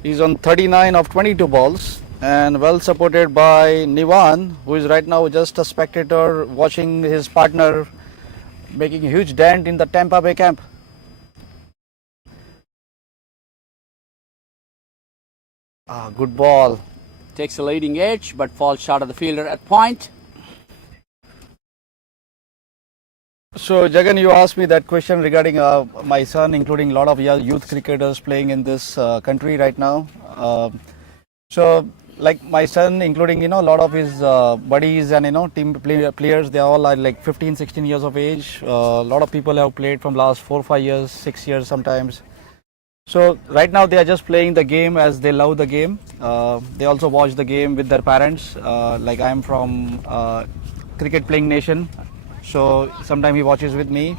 He's on 39 of 22 balls and well supported by Nivan, who is right now just a spectator watching his partner making a huge dent in the Tampa Bay camp. Good ball. Takes a leading edge but falls short of the fielder at point. So Jagan, you asked me that question regarding my son, including a lot of youth cricketers playing in this country right now. So like my son, including a lot of his buddies and team players, they all are like 15, 16 years of age. A lot of people have played from last 4, 5 years, 6 years sometimes. So right now they are just playing the game as they love the game. They also watch the game with their parents. Like I am from cricket playing nation. So sometimes he watches with me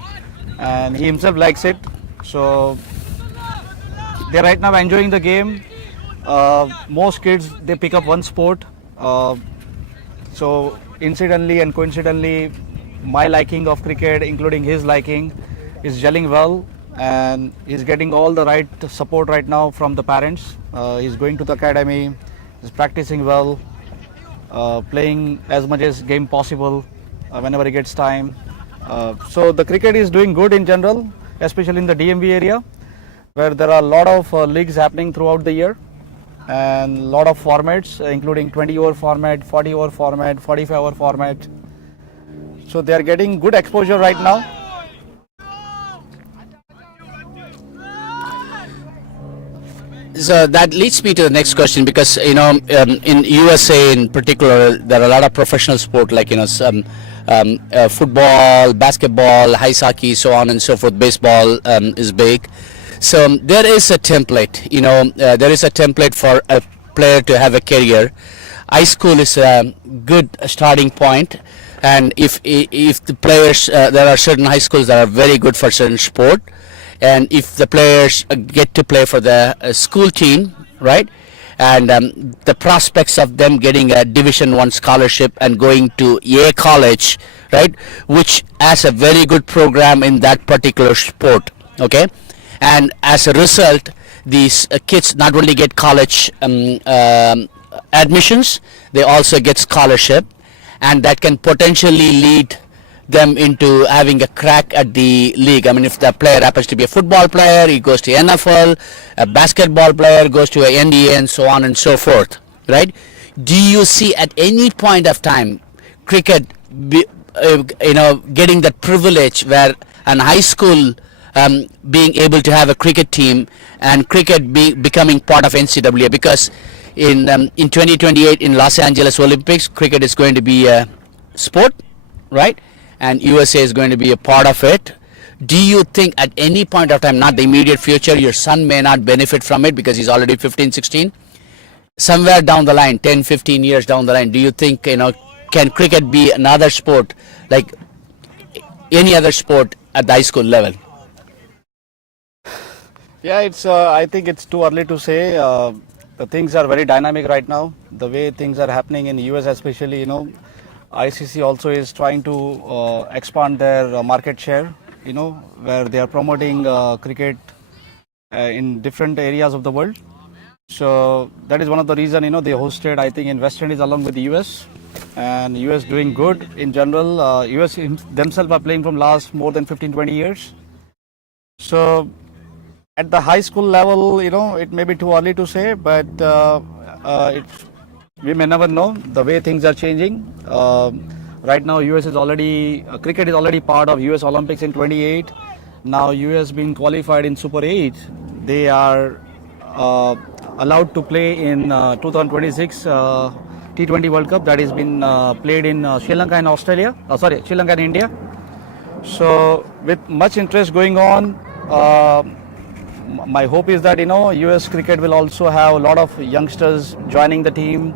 and he himself likes it. So they're right now enjoying the game. Most kids, they pick up one sport. So incidentally and coincidentally, my liking of cricket, including his liking, is gelling well, and he's getting all the right support right now from the parents. He's going to the academy, he's practicing well, playing as much as game possible whenever he gets time. So the cricket is doing good in general, especially in the DMV area, where there are a lot of leagues happening throughout the year and a lot of formats, including 20-over format, 40-over format, 45-over format. So they are getting good exposure right now. So that leads me to the next question, because in USA in particular there are a lot of professional sport like football, basketball, ice hockey, so on and so forth. Baseball is big. So there is a template. There is a template for a player to have a career. High school is a good starting point, and if the players there are certain high schools that are very good for certain sport. And if the players get to play for the school team, right, and the prospects of them getting a Division I scholarship and going to a college, right, which has a very good program in that particular sport, okay, and as a result, these kids not only get college admissions, they also get scholarship, and that can potentially lead them into having a crack at the league. I mean, if the player happens to be a football player, he goes to NFL, a basketball player goes to a NBA, and so on and so forth, right? Do you see at any point of time cricket getting that privilege where an high school being able to have a cricket team and cricket becoming part of NCAA? Because in 2028 in Los Angeles Olympics, cricket is going to be a sport, right? And USA is going to be a part of it. Do you think at any point of time, not the immediate future, your son may not benefit from it because he's already 15, 16, somewhere down the line, 10, 15 years down the line, do you think, can cricket be another sport like any other sport at the high school level? Yeah, I think it's too early to say. the things are very dynamic right now. The way things are happening in the US, especially, ICC also is trying to expand their market share. Where they are promoting cricket in different areas of the world. So that is one of the reasons, they hosted, I think, in West Indies along with the US. And US doing good in general. US themselves are playing from last more than 15-20 years. So at the high school level, it may be too early to say, but we may never know the way things are changing. Right now, US is already, cricket is already part of US Olympics in 28. Now US being qualified in Super 8, they are allowed to play in 2026 T20 World Cup that has been played in Sri Lanka and Sri Lanka and India. So with much interest going on, my hope is that US cricket will also have a lot of youngsters joining the team,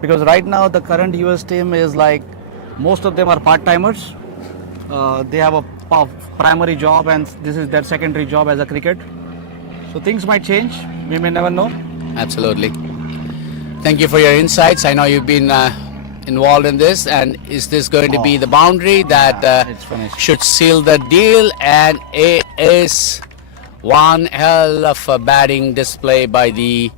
because right now the current US team is like most of them are part-timers. They have a primary job and this is their secondary job as a cricket. So things might change. We may never know. Absolutely. Thank you for your insights. I know you've been involved in this, and is this going to be the boundary that should seal the deal? And it is one hell of a batting display by the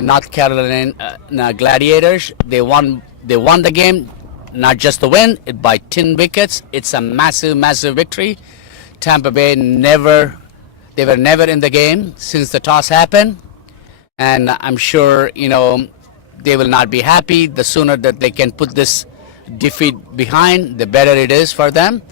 North Carolina Gladiators. They won the game, not just the win, by 10 wickets. It's a massive victory. Tampa Bay they were never in the game since the toss happened, and I'm sure they will not be happy. The sooner that they can put this defeat behind, the better it is for them.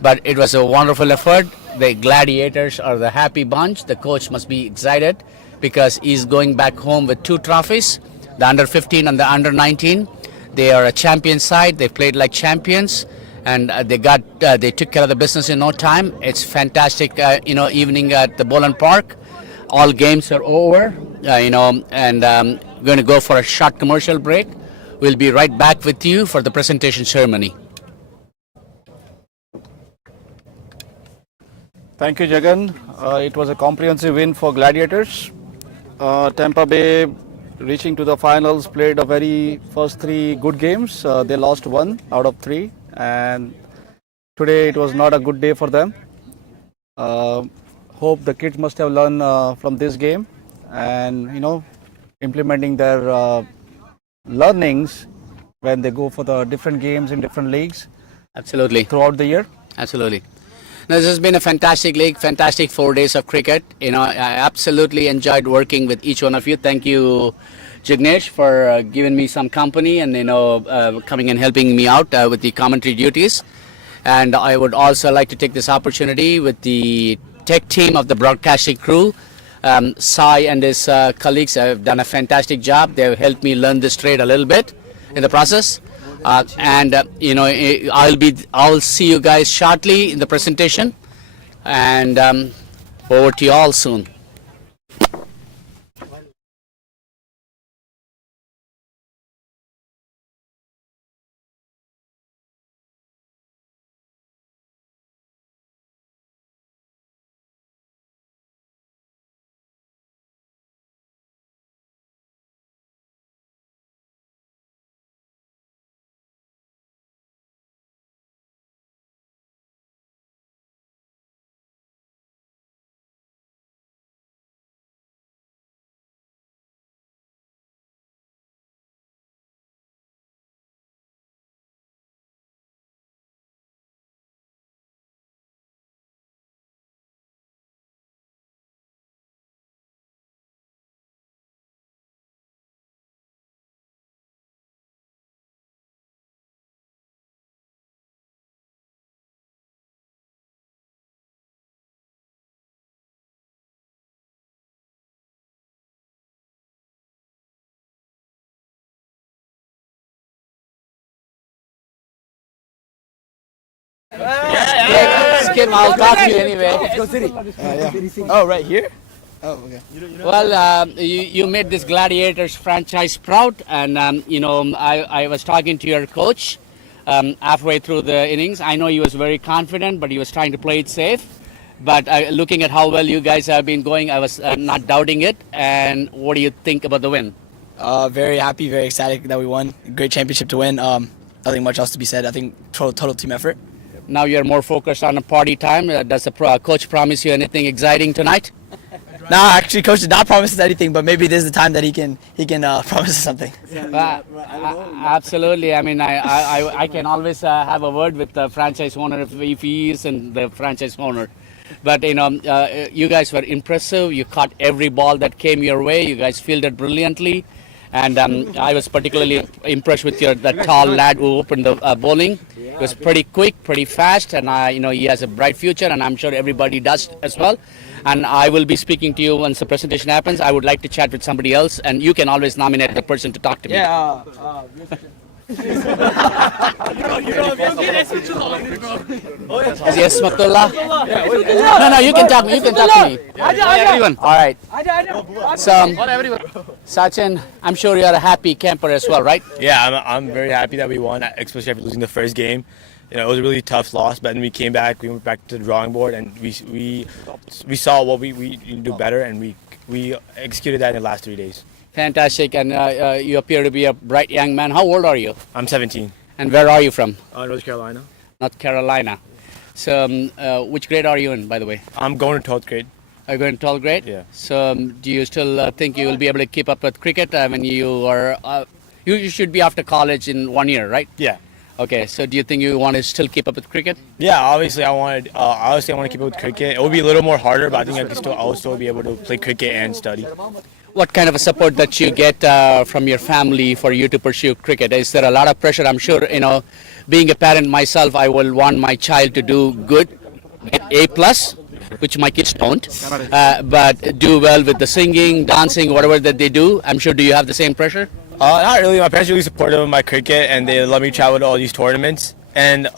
But it was a wonderful effort. The Gladiators are the happy bunch. The coach must be excited because he's going back home with 2 trophies, the under 15 and the under 19. They are a champion side. They played like champions, and they took care of the business in no time. It's fantastic, evening at the Bolen Park. All games are over, and going to go for a short commercial break. We'll be right back with you for the presentation ceremony. Thank you, Jagan. It was a comprehensive win for Gladiators. Tampa Bay reaching to the finals, played a very first 3 good games. They lost 1 out of 3, and today it was not a good day for them. Hope the kids must have learned from this game, and implementing their learnings when they go for the different games in different leagues. Absolutely. Throughout the year. Absolutely. Now, this has been a fantastic league, fantastic 4 days of cricket. I absolutely enjoyed working with each one of you. Thank you, Jignesh, for giving me some company and coming and helping me out with the commentary duties. And I would also like to take this opportunity with the tech team of the broadcasting crew. Sai and his colleagues have done a fantastic job. They've helped me learn this trade a little bit in the process. I'll see you guys shortly in the presentation, and over to you all soon. Kim, I'll talk to you anyway. Oh, right here? Oh, okay. Well, you made this Gladiators franchise proud, and I was talking to your coach halfway through the innings. I know he was very confident, but he was trying to play it safe. But looking at how well you guys have been going, I was not doubting it. And what do you think about the win? Very happy, very ecstatic that we won. Great championship to win. Nothing much else to be said. I think total team effort. Now you're more focused on a party time. Does the coach promise you anything exciting tonight? Nah, actually, coach did not promise us anything, but maybe this is the time that he can promise us something. Absolutely. I mean, I can always have a word with the franchise owner if he is and the franchise owner. But you guys were impressive. You caught every ball that came your way. You guys fielded brilliantly, and I was particularly impressed with that tall lad who opened the bowling. He was pretty quick, pretty fast, and he has a bright future, and I'm sure everybody does as well. And I will be speaking to you once the presentation happens. I would like to chat with somebody else, and you can always nominate the person to talk to me. Yes, Matullah. No, you can talk. You can talk to me. Everyone. All right. So, Sachin, I'm sure you are a happy camper as well, right? Yeah, I'm very happy that we won, especially after losing the first game. You know, it was a really tough loss, but then we came back. We went back to the drawing board, and we saw what we do better, and we executed that in the last 3 days. Fantastic, and you appear to be a bright young man. How old are you? I'm 17. And where are you from? North Carolina. North Carolina. So, which grade are you in, by the way? I'm going to 12th grade. Are you going to 12th grade? Yeah. So, do you still think you will be able to keep up with cricket? I mean, you should be after college in 1 year, right? Yeah. Okay, so do you think you want to still keep up with cricket? Yeah, obviously I want to keep up with cricket. It would be a little more harder, but I think I will still be able to play cricket and study. What kind of a support that you get from your family for you to pursue cricket? Is there a lot of pressure? I'm sure, being a parent myself, I will want my child to do good, get A+, which my kids don't, but do well with the singing, dancing, whatever that they do. I'm sure, do you have the same pressure? Not really. My parents are really supportive of my cricket, and they let me travel to all these tournaments. And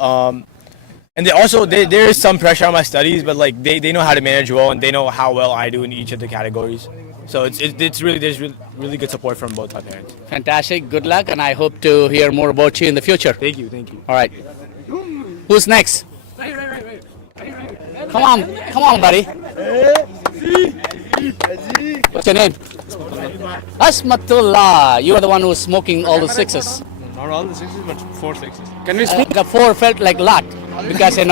they also there is some pressure on my studies, but like they know how to manage well, and they know how well I do in each of the categories. So there's really good support from both my parents. Fantastic. Good luck, and I hope to hear more about you in the future. Thank you. All right. Who's next? Come on, buddy. What's your name? Asmatullah. You are the one who was smoking all the sixes. Not all the sixes, but 4 sixes. Can we speak? The 4 felt like a lot because we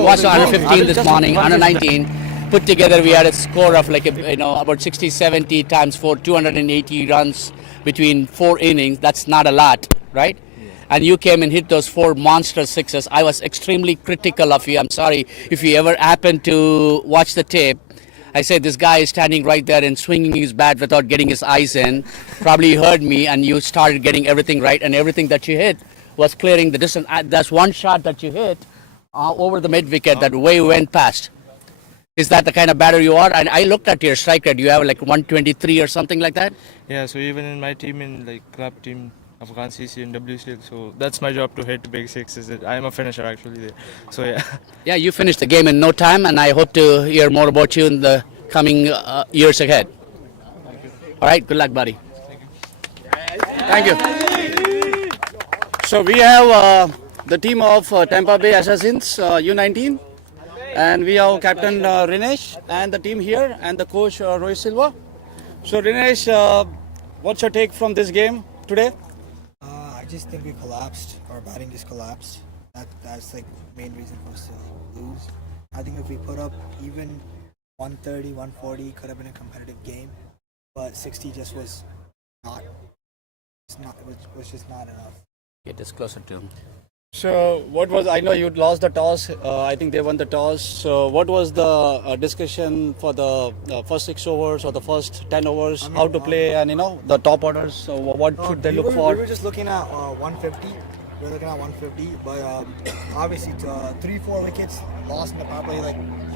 watched under 15 this morning, under 19. Put together, we had a score of about 60, 70 times 4, 280 runs between 4 innings. That's not a lot, right? And you came and hit those 4 monster sixes. I was extremely critical of you. I'm sorry if you ever happened to watch the tape. I said this guy is standing right there and swinging his bat without getting his eyes in. Probably heard me, and you started getting everything right, and everything that you hit was clearing the distance. That's one shot that you hit over the mid wicket that way went past. Is that the kind of batter you are? And I looked at your strike rate. You have like 123 or something like that? Yeah, so even in my team, in club team, Afghan CC and WC, so that's my job to hit big sixes. I am a finisher actually there. So yeah. Yeah, you finished the game in no time, and I hope to hear more about you in the coming years ahead. All right, good luck, buddy. Thank you. So we have the team of Tampa Bay Assassins, U19, and we have Captain Rinesh and the team here, and the coach Roy Silva. So Rinesh, what's your take from this game today? I just think we collapsed. Our batting just collapsed. That's like the main reason for us to lose. I think if we put up even 130, 140, could have been a competitive game, but 60 just was not. It was just not enough. Get this closer to him. So what was, I know you lost the toss, I think they won the toss. So what was the discussion for the first 6 overs or the first 10 overs, how to play and the top orders, so what should they look for? We were just looking at 150, we were looking at 150, but obviously 3-4 wickets lost in the power play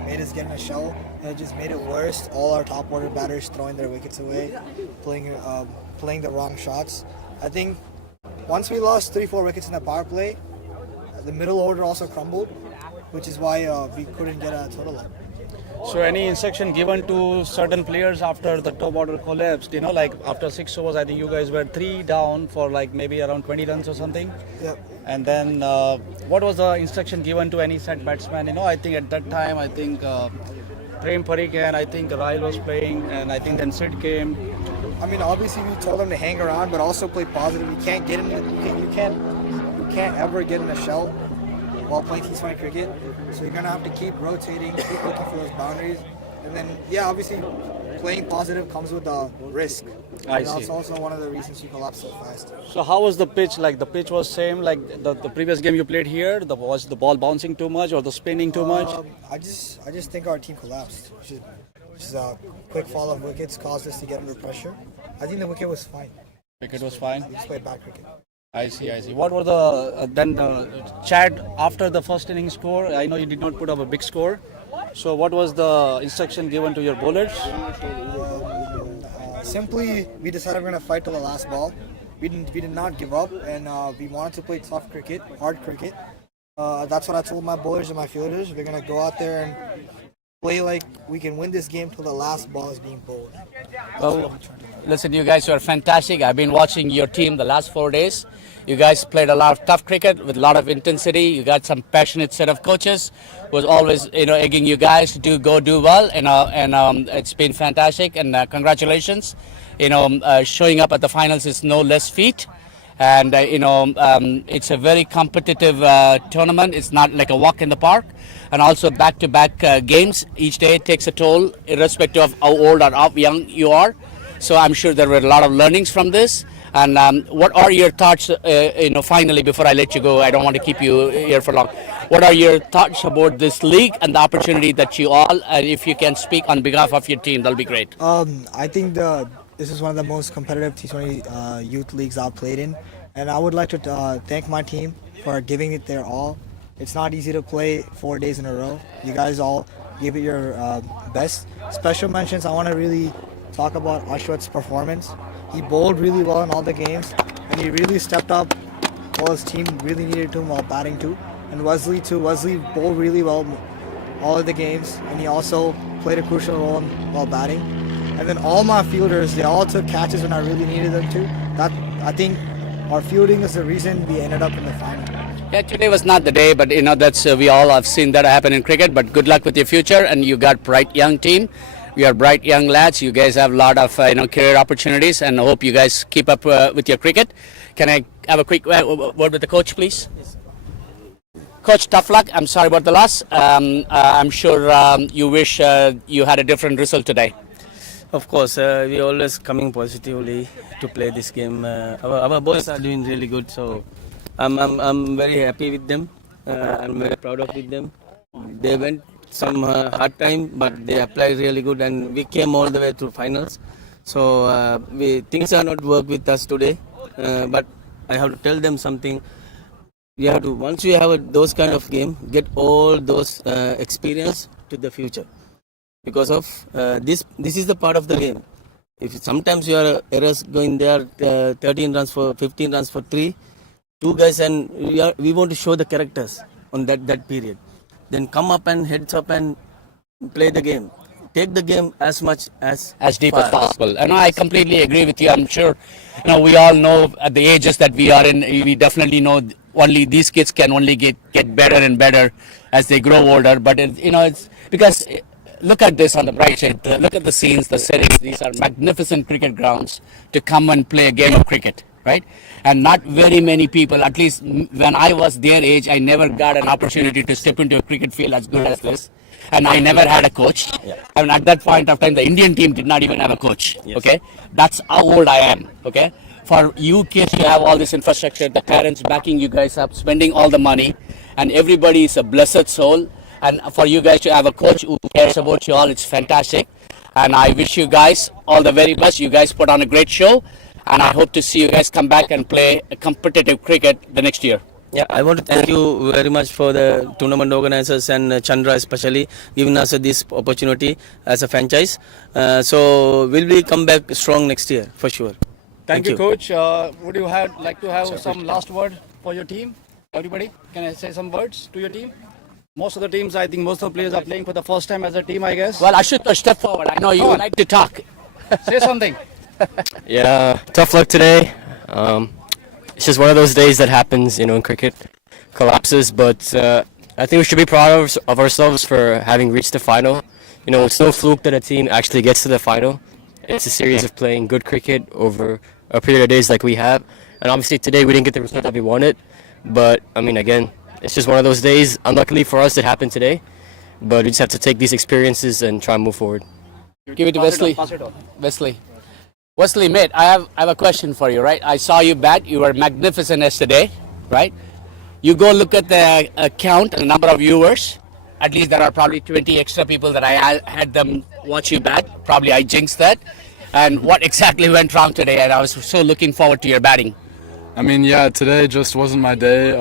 made us get in a shell, and it just made it worse. All our top order batters throwing their wickets away, playing the wrong shots. I think once we lost 3-4 wickets in the power play, the middle order also crumbled, which is why we couldn't get a total up. So any instruction given to certain players after the top order collapsed, after 6 overs, I think you guys were 3 down for maybe around 20 runs or something? Yep. And then what was the instruction given to any set batsman? I think at that time, Prem Parikh and I think Rahil was playing, and I think then Sid came. I mean, obviously we told them to hang around, but also play positive. You can't get in. You can't ever get in a shell while playing T20 cricket. So you're gonna have to keep rotating, keep looking for those boundaries, and then obviously playing positive comes with a risk. I That's see. also one of the reasons you collapse so fast. So how was the pitch? Like the pitch was same like the previous game you played here. Was the ball bouncing too much or the spinning too much? I just think our team collapsed. Just a quick fall of wickets caused us to get under pressure. I think the wicket was fine. Wicket was fine. We just played bad cricket. I see. What were the then chat after the first inning score? I know you did not put up a big score. So what was the instruction given to your bowlers? Simply, we decided we're going to fight till the last ball. We did not give up, and we wanted to play tough cricket, hard cricket. That's what I told my bowlers and my fielders. We're going to go out there and play like we can win this game till the last ball is being bowled. Well, listen, you guys are fantastic. I've been watching your team the last 4 days. You guys played a lot of tough cricket with a lot of intensity. You got some passionate set of coaches who was always, egging you guys to do well. And it's been fantastic. And congratulations. Showing up at the finals is no less feat. And it's a very competitive tournament. It's not like a walk in the park. And also back-to-back games. Each day takes a toll, irrespective of how old or how young you are. So I'm sure there were a lot of learnings from this. And what are your thoughts, finally, before I let you go? I don't want to keep you here for long. What are your thoughts about this league and the opportunity that you all, if you can speak on behalf of your team, that'll be great. I think this is one of the most competitive T20 youth leagues I've played in. And I would like to thank my team for giving it their all. It's not easy to play 4 days in a row. You guys all gave it your best. Special mentions, I want to really talk about Ashwat's performance. He bowled really well in all the games, and he really stepped up while his team really needed him while batting too. And Wesley too. Wesley bowled really well all of the games, and he also played a crucial role while batting. And then all my fielders, they all took catches when I really needed them to. I think our fielding is the reason we ended up in the final. Yeah, today was not the day, but that's we all have seen that happen in cricket. But good luck with your future, and you got bright young team. We are bright young lads. You guys have a lot of career opportunities, and I hope you guys keep up with your cricket. Can I have a quick word with the coach, please? Yes. Coach, tough luck. I'm sorry about the loss. I'm sure you wish you had a different result today. Of course, we always coming positively to play this game. Our boys are doing really good, so I'm very happy with them. I'm very proud of with them. They went some hard time, but they applied really good, and we came all the way to finals. So things are not work with us today, but I have to tell them something. We have to, once we have those kind of game, get all those experience to the future. Because of this is the part of the game. If sometimes you are errors going there, 13 runs for 15 runs for 2 guys, and we want to show the characters on that period. Then come up and heads up and play the game. Take the game as much as deep as possible. And I completely agree with you. I'm sure we all know at the ages that we are in, we definitely know only these kids can only get better and better as they grow older. But it's because look at this on the bright side. Look at the scenes, the settings. These are magnificent cricket grounds to come and play a game of cricket, right? And not very many people, at least when I was their age, I never got an opportunity to step into a cricket field as good as this. And I never had a coach. Yeah. I mean, at that point of time, the Indian team did not even have a coach. Yes. Okay, that's how old I am. Okay, for you kids to have all this infrastructure, the parents backing you guys up, spending all the money, and everybody is a blessed soul. And for you guys to have a coach who cares about you all, it's fantastic. And I wish you guys all the very best. You guys put on a great show, and I hope to see you guys come back and play a competitive cricket the next year. Yeah, I want to thank you very much for the tournament organizers and Chandra especially giving us this opportunity as a franchise. So we'll be come back strong next year for sure. Thank you, Coach. Would you like to have some last word for your team? Everybody, can I say some words to your team? Most of the teams, I think most of the players are playing for the first time as a team, I guess. Well, I should step forward. I know you like to talk. Say something. Yeah, tough luck today. It's just one of those days that happens, in cricket, collapses. But I think we should be proud of ourselves for having reached the final. It's no fluke that a team actually gets to the final. It's a series of playing good cricket over a period of days like we have. And obviously today we didn't get the result that we wanted. But, I mean, again, it's just one of those days. Unluckily for us, it happened today. But we just have to take these experiences and try and move forward. Give it to Wesley. Wesley, mate, I have a question for you, right? I saw you bat. You were magnificent yesterday, right? You go look at the count and the number of viewers. At least there are probably 20 extra people that I had them watch you bat. Probably I jinxed that. And what exactly went wrong today? And I was so looking forward to your batting. I mean, yeah, today just wasn't my day.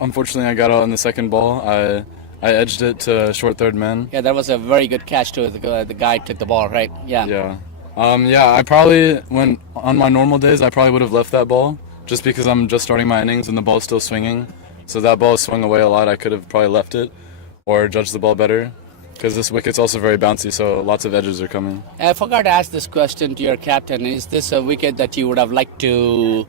Unfortunately, I got out on the second ball. I edged it to short third man. Yeah, that was a very good catch to the guy took the ball, right? Yeah. Yeah. I probably, when on my normal days, I probably would have left that ball just because I'm just starting my innings and the ball's still swinging. So that ball swung away a lot. I could have probably left it or judged the ball better because this wicket's also very bouncy, so lots of edges are coming. I forgot to ask this question to your captain. Is this a wicket that you would have liked to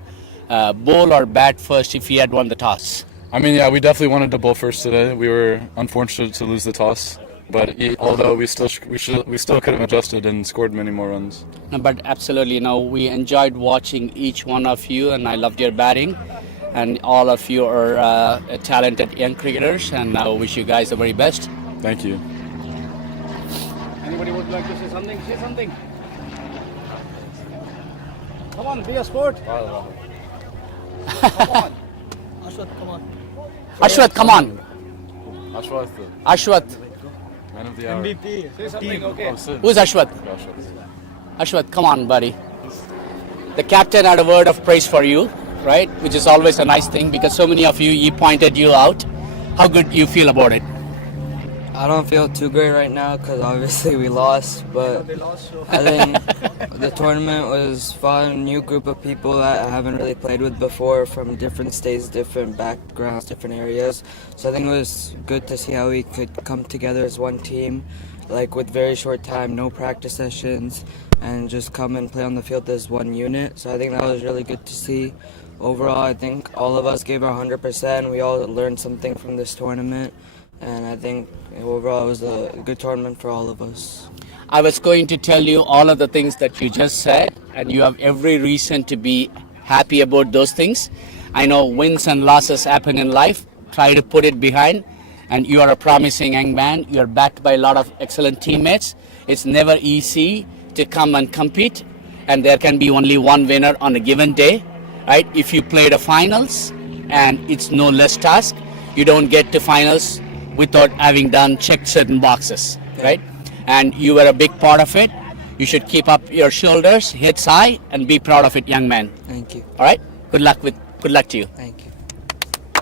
bowl or bat first if he had won the toss? I mean, yeah, we definitely wanted to bowl first today. We were unfortunate to lose the toss. But although we still could have adjusted and scored many more runs. No, but absolutely, we enjoyed watching each one of you, and I loved your batting. And all of you are talented young cricketers, and I wish you guys the very best. Thank you. Anybody would like to say something? Say something. Come on, be a sport. Come on. Ashwath, come on. Ashwath, come on. Ashwath. Man of the hour. MVP. Say something, okay. Who's Ashwath? Ashwath, come on, buddy. The captain had a word of praise for you, right? Which is always a nice thing because so many of you, he pointed you out. How good you feel about it? I don't feel too great right now because obviously we lost, but I think the tournament was fun, new group of people that I haven't really played with before from different states, different backgrounds, different areas. So I think it was good to see how we could come together as one team, like with very short time, no practice sessions, and just come and play on the field as one unit. So I think that was really good to see. Overall, I think all of us gave our 100%. We all learned something from this tournament. And I think overall it was a good tournament for all of us. I was going to tell you all of the things that you just said, and you have every reason to be happy about those things. I know wins and losses happen in life. Try to put it behind, and you are a promising young man. You are backed by a lot of excellent teammates. It's never easy to come and compete, and there can be only one winner on a given day, right? If you play the finals, and it's no less task, you don't get to finals without having checked certain boxes, right? And you were a big part of it. You should keep up your shoulders, heads high, and be proud of it, young man. Thank you. All right? Good luck to you. Thank you.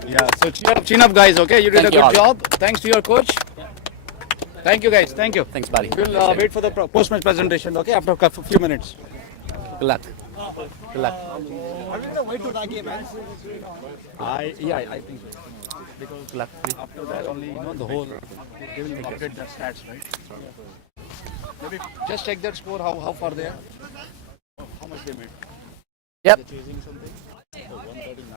Yeah, so chin up guys, okay? You did a good job. Thanks to your coach. Thank you guys, thank you. Thanks, buddy. We'll wait for the post-match presentation, okay? After a few minutes. Good luck. Good luck. Are we going to wait till that game ends? I think so. Because after that only, the whole, they will update their stats, right? Maybe just check their score, how far they are, how much they made. Yep. They're chasing something.